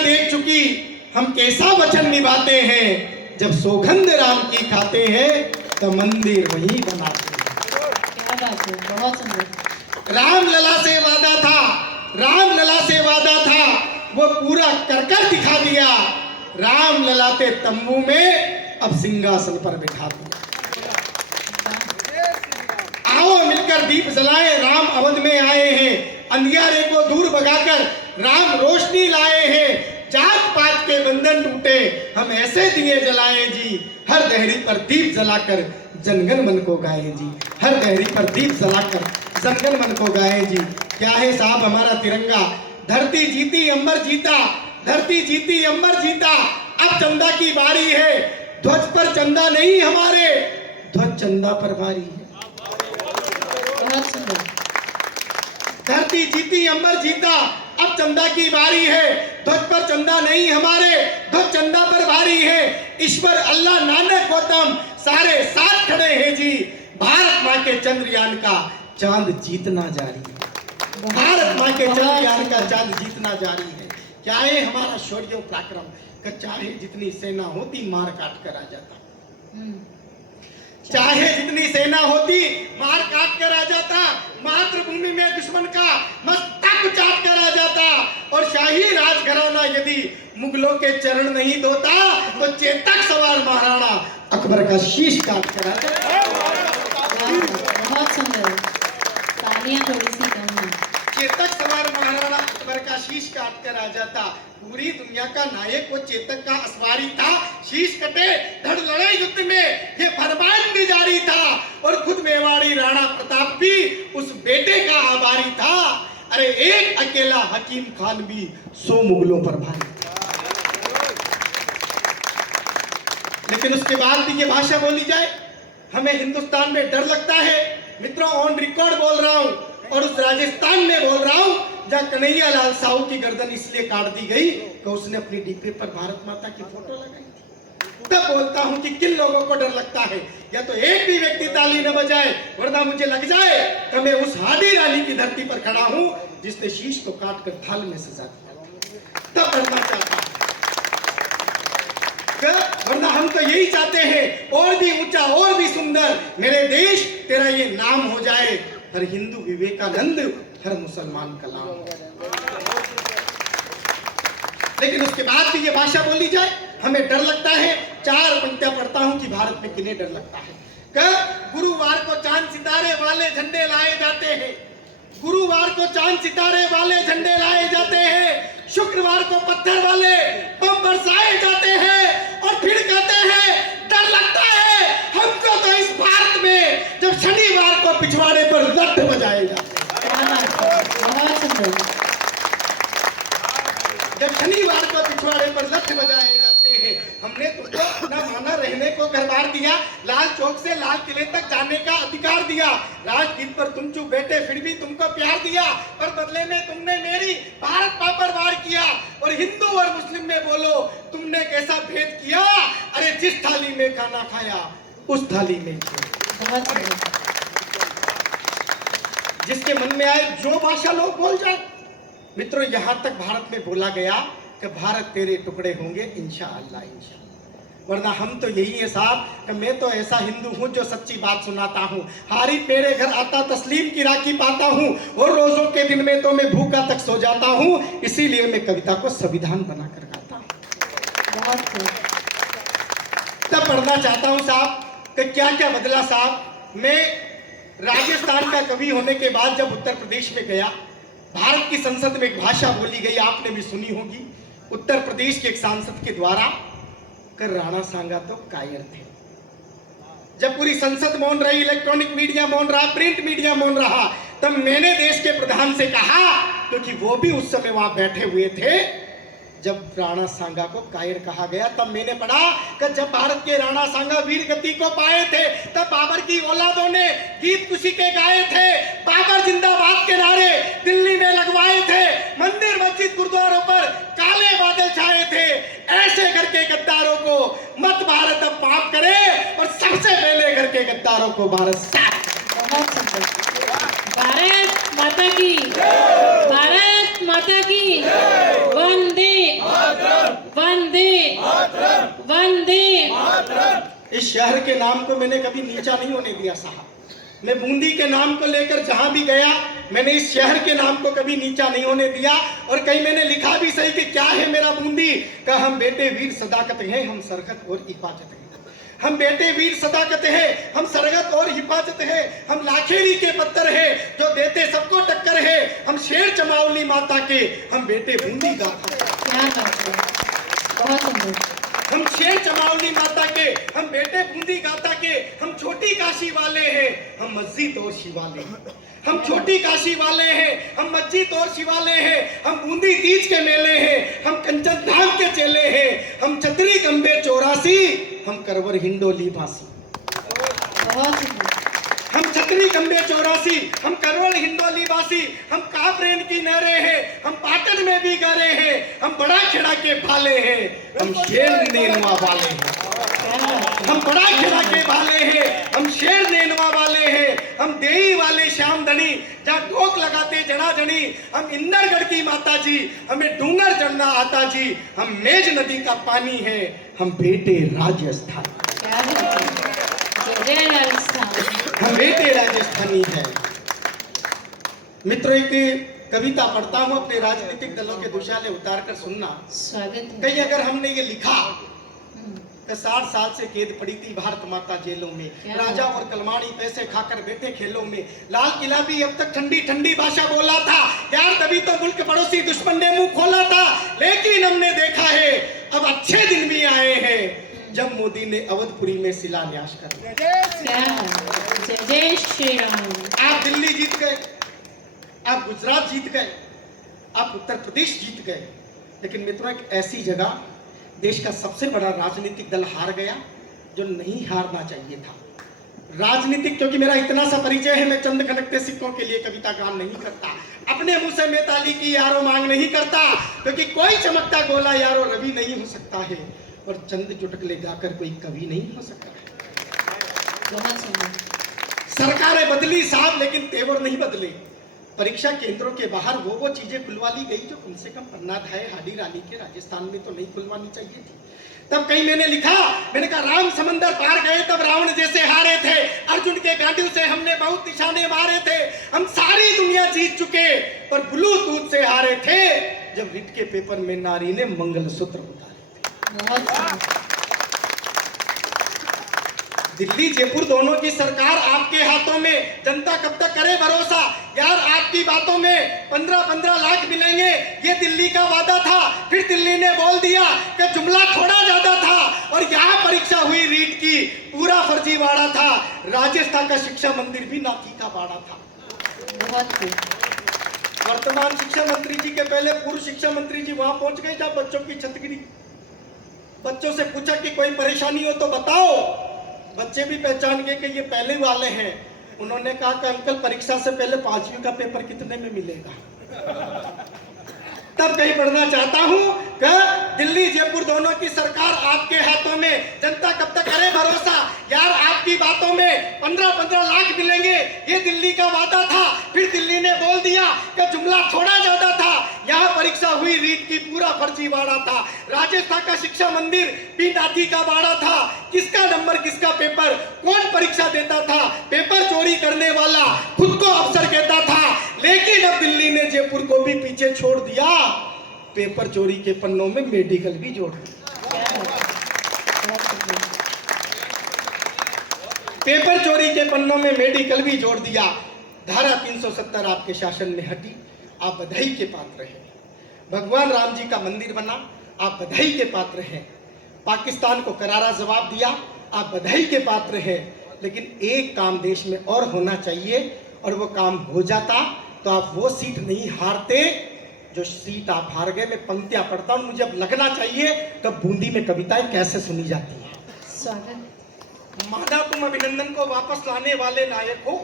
देख चुकी हम कैसा वचन निभाते हैं, जब सौगंध राम की खाते हैं तो मंदिर वही बनाते हैं। क्या बात है, बहुत सुंदर। रामलला से वादा था वो पूरा कर दिखा दिया। रामलला के तंबू में अब सिंहासन पर बिठा दिया। आओ मिलकर दीप जलाएं, राम अवध में आए हैं। अंधियारे को दूर भगाकर राम रोशनी लाए हैं। जात पात के बंधन टूटे, हम ऐसे दिए जलाएं जी। हर दहरी पर दीप जलाकर जनगण मन को गाएं जी। हर दहरी पर दीप जलाकर जनगण मन को गाएं जी। क्या है साहब हमारा तिरंगा, धरती जीती अंबर जीता, धरती जीती अंबर जीता। अब चंदा की बारी है, ध्वज पर चंदा नहीं हमारे, ध्वज चंदा पर भारी है। बहुत सुंदर। धरती जीती अंबर जीता, अब चंदा की बारी है। ध्वज पर चंदा नहीं हमारे, ध्वज चंदा पर भारी है। ईश्वर अल्लाह नानक गौतम सारे साथ खड़े हैं जी। भारत माँ के चंद्रयान का चांद जीतना जारी है। भारत माँ के चंद्रयान का चांद जीतना जारी है। क्या है हमारा शौर्य पराक्रम, कि चाहे जितनी सेना होती मार काट कर आ जाता। चाहे जितनी सेना होती मार काट कर आ जाता। मातृभूमि में दुश्मन का मस्तक चाट कर आ जाता। और शाही राजघराना यदि मुगलों के चरण नहीं धोता तो चेतक सवार महाराणा अकबर का शीश काट कर आ जाता। बहुत सुंदर। तालियां थोड़ी सी कम है। चेतक सवार महाराणा अकबर का शीश काट कर आ जाता। पूरी दुनिया का नायक वो चेतक का असवारी था। शीश कटे धड़ लड़े युद्ध में, ये फरमान भी जारी था। और खुद मेवाड़ी राणा प्रताप भी उस बेटे का आभारी था। अरे एक अकेला हकीम खान भी 100 मुगलों पर भारी था। लेकिन उसके बाद भी ये भाषा बोली जाए, हमें हिंदुस्तान में डर लगता है। मित्रों ऑन रिकॉर्ड बोल रहा हूं, और उस राजस्थान में बोल रहा हूं जहां कन्हैया लाल साहू की गर्दन इसलिए काट दी गई कि उसने अपनी डीपी पर भारत माता की फोटो लगाई थी। तब बोलता हूं कि किन लोगों को डर लगता है, या तो एक भी व्यक्ति ताली न बजाए, वरना मुझे लग जाए कि मैं उस हादी रानी की धरती पर खड़ा हूं जिसने शीश को काट कर थाल में सजा दिया। तब डरना चाहता हूं, वरना हम तो यही चाहते हैं और भी ऊंचा और भी सुंदर मेरे देश तेरा ये नाम हो जाए। हर हिंदू विवेकानंद, हर मुसलमान कलाम। लेकिन उसके बाद भी ये भाषा बोली जाए, हमें डर लगता है। 4 पंक्तियां पढ़ता हूं कि भारत में किन्हें डर लगता है। गुरुवार को चांद सितारे वाले झंडे लाए जाते हैं। गुरुवार को चांद सितारे वाले झंडे लाए जाते हैं। शुक्रवार को पत्थर वाले बम बरसाए जाते हैं। और फिर कहते हैं डर लगता है हमको तो इस भारत में, जब शनिवार को पिछवाड़े पर लठ बजाए जाते हैं। बहुत सुंदर। जब शनिवार को पिछवाड़े पर लठ बजाए जाते हैं। हमने तुमको अपना माना रहने को घर बार दिया, लाल चौक से लाल किले तक जाने का अधिकार दिया। राजगीर पर तुम चुप बैठे, फिर भी तुमको प्यार दिया, पर बदले में तुमने मेरी भारत मां पर वार किया। और हिंदू और मुस्लिम में बोलो तुमने कैसा भेद किया। अरे जिस थाली में खाना खाया उस थाली में बहुत सुंदर। जिसके मन में आए जो भाषा लोग बोल जाए। मित्रों यहां तक भारत में बोला गया कि भारत तेरे टुकड़े होंगे इंशाअल्लाह इंशाअल्लाह। वरना हम तो यही है साहब कि मैं तो ऐसा हिंदू हूं जो सच्ची बात सुनाता हूं। हारी मेरे घर आता तस्लीम की राखी पाता हूं, और रोजों के दिन में तो मैं भूखा तक सो जाता हूं। इसीलिए मैं कविता को संविधान बनाकर गाता हूं। बहुत खूब। तब पढ़ना चाहता हूं साहब कि क्या क्या बदला साहब। मैं राजस्थान का कवि होने के बाद जब उत्तर प्रदेश में गया, भारत की संसद में एक भाषा बोली गई, आपने भी सुनी होगी। उत्तर प्रदेश के एक सांसद के द्वारा कर राणा सांगा तो कायर थे। जब पूरी संसद मौन रही, इलेक्ट्रॉनिक मीडिया मौन रहा, प्रिंट मीडिया मौन रहा, तब मैंने देश के प्रधान से कहा, क्योंकि वो भी उस समय वहां बैठे हुए थे जब राणा सांगा को कायर कहा गया। तब मैंने पढ़ा कि जब भारत के राणा सांगा वीर गति को पाए थे, तब बाबर की औलादों ने गीत खुशी के गाए थे। बाबर जिंदाबाद के नारे दिल्ली में लगवाए थे। मंदिर मस्जिद गुरुद्वारों पर काले बादल गद्दारों को भारत बहुत सुंदर। भारत माता की, भारत माता की, वंदे वंदे वंदे। इस शहर के नाम को मैंने कभी नीचा नहीं होने दिया साहब। मैं बूंदी के नाम को लेकर जहां भी गया, मैंने इस शहर के नाम को कभी नीचा नहीं होने दिया। और कहीं मैंने लिखा भी सही कि क्या है मेरा बूंदी, का हम बेटे वीर सदाकत हैं, हम सरहद और हिफाजत हैं। हम बेटे वीर सदाकत है, हम सरहद और हिफाजत है। हम लाखेरी के पत्थर है, जो देते सबको टक्कर है। हम शेर चमावली माता के, हम बेटे बूंदी गाथा। क्या बात है, बहुत सुंदर। हम शेर चमावली माता के, हम बेटे बूंदी गाता के। हम छोटी काशी वाले हैं, हम मस्जिद और शिवालय। हम छोटी काशी वाले हैं, हम मस्जिद और शिवालय हैं। हम बूंदी तीज के मेले हैं, हम कंचन धाम के चेले हैं। हम छतरी कंबे 84, हम करवर हिंडोली बासी। बहुत सुंदर। हम छतरी कंबे 84, हम करवल हिंदोली वासी। हम कापरेन की नहरे हैं, हम पाटन में भी गरे हैं। हम बड़ा खेड़ा के भाले हैं, हम शेर नेनुआ वाले हैं। हम बड़ा खेड़ा के भाले हैं, हम शेर नेनुआ वाले हैं। हम देई वाले श्याम धनी, जहाँ डोक लगाते जना जनी। हम इंदरगढ़ की माता जी, हमें डूंगर चढ़ना आता जी। हम मेज नदी का पानी है, हम बेटे राजस्थान। क्या बात है, जय जय राजस्थान। हम बेटे राजस्थानी है। मित्रों, एक कविता पढ़ता हूँ, अपने राजनीतिक दलों के दुशाले उतार कर सुनना। स्वागत है। कहीं अगर हमने ये लिखा कि 60 साल से कैद पड़ी थी भारत माता जेलों में, राजा और कलमाड़ी पैसे खाकर बैठे खेलों में। लाल किला भी अब तक ठंडी ठंडी भाषा बोला था यार, तभी तो मुल्क पड़ोसी दुश्मन ने मुंह खोला था। लेकिन हमने देखा है अब अच्छे दिन भी आए हैं, जब मोदी ने अवधपुरी में शिलान्यास कर दिया। क्या जय जय श्री राम। आप दिल्ली जीत गए, आप गुजरात जीत गए, आप उत्तर प्रदेश जीत गए। लेकिन मित्रों, एक ऐसी जगह देश का सबसे बड़ा राजनीतिक दल हार गया जो नहीं हारना चाहिए था। राजनीतिक, क्योंकि मेरा इतना सा परिचय है, मैं चंद खनकते सिक्कों के लिए कविता गान नहीं करता। अपने मुंह से मैं ताली की यारो मांग नहीं करता, क्योंकि कोई चमकता गोला यारो रवि नहीं हो सकता है, और चंद चुटकुले गाकर कोई कवि नहीं हो सकता है। बहुत सुंदर। सरकारें बदली साहब, लेकिन तेवर नहीं बदले। परीक्षा केंद्रों के बाहर वो चीजें खुलवा ली गई जो कम से कम पन्ना है हाडी रानी के राजस्थान में तो नहीं खुलवानी चाहिए थी। तब कहीं मैंने लिखा, मैंने कहा राम समंदर पार गए तब रावण जैसे हारे थे। अर्जुन के गांडू से हमने बहुत निशाने मारे थे। हम सारी दुनिया जीत चुके पर ब्लूटूथ से हारे थे, जब रिट के पेपर में नारी ने मंगलसूत्र उतारे। बहुत सुंदर। दिल्ली जयपुर दोनों की सरकार आपके हाथों में, जनता कब तक करे भरोसा यार। आपकी बातों में 15-15 लाख मिलेंगे, ये दिल्ली का वादा था। फिर दिल्ली ने बोल दिया कि जुमला थोड़ा ज्यादा था, और यहाँ परीक्षा हुई रीट की, पूरा फर्जीवाड़ा था। राजस्थान का शिक्षा मंदिर भी नाथी का बाड़ा था। बहुत खूब। वर्तमान शिक्षा मंत्री जी के पहले पूर्व शिक्षा मंत्री जी वहां पहुंच गए जहाँ बच्चों की छत गिरी। बच्चों से पूछा कि कोई परेशानी हो तो बताओ। बच्चे भी पहचान गए कि ये पहले वाले हैं। उन्होंने कहा कि अंकल परीक्षा से पहले 5वीं का पेपर कितने में मिलेगा। तब कहीं पढ़ना चाहता हूं कि दिल्ली जयपुर दोनों की सरकार आपके हाथों में, जनता कब तक करे भरोसा यार। आपकी बातों में 15-15 लाख मिलेंगे, ये दिल्ली का वादा था। फिर दिल्ली ने बोल दिया कि जुमला थोड़ा ज्यादा था, यहाँ परीक्षा हुई रीट की, पूरा फर्जीवाड़ा था। राजस्थान का शिक्षा मंदिर भी नाथी का बाड़ा था। किसका नंबर किसका पेपर, कौन परीक्षा देता था, पेपर चोरी करने वाला खुद को अफसर कहता था। लेकिन अब दिल्ली ने जयपुर को भी पीछे छोड़ दिया, पेपर चोरी के पन्नों में मेडिकल भी जोड़ दिया। पेपर चोरी के पन्नों में मेडिकल भी जोड़ दिया। धारा 370 आपके शासन में हटी, आप बधाई के पात्र हैं। भगवान राम जी का मंदिर बना, आप बधाई के पात्र हैं। पाकिस्तान को करारा जवाब दिया, आप बधाई के पात्र हैं। लेकिन एक काम देश में और होना चाहिए, और वो काम हो जाता तो आप वो सीट नहीं हारते जो सीट आप हार गए। मैं पंक्तियां पढ़ता हूं, मुझे अब लगना चाहिए कब बूंदी में कविताएं कैसे सुनी जाती है। स्वागत। माना तुम अभिनंदन को वापस लाने वाले नायक हो,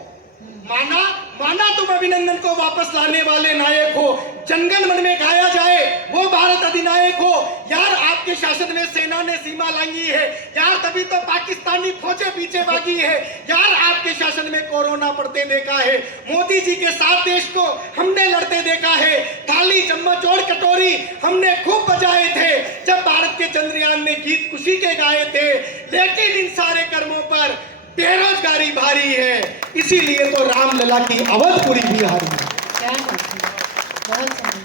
माना तुम अभिनंदन को वापस लाने वाले नायक हो। जनगण मन में गाया जाए वो भारत अधिनायक हो यार। आप आपके शासन में सेना ने सीमा लांगी है यार, तभी तो पाकिस्तानी फौजें पीछे भागी है यार। आपके शासन में कोरोना पड़ते देखा है, मोदी जी के साथ देश को हमने लड़ते देखा है। थाली चम्मच और कटोरी हमने खूब बजाए थे जब भारत के चंद्रयान ने गीत खुशी के गाए थे, लेकिन इन सारे कर्मों पर बेरोजगारी भारी है, इसीलिए तो रामलला की अवधपुरी भी हारी है। क्या बात है, बहुत सही।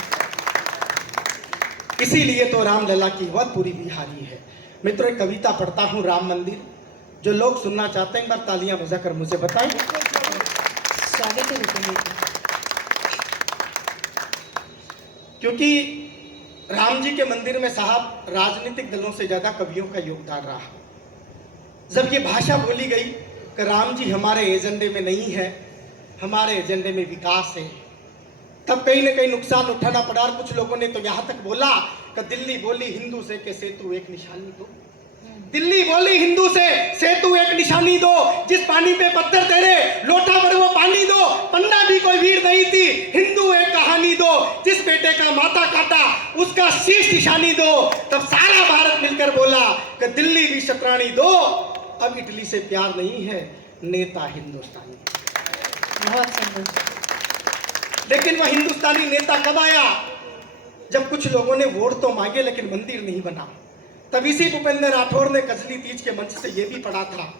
इसीलिए तो रामलला की अवधपुरी भी हारी है। मित्रों, एक कविता पढ़ता हूँ, राम मंदिर। जो लोग सुनना चाहते हैं एक बार तालियां बजाकर मुझे बताएं। स्वागत है रुपये का। क्योंकि राम जी के मंदिर में साहब राजनीतिक दलों से ज्यादा कवियों का योगदान रहा। जब ये भाषा बोली गई कि राम जी हमारे एजेंडे में नहीं है, हमारे एजेंडे में विकास है, तब कहीं ना कहीं नुकसान उठाना पड़ा। और कुछ लोगों ने तो यहाँ तक बोला कि दिल्ली बोली हिंदू से के सेतु एक निशानी दो, दिल्ली बोली हिंदू से सेतु एक निशानी दो, जिस पानी पे पत्थर तेरे लोटा भर वो पानी दो, पन्ना भी कोई वीर नहीं थी, हिंदू एक कहानी दो, जिस बेटे का माथा काटा उसका शीश निशानी दो। तब सारा भारत मिलकर बोला कि दिल्ली भी शतरानी दो, अब इटली से प्यार नहीं है, नेता हिंदुस्तानी। बहुत सुंदर। लेकिन वह हिंदुस्तानी नेता कब आया? जब कुछ लोगों ने वोट तो मांगे लेकिन मंदिर नहीं बना। तब इसी भूपेंद्र राठौर ने कजली तीज के मंच से यह भी पढ़ा था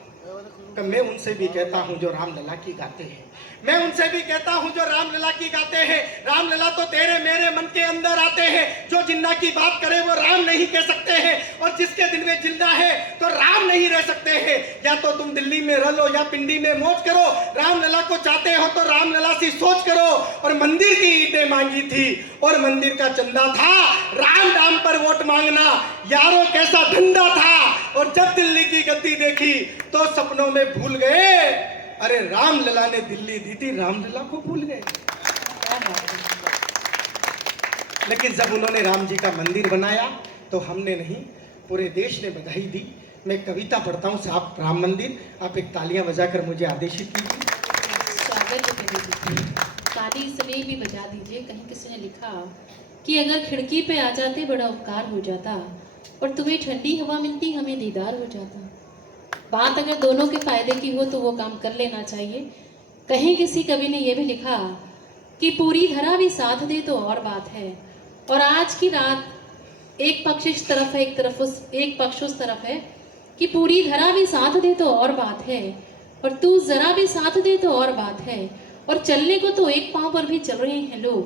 कि मैं उनसे भी कहता हूं जो रामलला की गाते हैं, मैं उनसे भी कहता हूं जो रामलला की गाते हैं। रामलला तो तेरे मेरे मन के अंदर आते हैं, जो जिन्ना की बात करे वो राम नहीं कह सकते हैं, और जिसके दिल में जिंदा है तो राम नहीं रह सकते हैं। या तो तुम दिल्ली में रह लो या पिंडी में मौज करो, रामलला को चाहते हो तो रामलला सी सोच करो। और मंदिर की ईंटें मांगी थी और मंदिर का चंदा था, राम नाम पर वोट मांगना यारों कैसा धंधा था। और जब दिल्ली की गद्दी देखी तो सपनों में भूल गए, अरे रामलला ने दिल्ली दी थी, रामलला को भूल गए। क्या बात है। लेकिन जब उन्होंने राम जी का मंदिर बनाया तो हमने नहीं, पूरे देश ने बधाई दी। मैं कविता पढ़ता हूँ साहब, राम मंदिर, आप एक तालियां बजाकर मुझे आदेशित कीजिए। स्वागत है दीदी। ताली इसलिए भी बजा दीजिए, कहीं किसी ने लिखा कि अगर खिड़की पे आ जाते बड़ा उपकार हो जाता, और तुम्हें ठंडी हवा मिलती हमें दीदार हो जाता। बात अगर दोनों के फायदे की हो तो वो काम कर लेना चाहिए। कहीं किसी कवि ने यह भी लिखा कि पूरी धरा भी साथ दे तो और बात है, और आज की रात एक पक्ष इस तरफ है, एक पक्ष उस तरफ है, कि पूरी धरा भी साथ दे तो और बात है, और तू जरा भी साथ दे तो और बात है, और चलने को तो एक पांव पर भी चल रहे हैं लोग,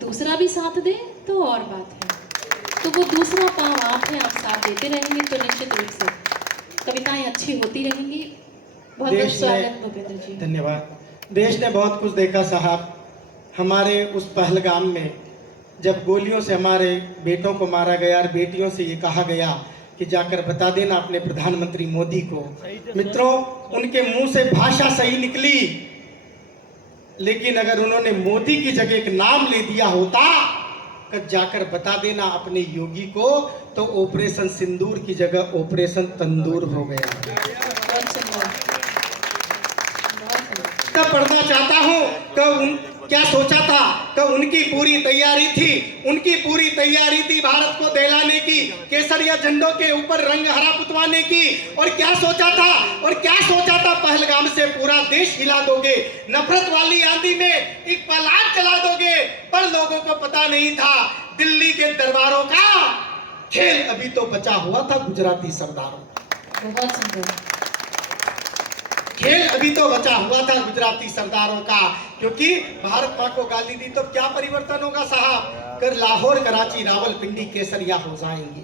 दूसरा भी साथ दे तो और बात है। तो वो दूसरा पांव आप हैं, आप साथ देते रहेंगे तो निश्चित रूप से कविताएं अच्छी होती रहेंगी। बहुत बहुत स्वागत भूपेंद्र जी। धन्यवाद। देश ने बहुत कुछ देखा साहब। हमारे उस पहलगाम में जब गोलियों से हमारे बेटों को मारा गया और बेटियों से ये कहा गया कि जाकर बता देना अपने प्रधानमंत्री मोदी को। मित्रों, उनके मुंह से भाषा सही निकली, लेकिन अगर उन्होंने मोदी की जगह एक नाम ले दिया होता कि जाकर बता देना अपने योगी को, तो ऑपरेशन सिंदूर की जगह ऑपरेशन तंदूर हो गया। बहुत सुंदर। तब पढ़ना चाहता हूँ कि क्या सोचा था कि उनकी पूरी तैयारी थी, उनकी पूरी तैयारी थी भारत को दहलाने की, केसरिया झंडों के ऊपर रंग हरा पुतवाने की। और क्या सोचा था पहलगाम से पूरा देश हिला दोगे, नफरत वाली आंधी में एक पलाट चला दोगे। पर लोगों को पता नहीं था दिल्ली के दरबारों का खेल अभी तो बचा हुआ था गुजराती सरदारों का। बहुत सुंदर। खेल अभी तो बचा हुआ था गुजराती सरदारों का, क्योंकि भारत माँ को गाली दी तो क्या परिवर्तन होगा साहब? कर लाहौर कराची रावलपिंडी केसरिया हो जाएंगे।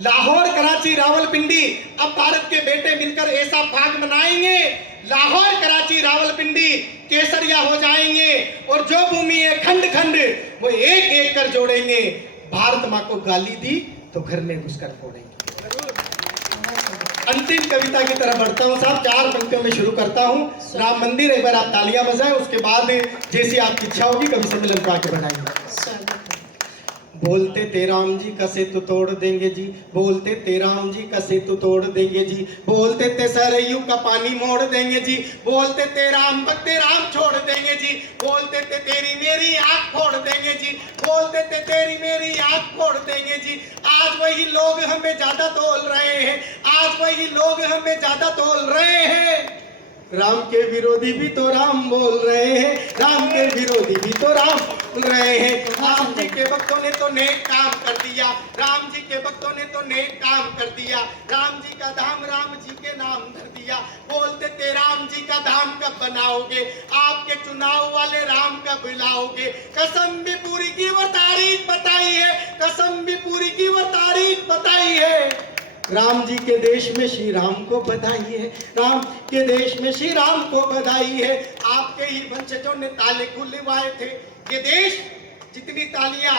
लाहौर कराची रावलपिंडी अब भारत के बेटे मिलकर ऐसा भाग मनाएंगे, लाहौर कराची रावलपिंडी केसरिया हो जाएंगे। और जो भूमि है खंड खंड वो एक एक कर जोड़ेंगे। भारत माँ को गाली दी तो घर में घुसकर फोड़ेंगे। अंतिम कविता की तरफ बढ़ता हूँ साहब, 4 पंक्तियों में शुरू करता हूँ। राम मंदिर, एक बार आप तालियां बजाएं, उसके बाद जैसी आपकी इच्छा होगी कवि सम्मेलन को आगे बढ़ाएंगे। बोलते थे राम जी का सेतु तोड़ देंगे जी, बोलते थे राम जी का सेतु तोड़ देंगे जी, बोलते थे सरयू का पानी मोड़ देंगे जी, बोलते थे राम भक्ते राम छोड़ देंगे जी, बोलते थे तेरी मेरी आंख फोड़ देंगे जी, बोलते थे तेरी मेरी आंख फोड़ देंगे जी। आज वही लोग हमें ज्यादा तोल रहे हैं, आज वही लोग हमें ज्यादा तोल रहे हैं। राम के विरोधी भी तो राम बोल रहे हैं, राम के विरोधी भी तो राम बोल रहे हैं। राम जी के भक्तों ने तो नेक काम कर दिया, राम जी के भक्तों ने तो नेक काम कर दिया, राम जी का धाम राम जी के नाम धर दिया। बोलते थे राम जी का धाम कब बनाओगे, आपके चुनाव वाले राम कब बुलाओगे। कसम भी पूरी की वो तारीख बताई है, कसम भी पूरी की वो तारीख बताई है। राम जी के देश में श्री राम को बधाई है, राम के देश में श्री राम को बधाई है। आपके ही वंशजों ने ताले खुलवाए थे। ये देश जितनी तालियां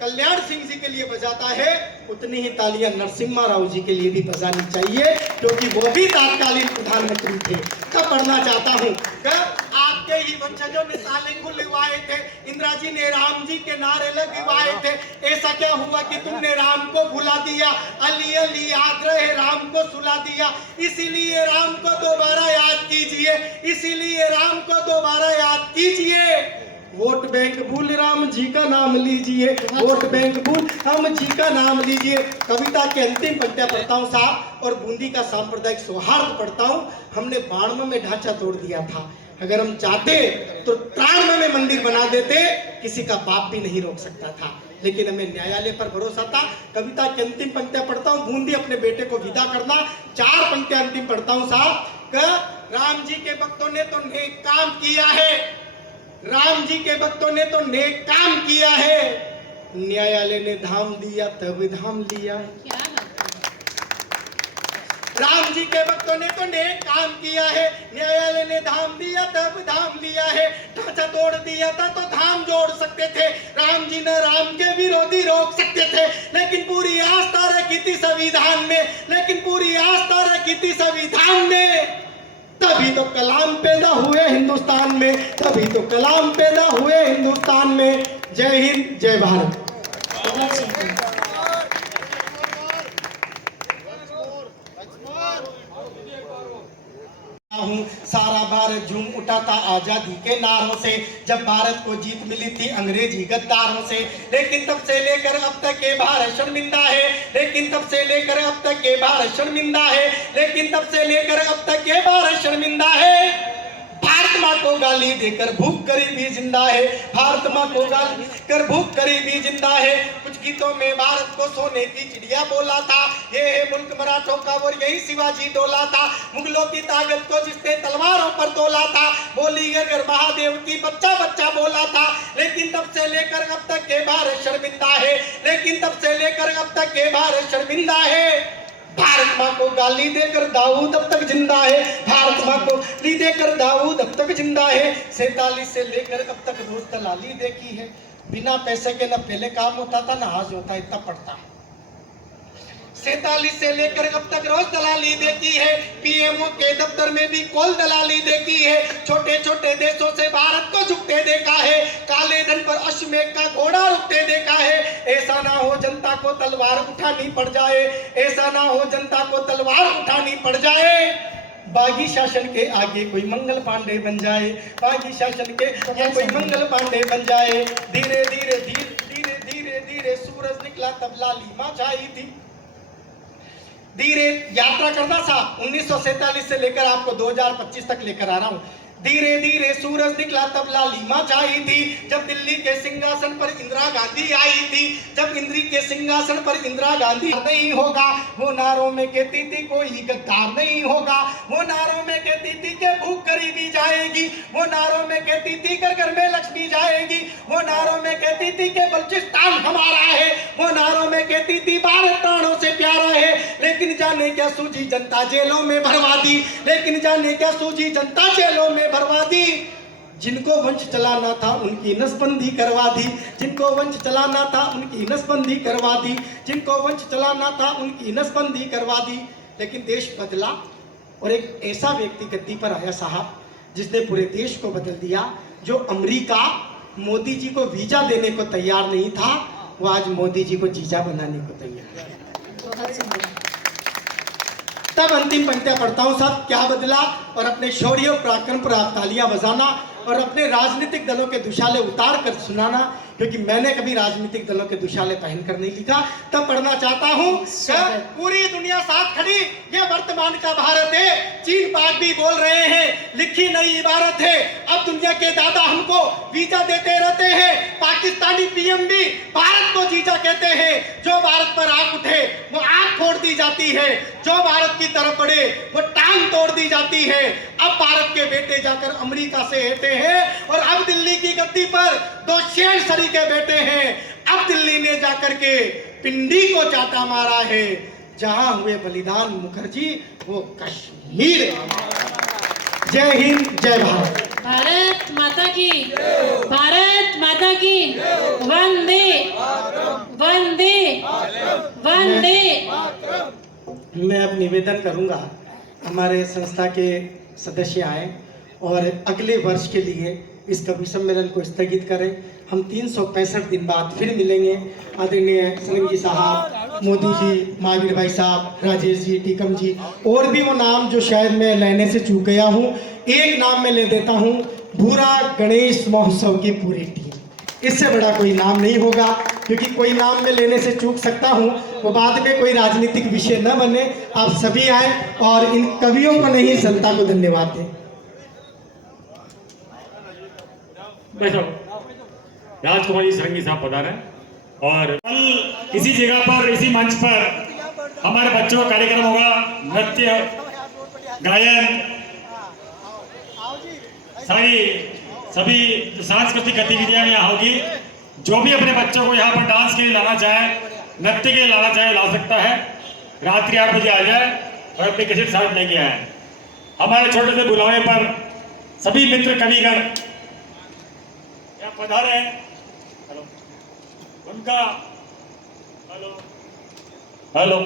कल्याण सिंह जी के लिए बजाता है, उतनी ही तालियां नरसिम्हा राव जी के लिए भी बजानी चाहिए, क्योंकि वो भी तत्कालीन प्रधानमंत्री थे। कब पढ़ना चाहता हूँ, कब आपके ही वंशजों ने ताले खुलवाए थे, इंदिरा जी ने राम जी के नारे लगवाए थे। ऐसा क्या हुआ कि तुमने राम को भुला दिया, अली अली याद रहे राम को सुला दिया। इसीलिए राम को दोबारा याद कीजिए, इसीलिए राम को दोबारा याद कीजिए। वोट बैंक भूल राम जी का नाम लीजिए, वोट बैंक भूल राम जी का नाम लीजिए। कविता के अंतिम पंक्तियां पढ़ता हूँ साहब, और बूंदी का सांप्रदायिक सौहार्द पढ़ता हूँ। हमने 92 में ढांचा तोड़ दिया था, अगर हम चाहते तो 93 में मंदिर बना देते, किसी का बाप भी नहीं रोक सकता था, लेकिन हमें न्यायालय पर भरोसा था। कविता की अंतिम पंक्तियां पढ़ता हूँ, बूंदी अपने बेटे को विदा करना। 4 पंक्तियां अंतिम पढ़ता हूँ साहब। राम जी के भक्तों ने तो नेक काम किया है, राम जी के भक्तों ने तो नेक काम किया है, न्यायालय ने धाम दिया तब धाम लिया है। राम जी के भक्तों ने तो नेक काम किया है, न्यायालय ने धाम दिया तब धाम लिया है। ढांचा तोड़ दिया था तो धाम जोड़ सकते थे, राम जी ने राम के विरोधी रोक सकते थे, लेकिन पूरी आस्था रखी थी संविधान में, लेकिन पूरी आस्था रखी थी संविधान में। तभी तो कलाम पैदा हुए हिंदुस्तान में, तभी तो कलाम पैदा हुए हिंदुस्तान में। जय हिंद, जय भारत। सारा भारत झूम उठा था आजादी के नारों से, जब भारत को जीत मिली थी अंग्रेजी गद्दारों से। लेकिन तब से लेकर अब तक ये भारत शर्मिंदा है, लेकिन तब से लेकर अब तक ये भारत शर्मिंदा है, लेकिन तब से लेकर अब तक ये भारत शर्मिंदा है। भारत माँ को गाली देकर भूख गरीबी जिंदा है, भारत माँ को गाली देकर भूख गरीबी जिंदा है। कुछ गीतों में भारत को सोने की चिड़िया बोला था, ये है मुल्क मराठों का और यही शिवाजी डोला था। मुगलों की ताकत को जिसने तलवारों पर तोला था, बोली अगर महादेव की बच्चा बच्चा बोला था। लेकिन तब से लेकर अब तक ये भारत शर्मिंदा है, लेकिन तब से लेकर अब तक ये भारत शर्मिंदा है। भारत माँ को गाली देकर दाऊद अब तक जिंदा है, भारत माँ को गाली देकर दाऊद अब तक जिंदा है। 47 से लेकर अब तक रोज दलाली देखी है, बिना पैसे के न पहले काम होता था न आज होता, इतना पड़ता। 47 से लेकर अब तक रोज दलाली देखी है, पीएमओ के दफ्तर में भी कॉल दलाली देखी है। छोटे छोटे देशों से भारत को झुकते देखा है, काले धन पर अश्वमेघ का घोड़ा रुकते देखा है। ऐसा ना हो जनता को तलवार उठानी पड़ जाए, ऐसा ना हो जनता को तलवार उठानी पड़ जाए। बागी शासन के आगे कोई मंगल पांडे बन जाए, बागी शासन के आगे कोई मंगल पांडे बन जाए। धीरे धीरे धीरे धीरे धीरे धीरे सूरज निकला तब लालिमा छाई थी। धीरे यात्रा करना साहब, 1947 से लेकर आपको 2025 तक लेकर आ रहा हूँ। धीरे धीरे सूरज निकला तब लालिमा छाई थी, जब दिल्ली के सिंहासन पर इंदिरा गांधी आई थी, जब इंदिरा के सिंहासन पर इंदिरा गांधी नहीं होगा। वो नारों में कहती थी कोई गद्दार नहीं होगा, वो नारों में कहती थी कि भूख गरीबी जाएगी, वो नारों में कहती थी घर घर में लक्ष्मी जाएगी, वो नारों में कहती थी कि बलूचिस्तान हमारा है, वो नारों में कहती थी भारत प्राणों से प्यारा है। लेकिन जाने क्या सूझी जनता जेलों में भरवा दी, लेकिन जाने क्या सूझी जनता जेलों में भरवा दी। जिनको वंश चलाना था उनकी नसबंदी करवा दी, जिनको वंश चलाना था उनकी नसबंदी करवा दी, जिनको वंश चलाना था उनकी नसबंदी करवा दी। लेकिन देश बदला और एक ऐसा व्यक्ति गद्दी पर आया साहब, जिसने पूरे देश को बदल दिया। जो अमेरिका मोदी जी को वीजा देने को तैयार नहीं था, वो आज मोदी जी को जीजा बनाने को तैयार है। बहुत सुंदर। तब अंतिम पंक्तियां पढ़ता हूं साहब, क्या बदला, और अपने शौर्य पराक्रम पर आप तालियां बजाना और अपने राजनीतिक दलों के दुशाले उतार कर सुनाना, क्योंकि मैंने कभी राजनीतिक दलों के दुशाले पहनकर नहीं लिखा। तब पढ़ना चाहता हूं कि पूरी दुनिया साथ खड़ी, ये वर्तमान का भारत है, चीन पाक भी बोल रहे हैं, लिखी नई इबारत है, अब दुनिया के दादा हमको वीजा देते रहते हैं, पाकिस्तानी पीएम भी भारत को जीजा कहते हैं, जो भारत पर आंख उठे वो आंख फोड़ दी जाती है, जो भारत की तरफ बढ़े वो टांग तोड़ दी जाती है। अब भारत के बेटे जाकर अमेरिका से हेटे हैं और अब दिल्ली की गद्दी पर दो शेर सरी के बेटे हैं। अब दिल्ली ने जाकर के पिंडी को चाटा मारा है, जहां हुए बलिदान मुखर्जी वो कश्मीर है। जय हिंद, जय भारत। भारत माता की, भारत माता की, वंदे वंदे वंदे। मैं अब निवेदन करूंगा, हमारे संस्था के सदस्य आए और अगले वर्ष के लिए इस कवि सम्मेलन को स्थगित करें। हम 365 दिन बाद फिर मिलेंगे। आदरणीय संगम जी साहब, मोदी जी, महावीर भाई साहब, राजेश जी, टीकम जी, और भी वो नाम जो शायद मैं लेने से चूक गया हूँ। एक नाम मैं ले देता हूँ, भूरा गणेश महोत्सव की पूरी टीम। इससे बड़ा कोई नाम नहीं होगा, क्योंकि कोई नाम मैं लेने से चूक सकता हूँ, वो बाद में कोई राजनीतिक विषय न बने। आप सभी आए और इन कवियों को नहीं, जनता को धन्यवाद दें। राजकुमारी सरंगी साहब पधारे और कल इसी जगह पर, इसी मंच पर हमारे बच्चों का कार्यक्रम होगा, नृत्य, गायन, सारी सभी सांस्कृतिक गतिविधियां यहाँ होगी। जो भी अपने बच्चों को यहाँ पर डांस के लिए लाना चाहे, नृत्य के लिए लाना चाहे, ला सकता है। रात्रि 8 बजे आ जाए और अपने कैसेट साथ लेके आए। हमारे छोटे से बुलावे पर सभी मित्र कविगण यहाँ पधारे हैं। हेलो, उनका हेलो हेलो